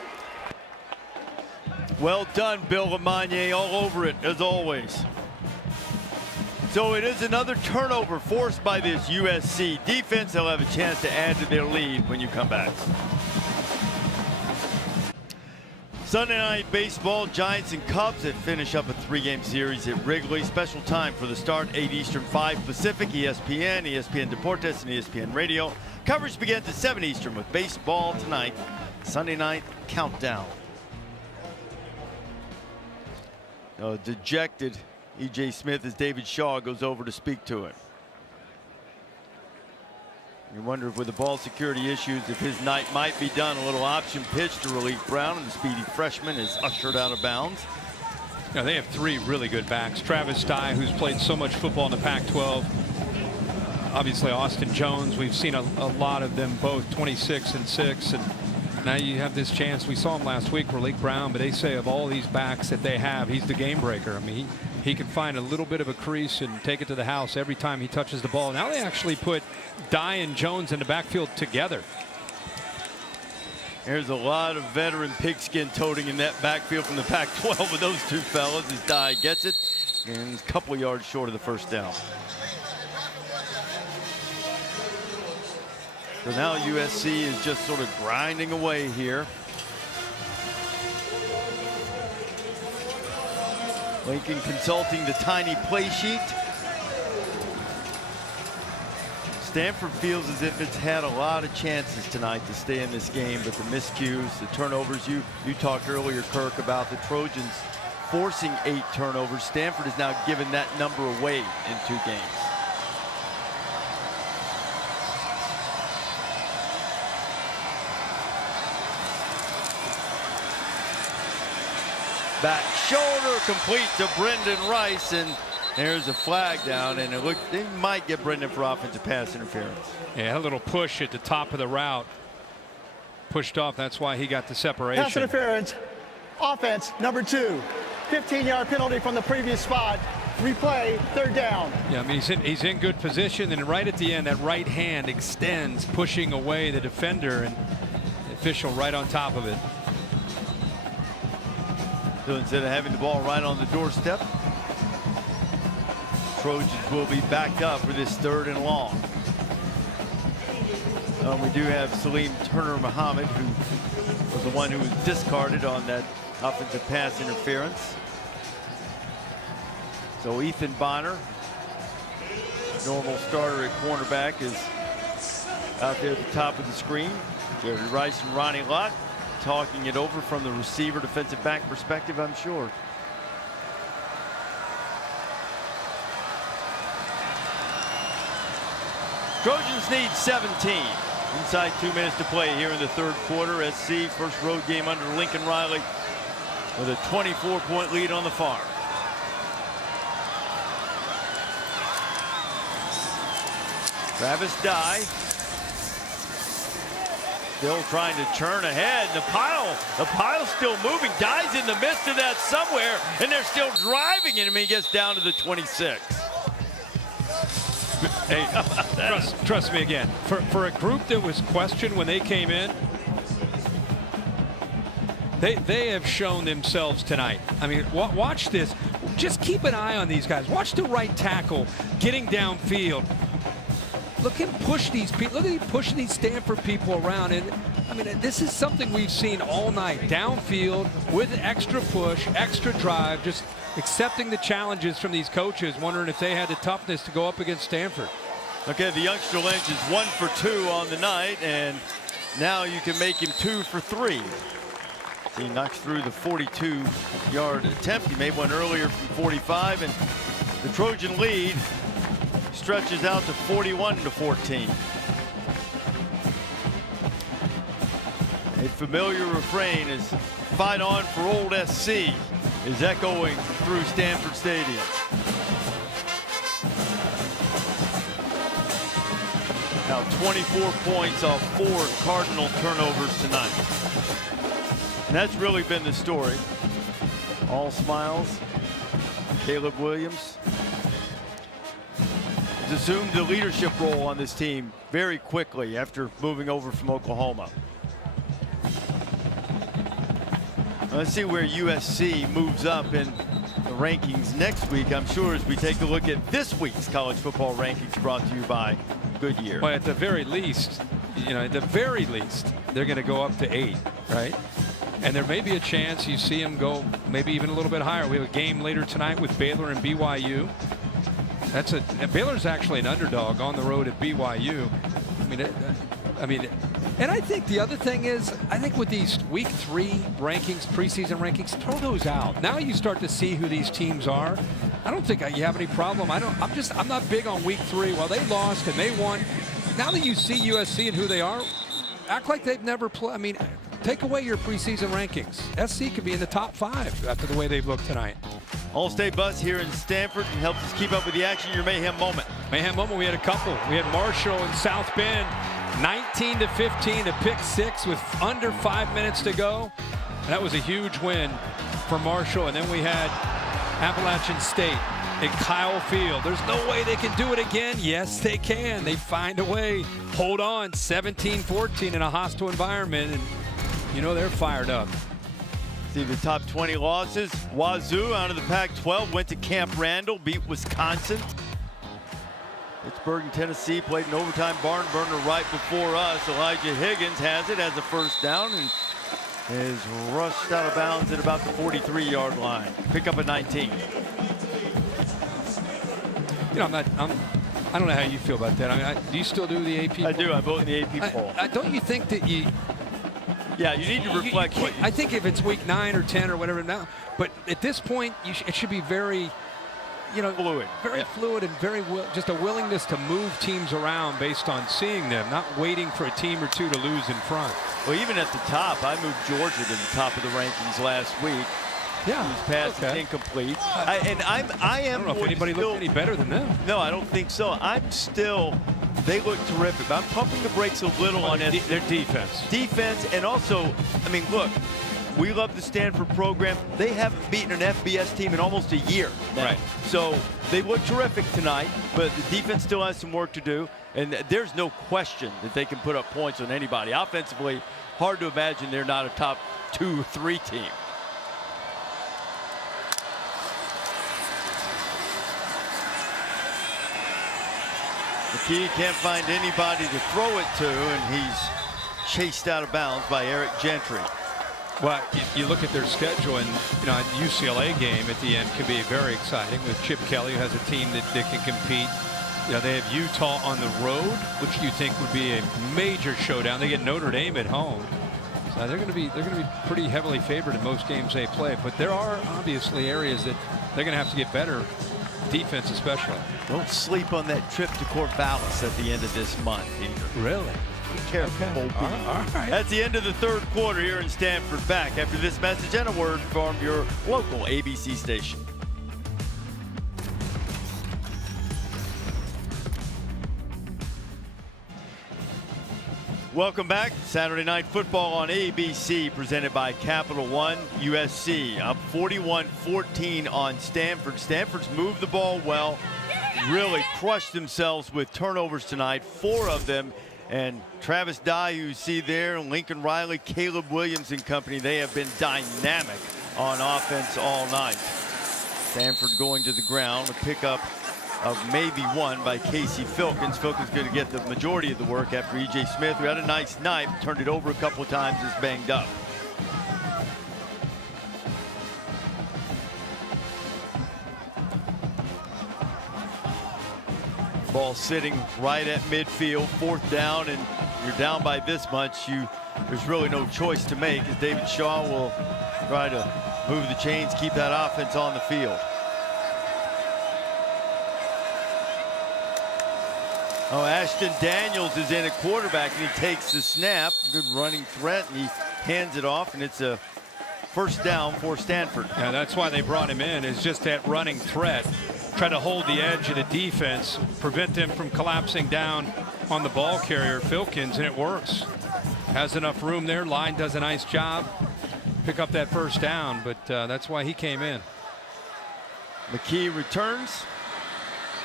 Well done, Bill Lamagna, all over it, as always. So it is another turnover forced by this USC defense. They'll have a chance to add to their lead when you come back. Sunday night baseball, Giants and Cubs that finish up a 3-game series at Wrigley. Special time for the start, 8 Eastern, 5 Pacific, ESPN, ESPN Deportes, and ESPN Radio. Coverage begins at 7 Eastern with baseball tonight. Sunday night countdown. Dejected E.J. Smith as David Shaw goes over to speak to him. You wonder if with the ball security issues, if his night might be done. A little option pitch to relief Brown, and the speedy freshman is ushered out of bounds. Yeah, they have 3 really good backs. Travis Dye, who's played so much football in the Pac-12. Obviously, Austin Jones. We've seen a lot of them both, 26 and 6. And now you have this chance. We saw him last week, Relief Brown, but they say of all these backs that they have, he's the game breaker. I mean, he can find a little bit of a crease and take it to the house every time he touches the ball. Now they actually put Dye and Jones in the backfield together. There's a lot of veteran pigskin toting in that backfield from the Pac-12 with those 2 fellas as Dye gets it and a couple of yards short of the first down. So now USC is just sort of grinding away here. Lincoln consulting the tiny play sheet. Stanford feels as if it's had a lot of chances tonight to stay in this game, but the miscues, the turnovers, you talked earlier, Kirk, about the Trojans forcing 8 turnovers. Stanford has now given that number away in 2 games. Back shoulder complete to Brendan Rice, and there's a flag down, and it looked they might get Brendan for offensive pass interference. Yeah, a little push at the top of the route. Pushed off, that's why he got the separation. Pass interference, offense number 2. 15-yard penalty from the previous spot. Replay, 3rd down. Yeah, I mean, he's in good position, and right at the end, that right hand extends, pushing away the defender, and the official right on top of it. So instead of having the ball right on the doorstep, Trojans will be backed up for this 3rd and long. We do have Salim Turner Muhammad, who was the one who was discarded on that offensive pass interference. So Ethan Bonner, normal starter at cornerback, is out there at the top of the screen. Jerry Rice and Ronnie Lott talking it over from the receiver defensive back perspective, I'm sure. Trojans need 17. Inside 2 minutes to play here in the third quarter. SC first road game under Lincoln Riley with a 24-point lead on the farm. Travis Dye still trying to churn ahead. The pile's still moving. Dye's in the midst of that somewhere, and they're still driving him. He gets down to the 26. Hey, trust me again. For a group that was questioned when they came in, they have shown themselves tonight. I mean, watch this. Just keep an eye on these guys. Watch the right tackle getting downfield. Look at him push these people. Look at him pushing these Stanford people around. And I mean, this is something we've seen all night. Downfield with extra push, extra drive, just accepting the challenges from these coaches, wondering if they had the toughness to go up against Stanford. Okay, the youngster Lynch is 1 for 2 on the night, and now you can make him 2 for 3. He knocks through the 42-yard attempt. He made one earlier from 45, and the Trojan lead stretches out to 41-14. A familiar refrain is "Fight on for old SC" is echoing through Stanford Stadium. Now 24 points off 4 Cardinal turnovers tonight. And that's really been the story. All smiles. Caleb Williams has assumed the leadership role on this team very quickly after moving over from Oklahoma. Let's see where USC moves up in the rankings next week, I'm sure, as we take a look at this week's college football rankings brought to you by Goodyear. Well, at the very least, they're going to go up to 8, right? And there may be a chance you see them go maybe even a little bit higher. We have a game later tonight with Baylor and BYU. Baylor's actually an underdog on the road at BYU. And I think the other thing is, I think with these week 3 rankings, preseason rankings, throw those out. Now you start to see who these teams are. I don't think you have any problem. I'm not big on week 3. Well, they lost and they won. Now that you see USC and who they are, act like they've never played. I mean, take away your preseason rankings. SC could be in the top 5 after the way they've looked tonight. All-State bus here in Stanford and helps us keep up with the action. Your Mayhem moment. Mayhem moment, we had a couple. We had Marshall in South Bend, 19-15 to pick 6 with under 5 minutes to go. That was a huge win for Marshall. And then we had Appalachian State at Kyle Field. There's no way they can do it again. Yes, they can. They find a way. Hold on, 17-14 in a hostile environment. And they're fired up. See the top 20 losses. Wazoo out of the Pac-12 went to Camp Randall, beat Wisconsin. Pittsburgh and Tennessee played an overtime barn burner right before us. Elijah Higgins has it as a first down and is rushed out of bounds at about the 43-yard line. Pick up at 19. I don't know how you feel about that. I mean, do you still do the AP poll? I do. I vote in the AP poll. Don't you think that you... Yeah, you need to reflect what you... I think if it's week 9 or 10 or whatever now, but at this point, it should be very, fluid. Very fluid and very just a willingness to move teams around based on seeing them, not waiting for a team or two to lose in front. Well, even at the top, I moved Georgia to the top of the rankings last week. Yeah, whose pass is incomplete. I am. I don't know if anybody looked any better than them. No, I don't think so. They look terrific. I'm pumping the brakes a little on their defense. Defense, and also, look, we love the Stanford program. They haven't beaten an FBS team in almost a year now. Right. So they look terrific tonight, but the defense still has some work to do. And there's no question that they can put up points on anybody. Offensively, hard to imagine they're not a top 2 or 3 team. McKee can't find anybody to throw it to, and he's chased out of bounds by Eric Gentry. Well, you look at their schedule, and a UCLA game at the end can be very exciting with Chip Kelly, who has a team that can compete. They have Utah on the road, which you think would be a major showdown. They get Notre Dame at home. So they're going to be pretty heavily favored in most games they play, but there are obviously areas that they're going to have to get better, defense especially. Don't sleep on that trip to Corvallis at the end of this month either. Really? Be careful. Okay. All right. That's the end of the third quarter here in Stanford. Back after this message and a word from your local ABC station. Welcome back. Saturday Night Football on ABC, presented by Capital One. USC up 41-14 on Stanford. Stanford's moved the ball well, really crushed themselves with turnovers tonight, 4 of them. And Travis Dye, you see there, Lincoln Riley, Caleb Williams and company, they have been dynamic on offense all night. Stanford going to the ground, a pickup of maybe 1 by Casey Filkins. Filkins going to get the majority of the work after E.J. Smith, who had a nice night, turned it over a couple of times, is banged up. Ball sitting right at midfield, 4th down, and you're down by this much. There's really no choice to make, as David Shaw will try to move the chains, keep that offense on the field. Oh, Ashton Daniels is in at quarterback, and he takes the snap. Good running threat, and he hands it off, and it's a first down for Stanford. Yeah, that's why they brought him in, is just that running threat. Try to hold the edge of the defense, prevent them from collapsing down on the ball carrier, Filkins, and it works. Has enough room there. Line does a nice job. Pick up that first down, but that's why he came in. McKee returns.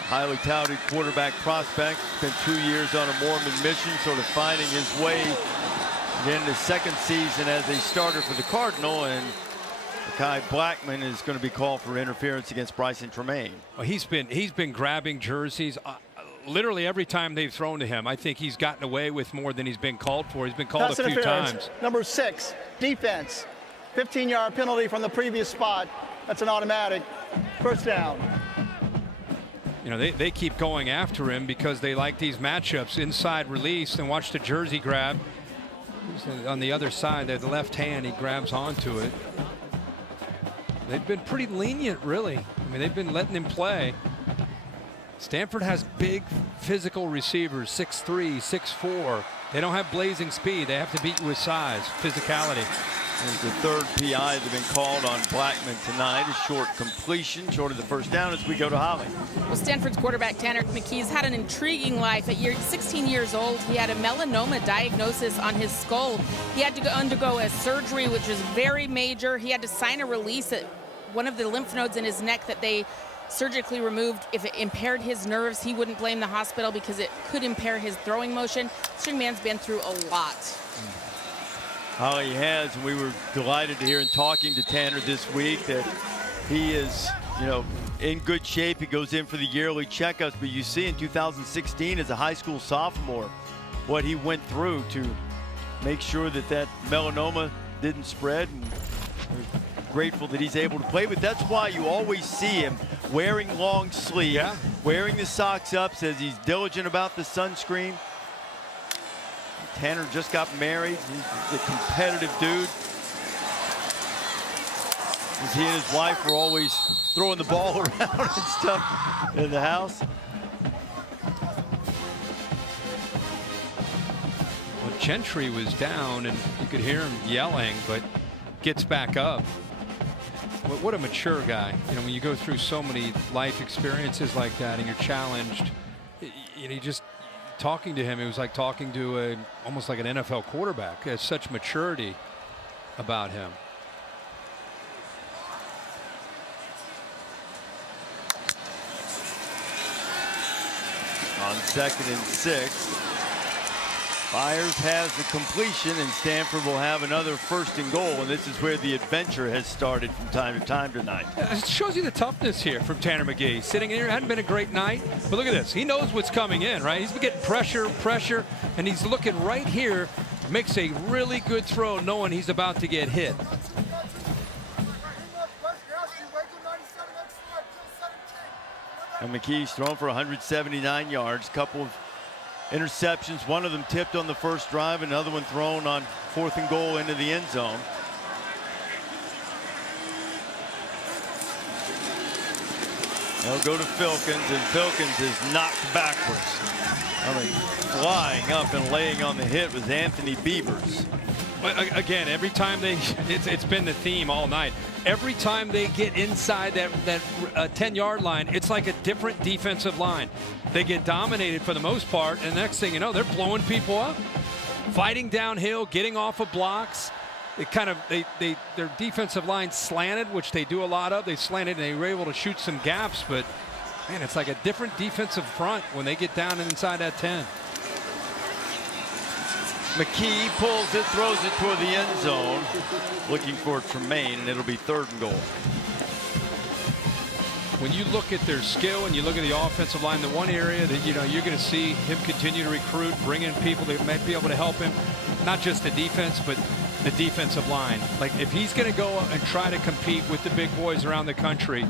Highly touted quarterback prospect. Spent 2 years on a Mormon mission, sort of finding his way in his second season as a starter for the Cardinal. And Kai Blackman is going to be called for interference against Bryson Tremaine. Well, he's been grabbing jerseys. Literally every time they've thrown to him, I think he's gotten away with more than he's been called for. He's been called Pass a few interference. times. Number 6, defense. 15-yard penalty from the previous spot. That's an automatic. First down. You know, they keep going after him because they like these matchups, inside release, and watch the jersey grab. On the other side, the left hand, he grabs onto it. They've been pretty lenient, really. I mean, they've been letting him play. Stanford has big physical receivers, 6'3", 6'4". They don't have blazing speed. They have to beat you with size, physicality. There's the third PI that's been called on Blackman tonight. A short completion, short of the first down as we go to Holly. Well, Stanford's quarterback Tanner McKee's had an intriguing life. At 16 years old, he had a melanoma diagnosis on his skull. He had to undergo a surgery, which is very major. He had to sign a release at one of the lymph nodes in his neck that they surgically removed. If it impaired his nerves, he wouldn't blame the hospital because it could impair his throwing motion. This young man's been through a lot. Holly has, and we were delighted to hear in talking to Tanner this week that he is, in good shape. He goes in for the yearly checkups, but you see in 2016 as a high school sophomore what he went through to make sure that melanoma didn't spread. And we're grateful that he's able to play, but that's why you always see him wearing long sleeves, wearing the socks up, says he's diligent about the sunscreen. Tanner just got married. He's a competitive dude. He and his wife were always throwing the ball around and stuff in the house. Well, Gentry was down, and you could hear him yelling, but gets back up. What a mature guy. When you go through so many life experiences like that and you're challenged, just talking to him, it was like talking to almost like an NFL quarterback. He has such maturity about him. On 2nd and 6, Byers has the completion, and Stanford will have another 1st and goal, and this is where the adventure has started from time to time tonight. It shows you the toughness here from Tanner McKee. Sitting in here, hadn't been a great night, but look at this. He knows what's coming in, right? He's been getting pressure, and he's looking right here. Makes a really good throw knowing he's about to get hit. And McKee's thrown for 179 yards, couple of interceptions. One of them tipped on the first drive, another one thrown on 4th and goal into the end zone. They'll go to Filkins, and Filkins is knocked backwards. I mean, flying up and laying on the hit was Anthony Beavers. Again, every time it's been the theme all night. Every time they get inside that 10-yard line, it's like a different defensive line. They get dominated for the most part, and the next thing you know, they're blowing people up, fighting downhill, getting off of blocks. Their defensive line slanted, which they do a lot of. They slanted and they were able to shoot some gaps, but man, it's like a different defensive front when they get down inside that 10. McKee pulls it, throws it toward the end zone, looking for Tremaine, and it'll be 3rd and goal. When you look at their skill and you look at the offensive line, the one area that you're going to see him continue to recruit, bring in people that might be able to help him, not just the defense, but the defensive line. Like if he's going to go and try to compete with the big boys around the country,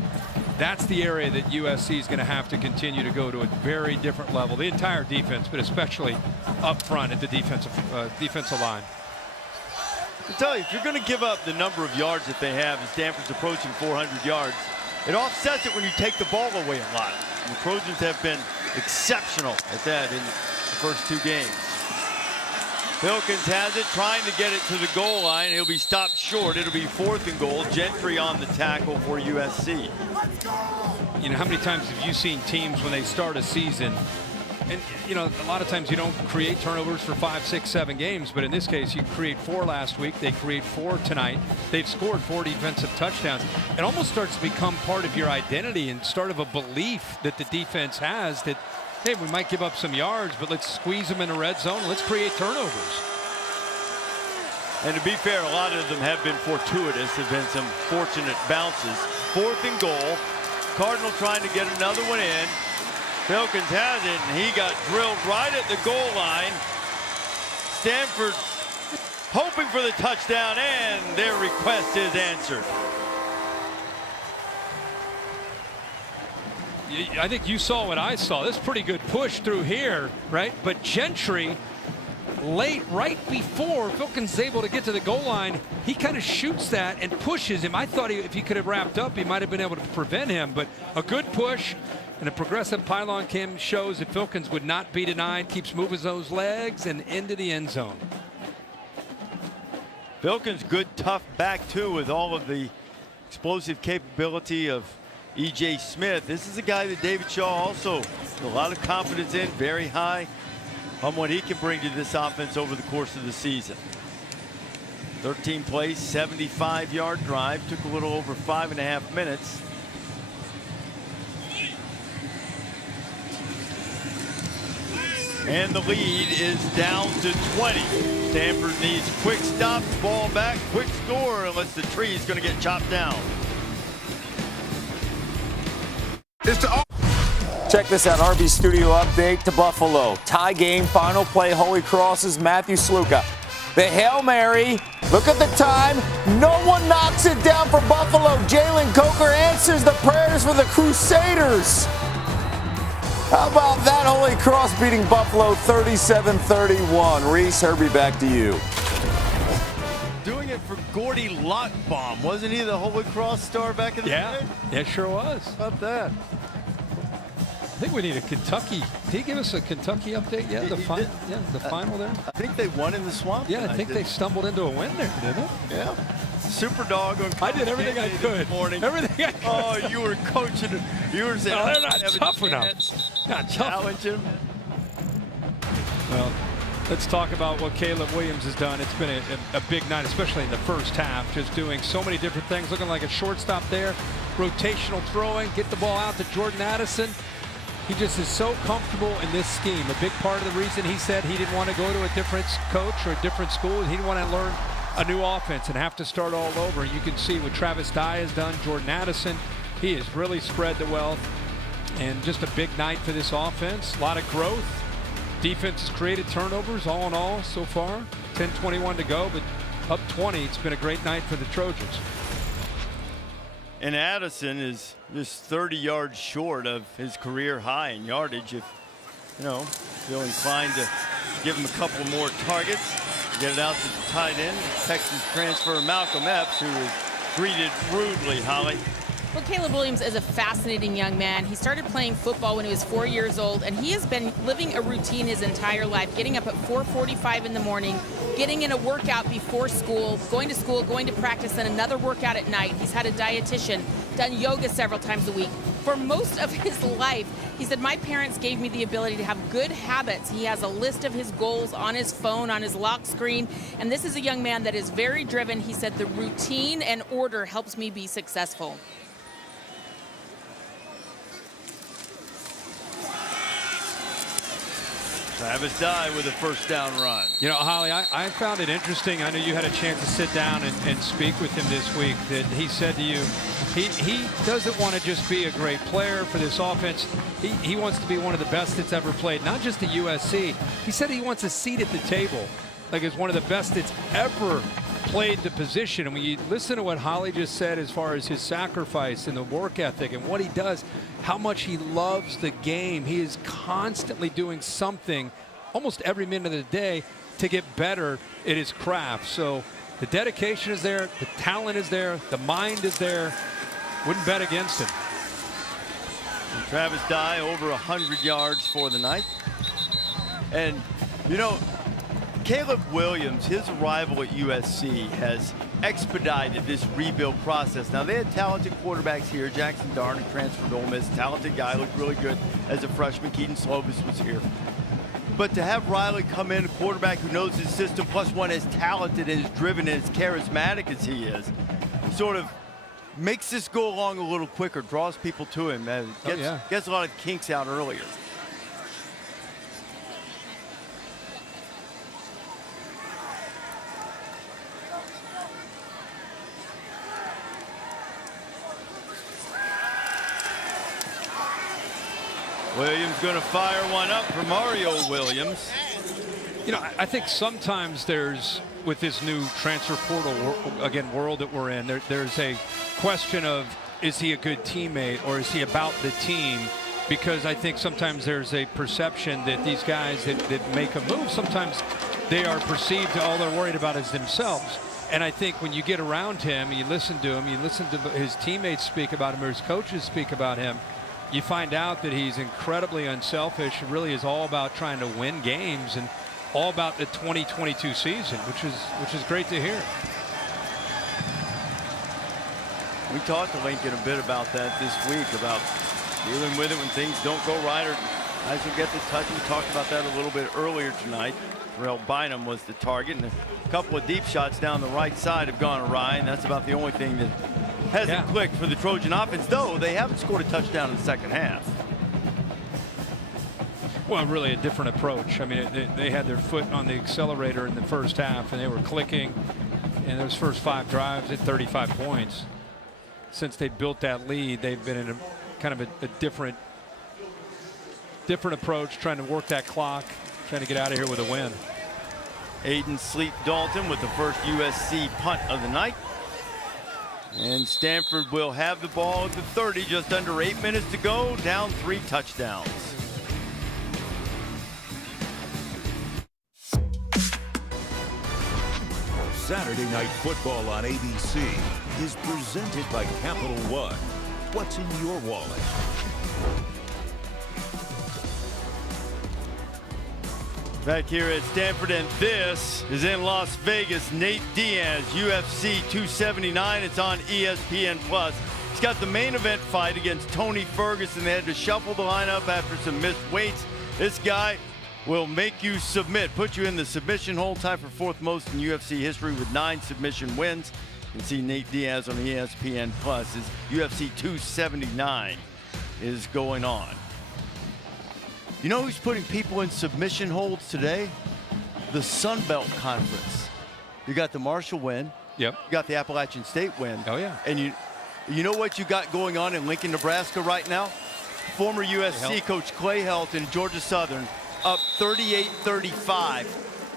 that's the area that USC is going to have to continue to go to a very different level. The entire defense, but especially up front at the defensive line. I tell you, if you're going to give up the number of yards that they have, and Stanford's approaching 400 yards, it offsets it when you take the ball away a lot. And the Trojans have been exceptional at that in the first 2 games. Filkins has it, trying to get it to the goal line. He'll be stopped short. It'll be 4th and goal. Gentry on the tackle for USC. You know, how many times have you seen teams when they start a season, and a lot of times you don't create turnovers for 5, 6, 7 games, but in this case you create 4 last week, they create 4 tonight. They've scored 4 defensive touchdowns. It almost starts to become part of your identity and sort of a belief that the defense has that, hey, we might give up some yards, but let's squeeze them in the red zone. Let's create turnovers. And to be fair, a lot of them have been fortuitous. Have been some fortunate bounces. 4th and goal. Cardinal trying to get another one in. Filkins has it, and he got drilled right at the goal line. Stanford hoping for the touchdown, and their request is answered. I think you saw what I saw. This pretty good push through here, right? But Gentry, late, right before Filkins is able to get to the goal line, he kind of shoots that and pushes him. I thought if he could have wrapped up, he might have been able to prevent him. But a good push, and a progressive pylon cam shows that Filkins would not be denied, keeps moving those legs and into the end zone. Filkins, good tough back too, with all of the explosive capability of E.J. Smith. This is a guy that David Shaw also has a lot of confidence in, very high on what he can bring to this offense over the course of the season. 13 plays, 75-yard drive, took a little over 5.5 minutes. And the lead is down to 20. Stanford needs quick stop, ball back, quick score, unless the tree is going to get chopped down. Check this out, RB Studio update to Buffalo. Tie game, final play, Holy Cross's Matthew Sluka. The Hail Mary, look at the time. No one knocks it down for Buffalo. Jalen Coker answers the prayers for the Crusaders. How about that? Holy Cross beating Buffalo 37-31. Reese, Herbie, back to you. Doing it for Gordy Lockbaum. Wasn't he the Holy Cross star back in the day? Yeah, sure was. How about that? I think we need a Kentucky. Did he give us a Kentucky update yet? The final there? I think they won in the Swamp. Yeah, I think they stumbled into a win there, didn't it? Yeah. Superdog on I did everything I could. This morning. Everything I could. Oh, you were coaching. You were saying, they're not tough enough. Not tough. Challenge him. Well, let's talk about what Caleb Williams has done. It's been a big night, especially in the first half, just doing so many different things, looking like a shortstop there, rotational throwing, get the ball out to Jordan Addison. He just is so comfortable in this scheme. A big part of the reason he said he didn't want to go to a different coach or a different school, he didn't want to learn a new offense and have to start all over. You can see what Travis Dye has done, Jordan Addison. He has really spread the wealth, and just a big night for this offense. A lot of growth. Defense has created turnovers all in all so far. 10:21 to go, but up 20. It's been a great night for the Trojans. And Addison is just 30 yards short of his career high in yardage. If feel inclined to give him a couple more targets. Get it out to the tight end, Texas transfer Malcolm Epps, who is greeted rudely, Holly. Well, Caleb Williams is a fascinating young man. He started playing football when he was 4 years old, and he has been living a routine his entire life, getting up at 4:45 in the morning, getting in a workout before school, going to practice, and another workout at night. He's had a dietitian, done yoga several times a week. For most of his life, he said, my parents gave me the ability to have good habits. He has a list of his goals on his phone, on his lock screen, and this is a young man that is very driven. He said, the routine and order helps me be successful. Travis Dye with a first down run. You know, Holly, I found it interesting. I know you had a chance to sit down and speak with him this week, that he said to you, he doesn't want to just be a great player for this offense. He wants to be one of the best that's ever played, not just at USC. He said he wants a seat at the table, like as one of the best that's ever played the position. And when you listen to what Holly just said as far as his sacrifice and the work ethic and what he does, how much he loves the game. He is constantly doing something almost every minute of the day to get better at his craft. So the dedication is there, the talent is there, the mind is there. Wouldn't bet against him. And Travis Dye over 100 yards for the night. And, you know, Caleb Williams, his arrival at USC has expedited this rebuild process. Now, they had talented quarterbacks here. Jackson Darn, transferred to Ole Miss, talented guy, looked really good as a freshman. Keaton Slovis was here. But to have Riley come in, a quarterback who knows his system, plus one as talented and as driven and as charismatic as he is, sort of makes this go along a little quicker, draws people to him, and gets a lot of kinks out earlier. Williams going to fire one up for Mario Williams. You know, I think sometimes there's, with this new transfer portal, world that we're in, there's a question of, is he a good teammate or is he about the team? Because I think sometimes there's a perception that these guys that make a move, sometimes they are perceived to all they're worried about is themselves. And I think when you get around him, you listen to him, you listen to his teammates speak about him or his coaches speak about him, you find out that he's incredibly unselfish. It really is all about trying to win games and all about the 2022 season, which is great to hear. We talked to Lincoln a bit about that this week, about dealing with it when things don't go right or guys will get the touch. We talked about that a little bit earlier tonight. Terrell Bynum was the target, and a couple of deep shots down the right side have gone awry, and that's about the only thing that hasn't clicked for the Trojan offense, though they haven't scored a touchdown in the second half. Well, really a different approach. I mean, they had their foot on the accelerator in the first half, and they were clicking in those first 5 drives at 35 points. Since they built that lead, they've been in a kind of a different approach, trying to work that clock, trying to get out of here with a win. Aiden Sleep Dalton with the first USC punt of the night. And Stanford will have the ball at the 30, just under 8 minutes to go, down 3 touchdowns. Saturday Night Football on ABC is presented by Capital One. What's in your wallet? Back here at Stanford, and this is in Las Vegas. Nate Diaz, UFC 279. It's on ESPN+. He's got the main event fight against Tony Ferguson. They had to shuffle the lineup after some missed weights. This guy will make you submit, put you in the submission hole, tied for 4th most in UFC history with 9 submission wins. You can see Nate Diaz on ESPN+. His UFC 279 is going on. You know who's putting people in submission holds today? The Sun Belt Conference. You got the Marshall win. Yep. You got the Appalachian State win. Oh, yeah. And you know what you got going on in Lincoln, Nebraska right now? Former USC coach Clay Helton, Georgia Southern, up 38-35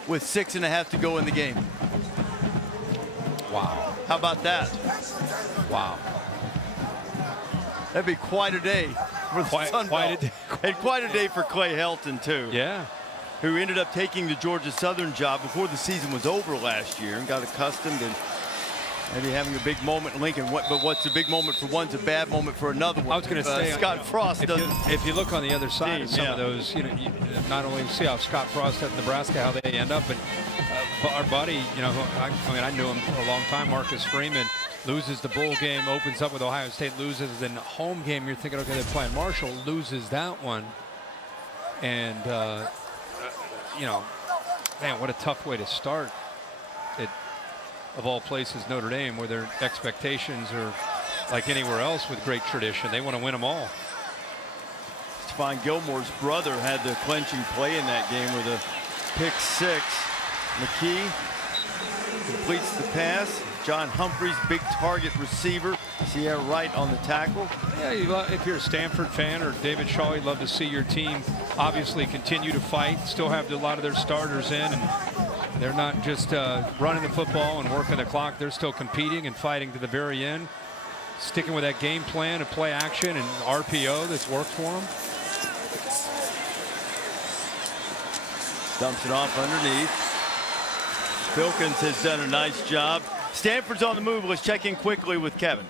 with 6.5 to go in the game. Wow. How about that? Wow. That'd be quite a day for the Sun Belt. And quite a day for Clay Helton, too. Yeah. Who ended up taking the Georgia Southern job before the season was over last year and got accustomed to maybe having a big moment in Lincoln. But what's a big moment for one's a bad moment for another one. I was going to say, Scott Frost doesn't. If you look on the other side of some of those, you not only see how Scott Frost at Nebraska, how they end up, but our buddy, I knew him for a long time, Marcus Freeman, loses the bowl game, opens up with Ohio State, loses, then home game, you're thinking, okay, they're playing Marshall, loses that one. And, man, what a tough way to start it, of all places, Notre Dame, where their expectations are like anywhere else with great tradition. They want to win them all. Stephon Gilmore's brother had the clinching play in that game with a pick six. McKee completes the pass. John Humphreys, big target receiver. Sierra Wright on the tackle. Yeah, if you're a Stanford fan or David Shaw, you'd love to see your team obviously continue to fight, still have a lot of their starters in, and they're not just running the football and working the clock. They're still competing and fighting to the very end, sticking with that game plan of play action and RPO that's worked for them. Dumps it off underneath. Filkins has done a nice job. Stanford's on the move. Let's check in quickly with Kevin.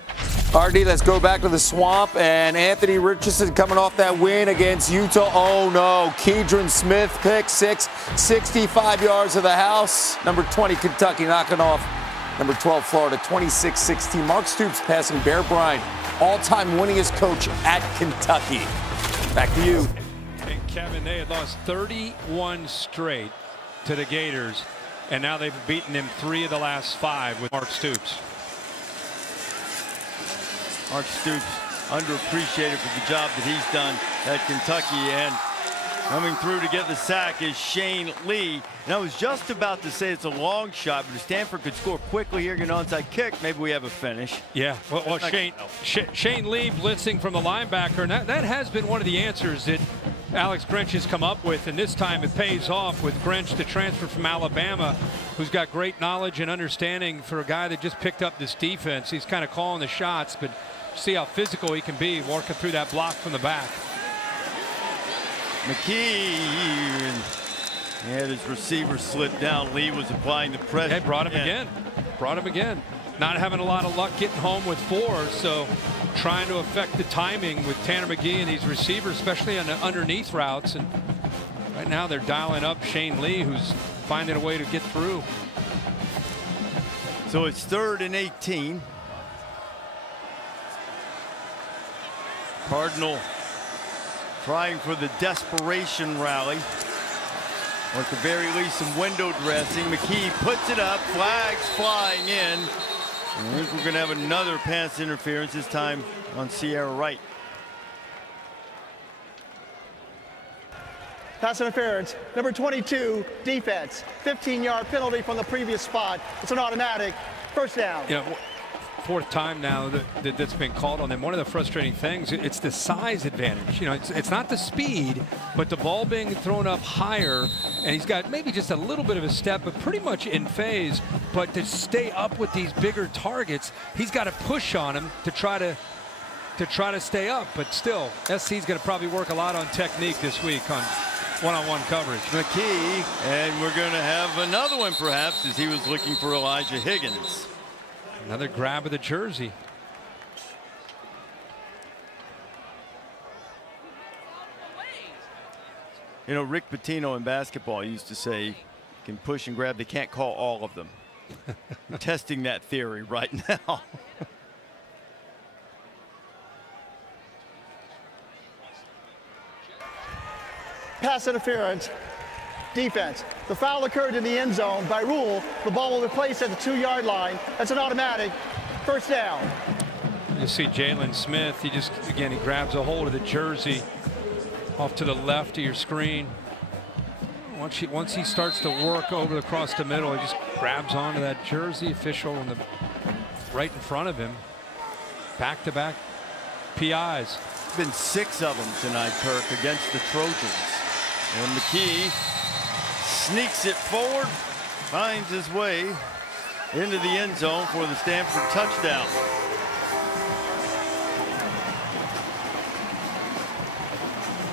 RD, let's go back to the Swamp. And Anthony Richardson coming off that win against Utah. Oh, no. Keidron Smith, pick six, 65 yards of the house. Number 20, Kentucky, knocking off number 12, Florida, 26-16. Mark Stoops passing Bear Bryant, all-time winningest coach at Kentucky. Back to you. And Kevin, they had lost 31 straight to the Gators. And now they've beaten him 3 of the last 5 with Mark Stoops. Mark Stoops underappreciated for the job that he's done at Kentucky, and coming through to get the sack is Shane Lee. And I was just about to say it's a long shot, but if Stanford could score quickly here, get an onside kick, maybe we have a finish. Yeah, well Shane Lee blitzing from the linebacker, and that has been one of the answers that Alex Grinch has come up with, and this time it pays off with Grinch, the transfer from Alabama, who's got great knowledge and understanding for a guy that just picked up this defense. He's kind of calling the shots, but see how physical he can be working through that block from the back. McKee, he had his receiver slip down. Lee was applying the pressure. They brought him again. Not having a lot of luck getting home with 4, so trying to affect the timing with Tanner McGee and these receivers, especially on the underneath routes. And right now they're dialing up Shane Lee, who's finding a way to get through. So it's 3rd and 18. Cardinal trying for the desperation rally. Or at the very least some window dressing. McKee puts it up, flags flying in. I think we're going to have another pass interference, this time on Sierra Wright. Pass interference, number 22, defense. 15-yard penalty from the previous spot. It's an automatic first down. Yeah, 4th time now that's been called on them. One of the frustrating things, it's the size advantage. It's not the speed, but the ball being thrown up higher, and he's got maybe just a little bit of a step, but pretty much in phase. But to stay up with these bigger targets, he's got to push on him to try to stay up. But still, SC's going to probably work a lot on technique this week on one-on-one coverage. McKee, and we're going to have another one perhaps, as he was looking for Elijah Higgins. Another grab of the jersey. Rick Pitino in basketball used to say, you can push and grab, they can't call all of them. I'm testing that theory right now. Pass interference, defense. The foul occurred in the end zone. By rule, the ball will be placed at the 2-yard line. That's an automatic first down. You see Jalen Smith, he grabs a hold of the jersey off to the left of your screen. Once he starts to work over across the middle, he just grabs onto that jersey. Official right in front of him. Back-to-back PIs. Been 6 of them tonight, Kirk, against the Trojans. And McKee sneaks it forward, finds his way into the end zone for the Stanford touchdown.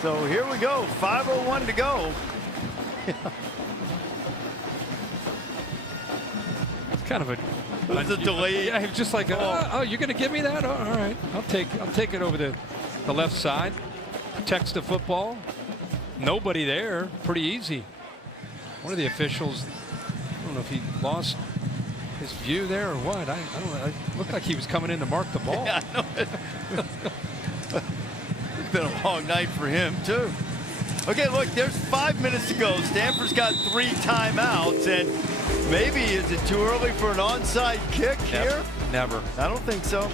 So here we go, 5:01 to go. It's kind of a It's a delay. Yeah, just like, oh, you're going to give me that? Oh, all right, I'll take it over the left side. Protects the football. Nobody there. Pretty easy. One of the officials, I don't know if he lost his view there or what. I don't know. It looked like he was coming in to mark the ball. Yeah, I know it. It's been a long night for him, too. Okay, look, there's 5 minutes to go. Stanford's got 3 timeouts, and maybe is it too early for an onside kick here? Never. I don't think so.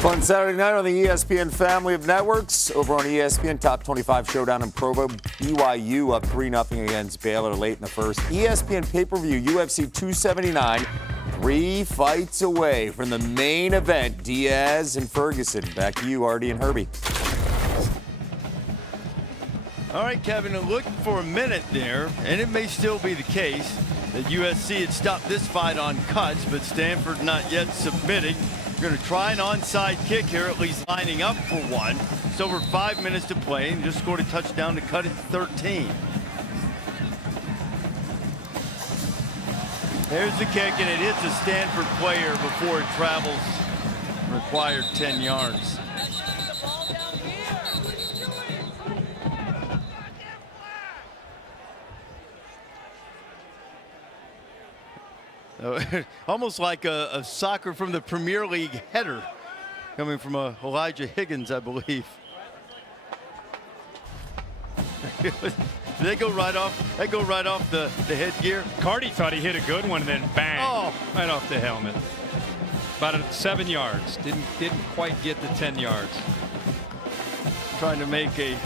Fun Saturday night on the ESPN family of networks. Over on ESPN, top 25 showdown in Provo. BYU up 3-0 against Baylor late in the first. ESPN pay-per-view UFC 279. 3 fights away from the main event. Diaz and Ferguson. Back to you, Artie and Herbie. All right, Kevin, it looked for a minute there, and it may still be the case that USC had stopped this fight on cuts, but Stanford not yet submitting. We're going to try an onside kick here, at least lining up for one. It's over 5 minutes to play, and just scored a touchdown to cut it to 13. There's the kick, and it hits a Stanford player before it travels required 10 yards. Almost like a soccer from the Premier League header coming from Elijah Higgins, I believe. They go right off. They go right off the headgear. Cardi thought he hit a good one, and then bang, right off the helmet. About 7 yards. Didn't quite get the 10 yards. Trying to make a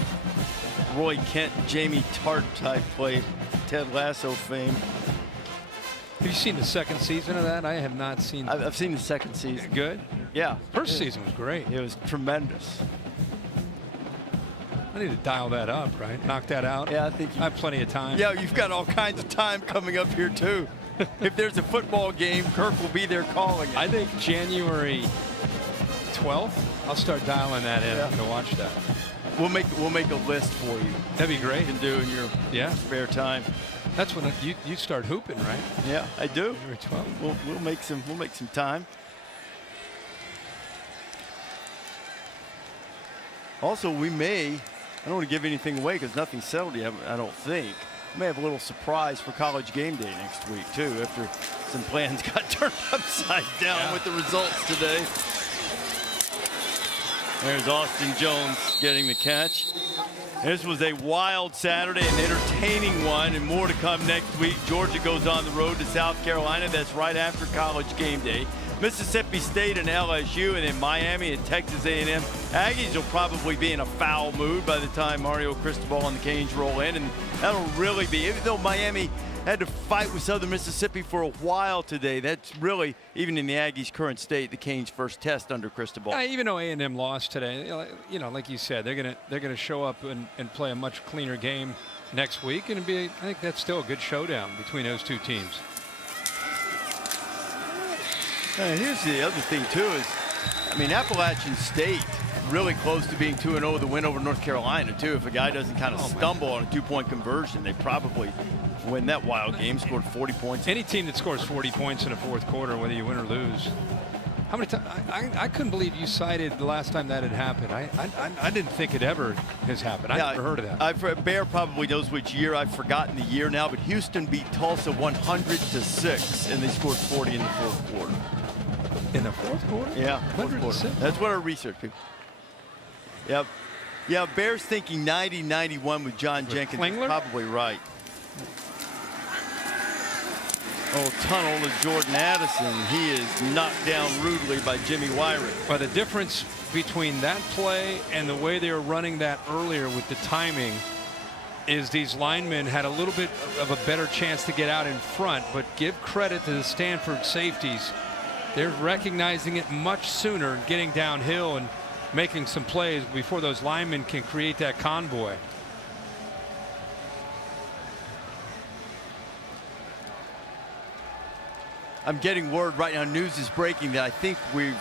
Roy Kent, Jamie Tart type play. Ted Lasso fame. Have you seen the second season of that? I have not seen. I've seen the second season. Good? Yeah. First season was great. It was tremendous. I need to dial that up, right? Knock that out. Yeah, I think I have plenty of time. Yeah, you've got all kinds of time coming up here too. If there's a football game, Kirk will be there calling it. I think January 12th, I'll start dialing that in to watch that. We'll make a list for you. That'd be great. You can do in your spare time. That's when you start hooping, right? Yeah, I do. January 12th. We'll make some time. Also, we may. I don't want to give anything away because nothing's settled yet. I don't think. We may have a little surprise for College Game Day next week too, after some plans got turned upside down with the results today. There's Austin Jones getting the catch. This was a wild Saturday, an entertaining one, and more to come next week. Georgia goes on the road to South Carolina. That's right after College Game Day. Mississippi State and LSU, and then Miami and Texas A&M. Aggies will probably be in a foul mood by the time Mario Cristobal and the Canes roll in, and that'll really be, even though Miami had to fight with Southern Mississippi for a while today, that's really, even in the Aggies' current state, the Canes' first test under Cristobal. Even though A&M lost today, you know, like you said, they're gonna show up and play a much cleaner game next week, and I think that's still a good showdown between those two teams. Here's the other thing too is, I mean, Appalachian State really close to being 2-0 with a win over North Carolina too. If a guy doesn't kind of stumble on a 2-point conversion, they probably win that wild game. Scored 40 points. Any team that scores 40 points in a fourth quarter, whether you win or lose. How many times? I couldn't believe you cited the last time that had happened. I didn't think it ever has happened. I never heard of that. Bear probably knows which year. I've forgotten the year now, but Houston beat Tulsa 100-6, and they scored 40 in the fourth quarter. In the fourth quarter? Yeah, fourth quarter. That's what our research people. Yep. Yeah, Bears thinking 90-91 with John Jenkins. Klingler? Probably right. Oh, tunnel to Jordan Addison. He is knocked down rudely by Jimmy Wyrick. But the difference between that play and the way they were running that earlier with the timing is these linemen had a little bit of a better chance to get out in front, but give credit to the Stanford safeties. They're recognizing it much sooner, getting downhill and making some plays before those linemen can create that convoy. I'm getting word right now, news is breaking that I think we've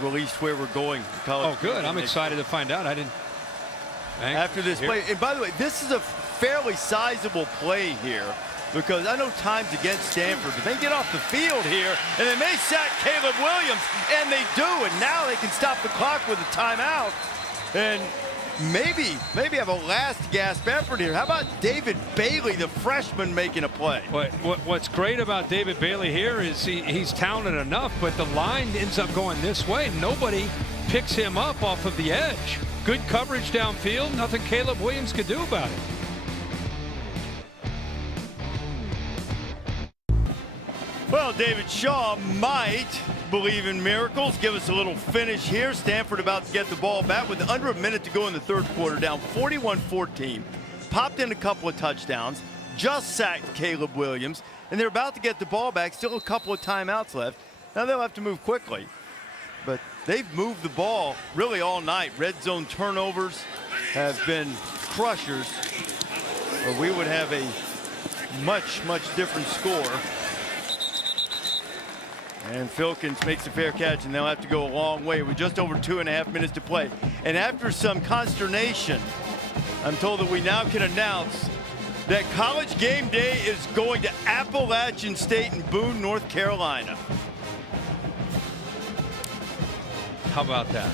released where we're going. Oh, good. I'm excited to find out. I didn't. After this play, and by the way, this is a fairly sizable play here because I know time's against Stanford, but they get off the field here and they may sack Caleb Williams, and they do, and now they can stop the clock with a timeout and maybe have a last gasp effort here. How about David Bailey, the freshman, making a play? What's great about David Bailey here is he's talented enough, but the line ends up going this way. Nobody picks him up off of the edge. Good coverage downfield. Nothing Caleb Williams could do about it. Well, David Shaw might believe in miracles. Give us a little finish here. Stanford about to get the ball back with under a minute to go in the third quarter, down 41-14. Popped in a couple of touchdowns, just sacked Caleb Williams, and they're about to get the ball back. Still a couple of timeouts left. Now they'll have to move quickly. But they've moved the ball really all night. Red zone turnovers have been crushers, or we would have a much different score. And Filkins makes a fair catch, and they'll have to go a long way with just over 2.5 minutes to play. And after some consternation, I'm told that we now can announce that College Game Day is going to Appalachian State in Boone, North Carolina. How about that?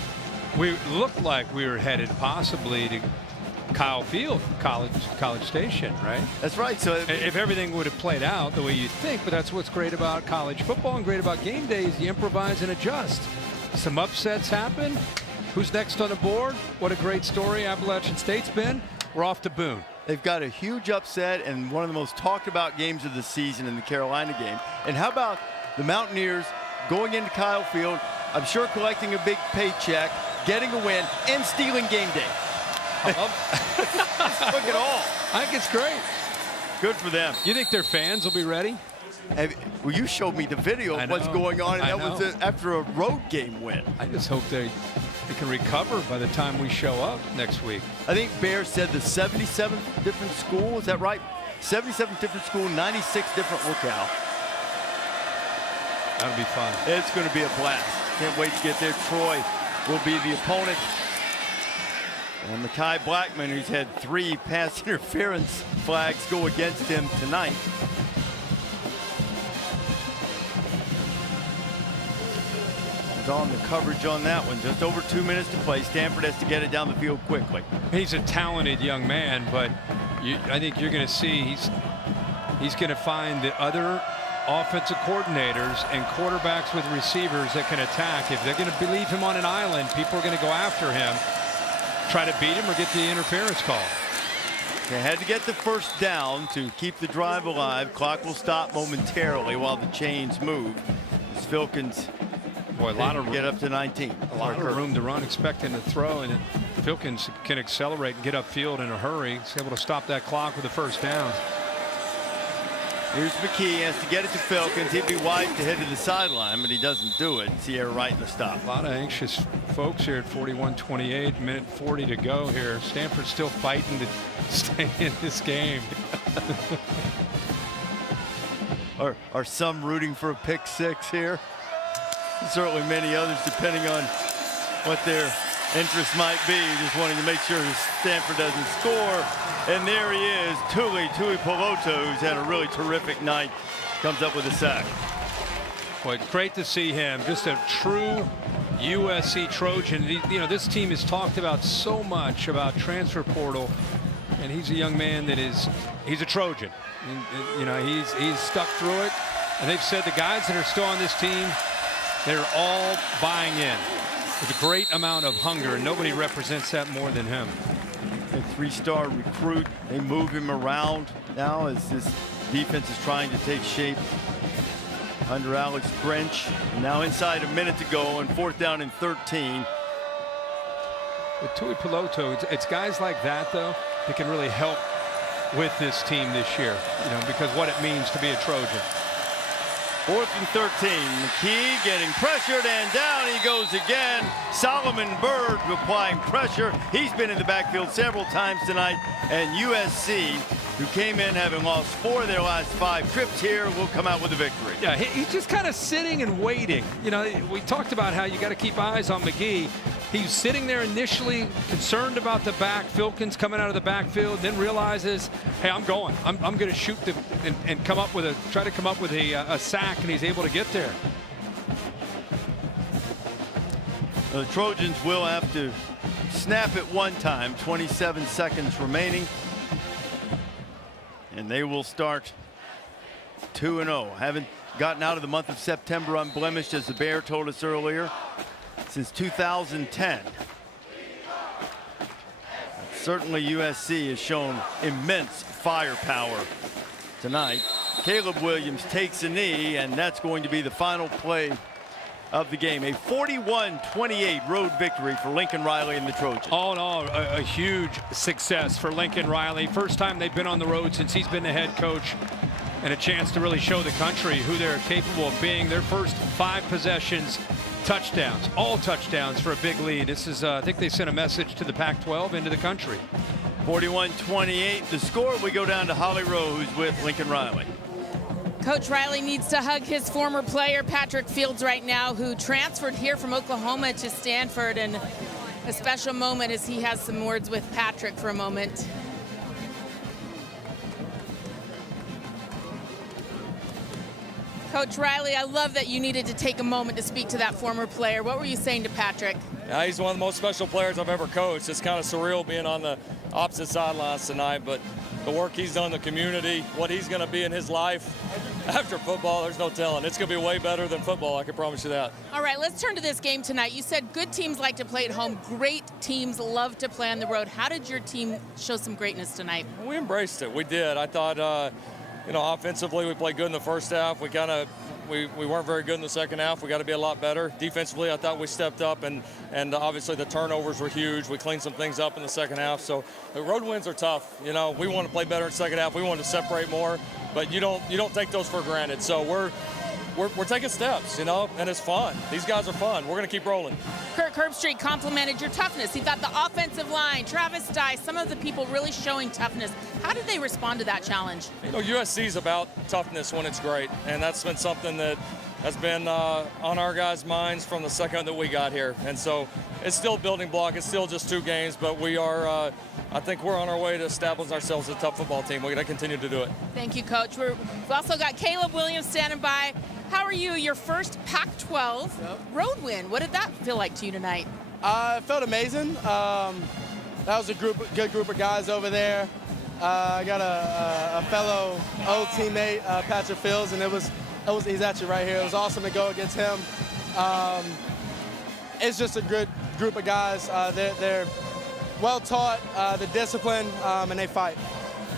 We looked like we were headed possibly to Kyle Field, College Station, right? That's right. So if everything would have played out the way you think, but that's what's great about college football and great about game days, you improvise and adjust. Some upsets happen. Who's next on the board? What a great story Appalachian State's been. We're off to Boone. They've got a huge upset and one of the most talked about games of the season in the Carolina game. And how about the Mountaineers going into Kyle Field, I'm sure collecting a big paycheck, getting a win, and stealing game day. Look at all. I think it's great. Good for them. You think their fans will be ready? Well, you showed me the video of what's going on, and that was after a road game win. I just hope they can recover by the time we show up next week. I think Bear said the 77 different school, is that right? 77 different school, 96 different locale. That'll be fun. It's going to be a blast. Can't wait to get there. Troy will be the opponent. And Mekhi Blackman, who's had 3 pass interference flags go against him tonight. He's on the coverage on that one. Just over 2 minutes to play. Stanford has to get it down the field quickly. He's a talented young man, but I think you're going to see he's going to find the other offensive coordinators and quarterbacks with receivers that can attack. If they're going to leave him on an island, people are going to go after him, try to beat him or get the interference call. They had to get the first down to keep the drive alive. Clock will stop momentarily while the chains move. As Filkins a lot of get up to 19. A lot of room to run, expecting to throw, and Filkins can accelerate and get upfield in a hurry. He's able to stop that clock with the first down. Here's McKee, has to get it to Filkins. He'd be wide to head to the sideline, but he doesn't do it. Sierra right in the stop. A lot of anxious folks here at 41-28, minute 40 to go here. Stanford's still fighting to stay in this game. Are some rooting for a pick 6 here? Certainly many others, depending on what their interest might be. Just wanting to make sure Stanford doesn't score. And there he is, Tuli Peloto, who's had a really terrific night, comes up with a sack. Boy, great to see him. Just a true USC Trojan. You know, this team has talked about so much about transfer portal, and he's a young man that he's a Trojan. And, you know, he's stuck through it. And they've said the guys that are still on this team, they're all buying in with a great amount of hunger, and nobody represents that more than him. A 3-star recruit. They move him around now as this defense is trying to take shape under Alex Grinch. Now inside a minute to go on 4th down and 13. With Tuli Peloto, it's guys like that, though, that can really help with this team this year, you know, because what it means to be a Trojan. 4th and 13. McKee getting pressured, and down he goes again. Solomon Byrd applying pressure. He's been in the backfield several times tonight. And USC, who came in having lost 4 of their last 5 trips here, will come out with a victory. Yeah, he's just kind of sitting and waiting. You know, we talked about how you got to keep eyes on McGee. He's sitting there initially concerned about the back. Filkins coming out of the backfield, then realizes, hey, I'm going. I'm going to shoot them and come up with try to come up with a sack, and he's able to get there. The Trojans will have to snap it one time. 27 seconds remaining, and they will start 2-0. Haven't gotten out of the month of September unblemished, as the Bear told us earlier, since 2010. Certainly USC has shown immense firepower tonight. Caleb Williams takes a knee, and that's going to be the final play of the game. A 41-28 road victory for Lincoln Riley and the Trojans. All in all, a huge success for Lincoln Riley. First time they've been on the road since he's been the head coach, and a chance to really show the country who they're capable of being. Their first 5 possessions, touchdowns, all touchdowns for a big lead. This is, I think they sent a message to the Pac-12 into the country. 41-28 the score. We go down to Holly Rowe, who's with Lincoln Riley. Coach Riley needs to hug his former player, Patrick Fields, right now, who transferred here from Oklahoma to Stanford, and a special moment as he has some words with Patrick for a moment. Coach Riley, I love that you needed to take a moment to speak to that former player. What were you saying to Patrick? Yeah, he's one of the most special players I've ever coached. It's kind of surreal being on the opposite sidelines tonight, but the work he's done in the community, what he's going to be in his life after football, there's no telling. It's going to be way better than football, I can promise you that. All right, let's turn to this game tonight. You said good teams like to play at home. Great teams love to play on the road. How did your team show some greatness tonight? We embraced it. We did. I thought, you know, offensively we played good in the first half. We weren't very good in the second half. We got to be a lot better. Defensively, I thought we stepped up, and obviously the turnovers were huge. We cleaned some things up in the second half. So the road wins are tough. You know, we want to play better in the second half. We want to separate more, but you don't take those for granted. So we're taking steps, you know, and it's fun. These guys are fun. We're going to keep rolling. Kirk Herbstreit complimented your toughness. He thought the offensive line, Travis Dye, some of the people really showing toughness. How did they respond to that challenge? You know, USC is about toughness when it's great, and that's been something that has been on our guys' minds from the second that we got here. And so it's still a building block. It's still just 2 games, but we are, I think we're on our way to establish ourselves as a tough football team. We're going to continue to do it. Thank you, Coach. We've also got Caleb Williams standing by. How are you? Your first Pac-12 road win. What did that feel like to you tonight? It felt amazing. That was a good group of guys over there. I got a fellow old teammate, Patrick Fields, and he's actually right here. It was awesome to go against him. It's just a good group of guys. They're well taught, the discipline, and they fight.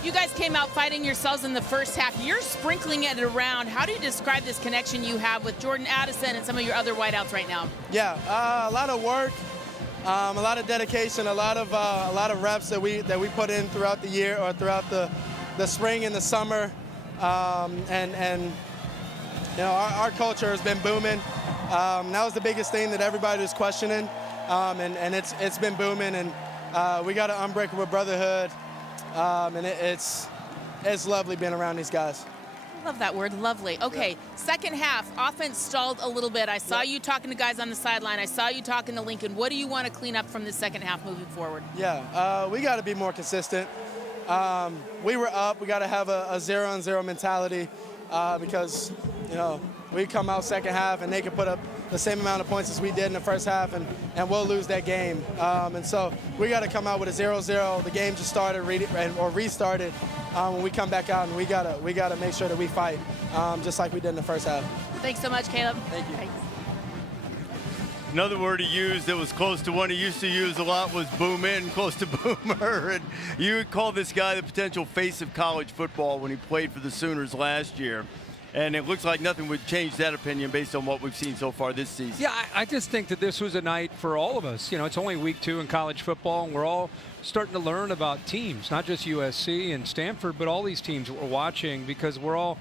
You guys came out fighting yourselves in the first half. You're sprinkling it around. How do you describe this connection you have with Jordan Addison and some of your other wideouts right now? Yeah, a lot of work, a lot of dedication, a lot of reps that we put in throughout the year or throughout the spring and the summer, and you know, our culture has been booming. That was the biggest thing that everybody was questioning, and it's been booming, and we got an unbreakable brotherhood. And it's lovely being around these guys. I love that word, lovely. Okay, yeah. Second half, offense stalled a little bit. I saw you talking to guys on the sideline. I saw you talking to Lincoln. What do you want to clean up from the second half moving forward? Yeah, we got to be more consistent. We were up. We got to have a 0-on-0 mentality because, you know, we come out second half and they can put up the same amount of points as we did in the first half, and we'll lose that game. And so we got to come out with a 0-0. The game just started or restarted when we come back out, and we gotta make sure that we fight just like we did in the first half. Thanks so much, Caleb. Thank you. Thanks. Another word he used that was close to one he used to use a lot was boom in, close to boomer. And you would call this guy the potential face of college football when he played for the Sooners last year. And it looks like nothing would change that opinion based on what we've seen so far this season. Yeah, I just think that this was a night for all of us. You know, it's only week 2 in college football, and we're all starting to learn about teams, not just USC and Stanford, but all these teams that we're watching, because we're all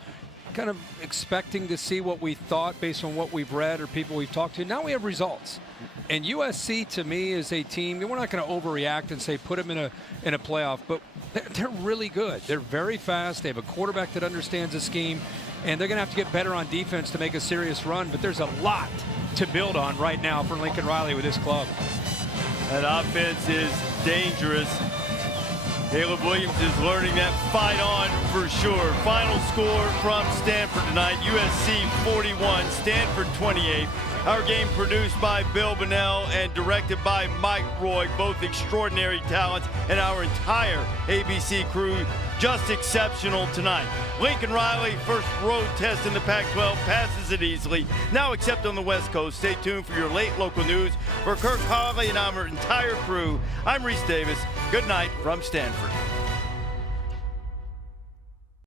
kind of expecting to see what we thought based on what we've read or people we've talked to. Now we have results. And USC, to me, is a team, we're not going to overreact and say put them in a playoff, but they're really good. They're very fast. They have a quarterback that understands the scheme, and they're going to have to get better on defense to make a serious run. But there's a lot to build on right now for Lincoln Riley with this club. That offense is dangerous. Caleb Williams is learning that fight on for sure. Final score from Stanford tonight, USC 41, Stanford 28. Our game produced by Bill Bunnell and directed by Mike Roy, both extraordinary talents, and our entire ABC crew just exceptional tonight. Lincoln Riley, first road test in the Pac-12, passes it easily. Now except on the West Coast. Stay tuned for your late local news. For Kirk Hawley and our entire crew, I'm Reese Davis. Good night from Stanford.